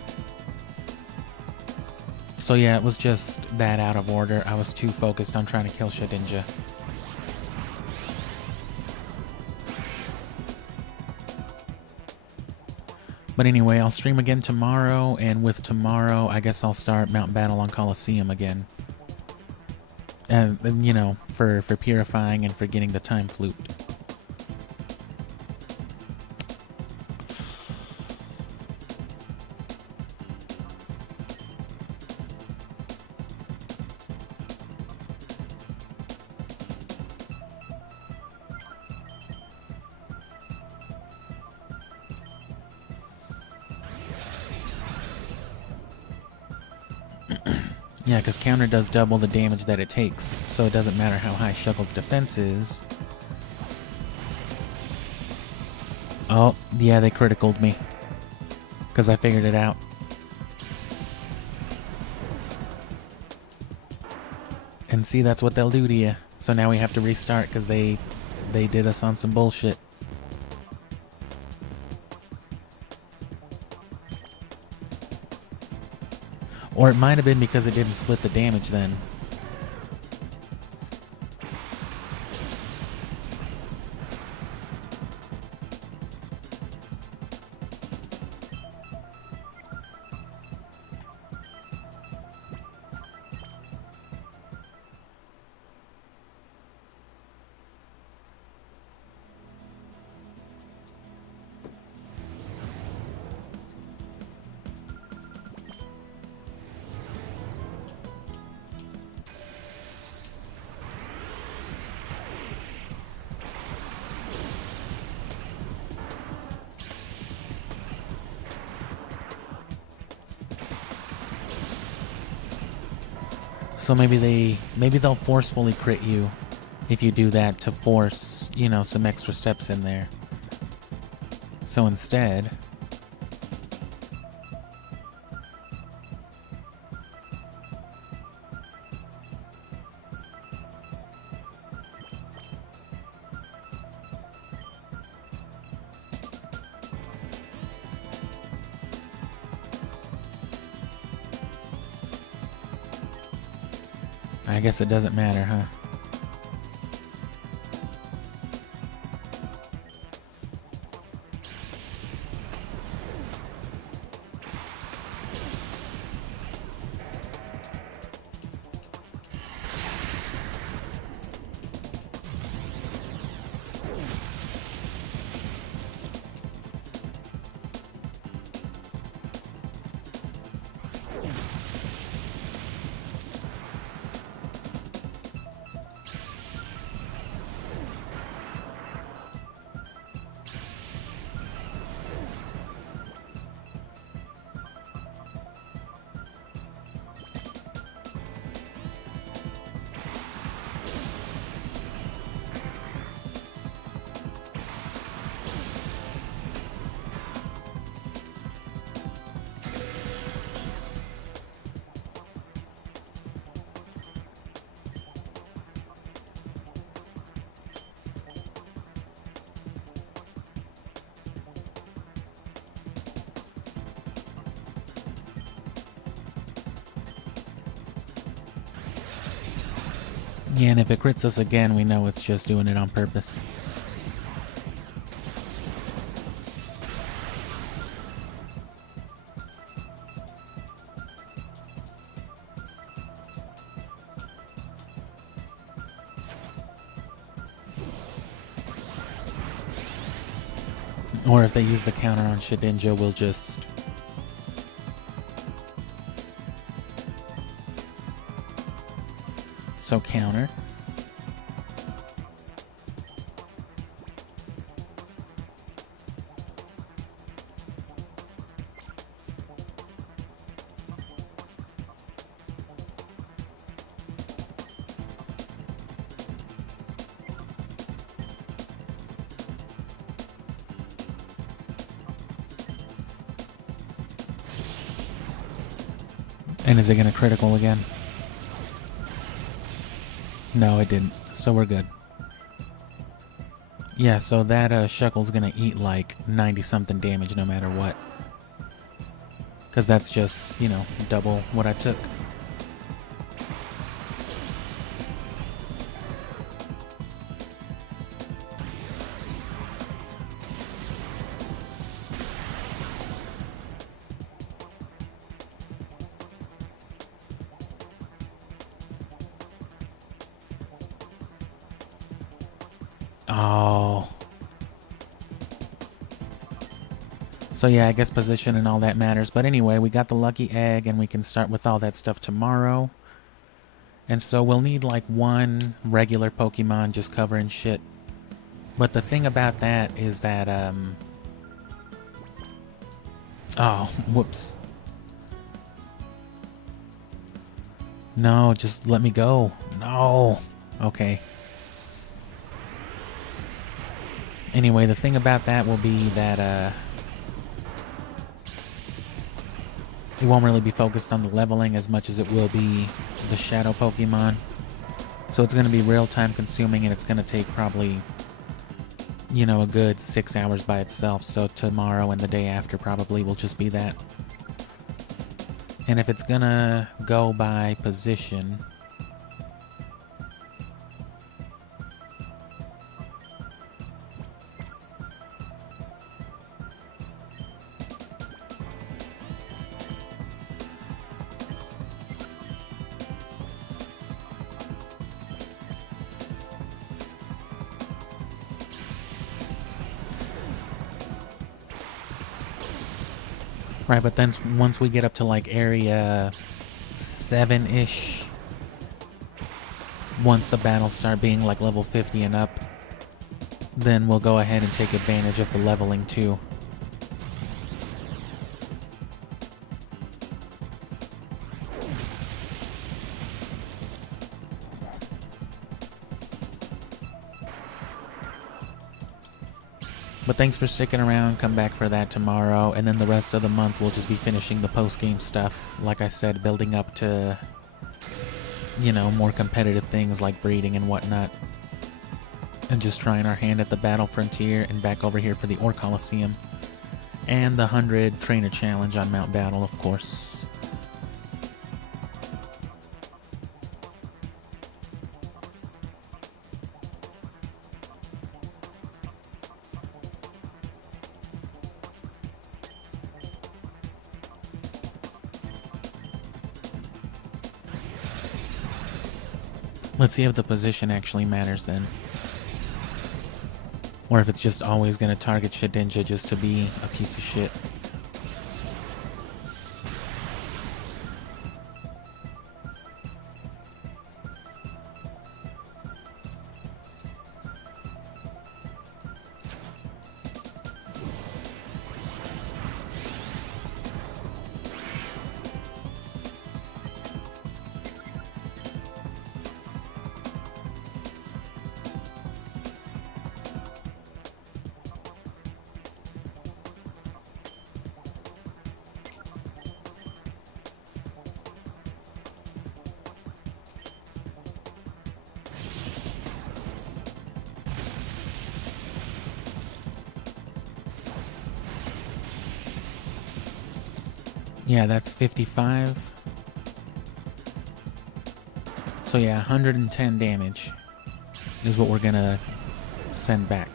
So yeah, it was just that out of order. I was too focused on trying to kill Shedinja. But anyway, I'll stream again tomorrow, and with tomorrow, I guess I'll start Mount Battle on Coliseum again. And you know, for purifying and for getting the Time Flute. Yeah, because counter does double the damage that it takes, so it doesn't matter how high Shuckle's defense is. Oh, yeah, they criticaled me. Because I figured it out. And see, that's what they'll do to you. So now we have to restart because they did us on some bullshit. Or it might have been because it didn't split the damage then. So maybe they'll forcefully crit you if you do that to force, you know, some extra steps in there. So instead, I guess it doesn't matter, huh? Yeah, and if it crits us again, we know it's just doing it on purpose. Or if they use the counter on Shedinja, we'll just... So counter. And is it gonna critical again? No, it didn't. So we're good. Yeah, so that Shuckle's gonna eat like 90-something damage no matter what. Because that's just, you know, double what I took. Oh. So yeah, I guess position and all that matters. But anyway, we got the lucky egg and we can start with all that stuff tomorrow. And so we'll need like one regular Pokemon just covering shit. But the thing about that is that, oh, whoops. No, just let me go. No. Okay. Anyway, the thing about that will be that, it won't really be focused on the leveling as much as it will be the shadow Pokemon. So it's going to be real time consuming and it's going to take probably, you know, a good 6 hours by itself. So tomorrow and the day after probably will just be that. And if it's going to go by position... Right, but then once we get up to like area 7-ish, once the battles start being like level 50 and up, then we'll go ahead and take advantage of the leveling too. But thanks for sticking around. Come back for that tomorrow. And then the rest of the month we'll just be finishing the post-game stuff. Like I said, building up to, you know, more competitive things like breeding and whatnot. And just trying our hand at the Battle Frontier and back over here for the Ore Coliseum. And the 100 Trainer Challenge on Mount Battle, of course. Let's see if the position actually matters then. Or if it's just always going to target Shedinja just to be a piece of shit. Yeah, that's 55. So yeah, 110 damage is what we're gonna send back.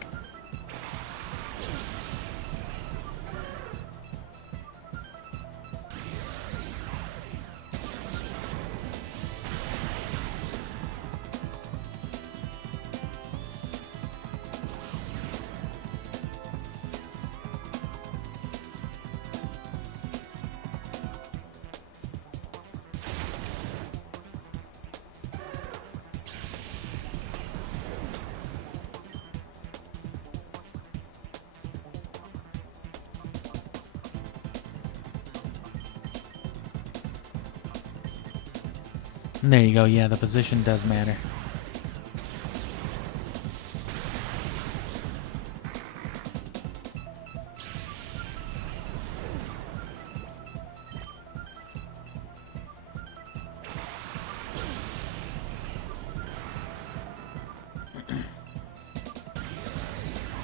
And there you go, yeah, the position does matter.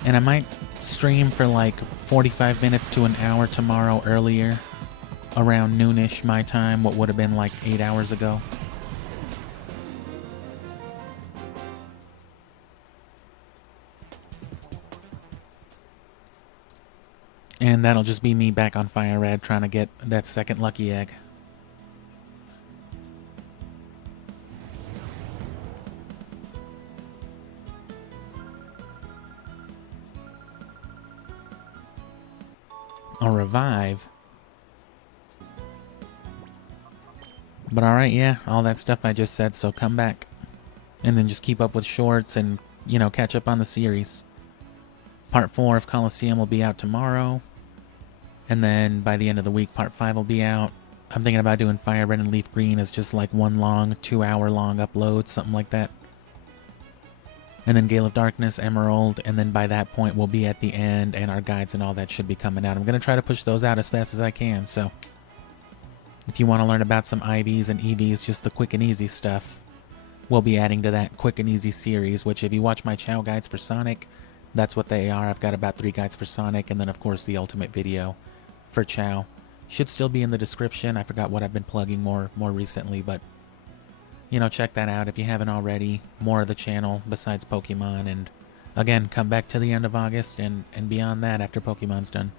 And I might stream for like 45 minutes to an hour tomorrow earlier, around noonish my time, what would have been like 8 hours ago. And that'll just be me back on Fire Red trying to get that second lucky egg. A revive. But alright, yeah, all that stuff I just said, so come back. And then just keep up with shorts and, you know, catch up on the series. Part 4 of Coliseum will be out tomorrow. And then by the end of the week, Part 5 will be out. I'm thinking about doing Fire Red and Leaf Green as just like one long, 2-hour long upload, something like that. And then Gale of Darkness, Emerald, and then by that point we'll be at the end and our guides and all that should be coming out. I'm going to try to push those out as fast as I can, so if you want to learn about some IVs and EVs, just the quick and easy stuff, we'll be adding to that quick and easy series, which if you watch my Chao guides for Sonic, that's what they are. I've got about 3 guides for Sonic, and then of course the ultimate video for Chao. Should still be in the description. I forgot what I've been plugging more recently, but you know, check that out if you haven't already. More of the channel besides Pokemon, and again, come back to the end of August and beyond that after Pokemon's done.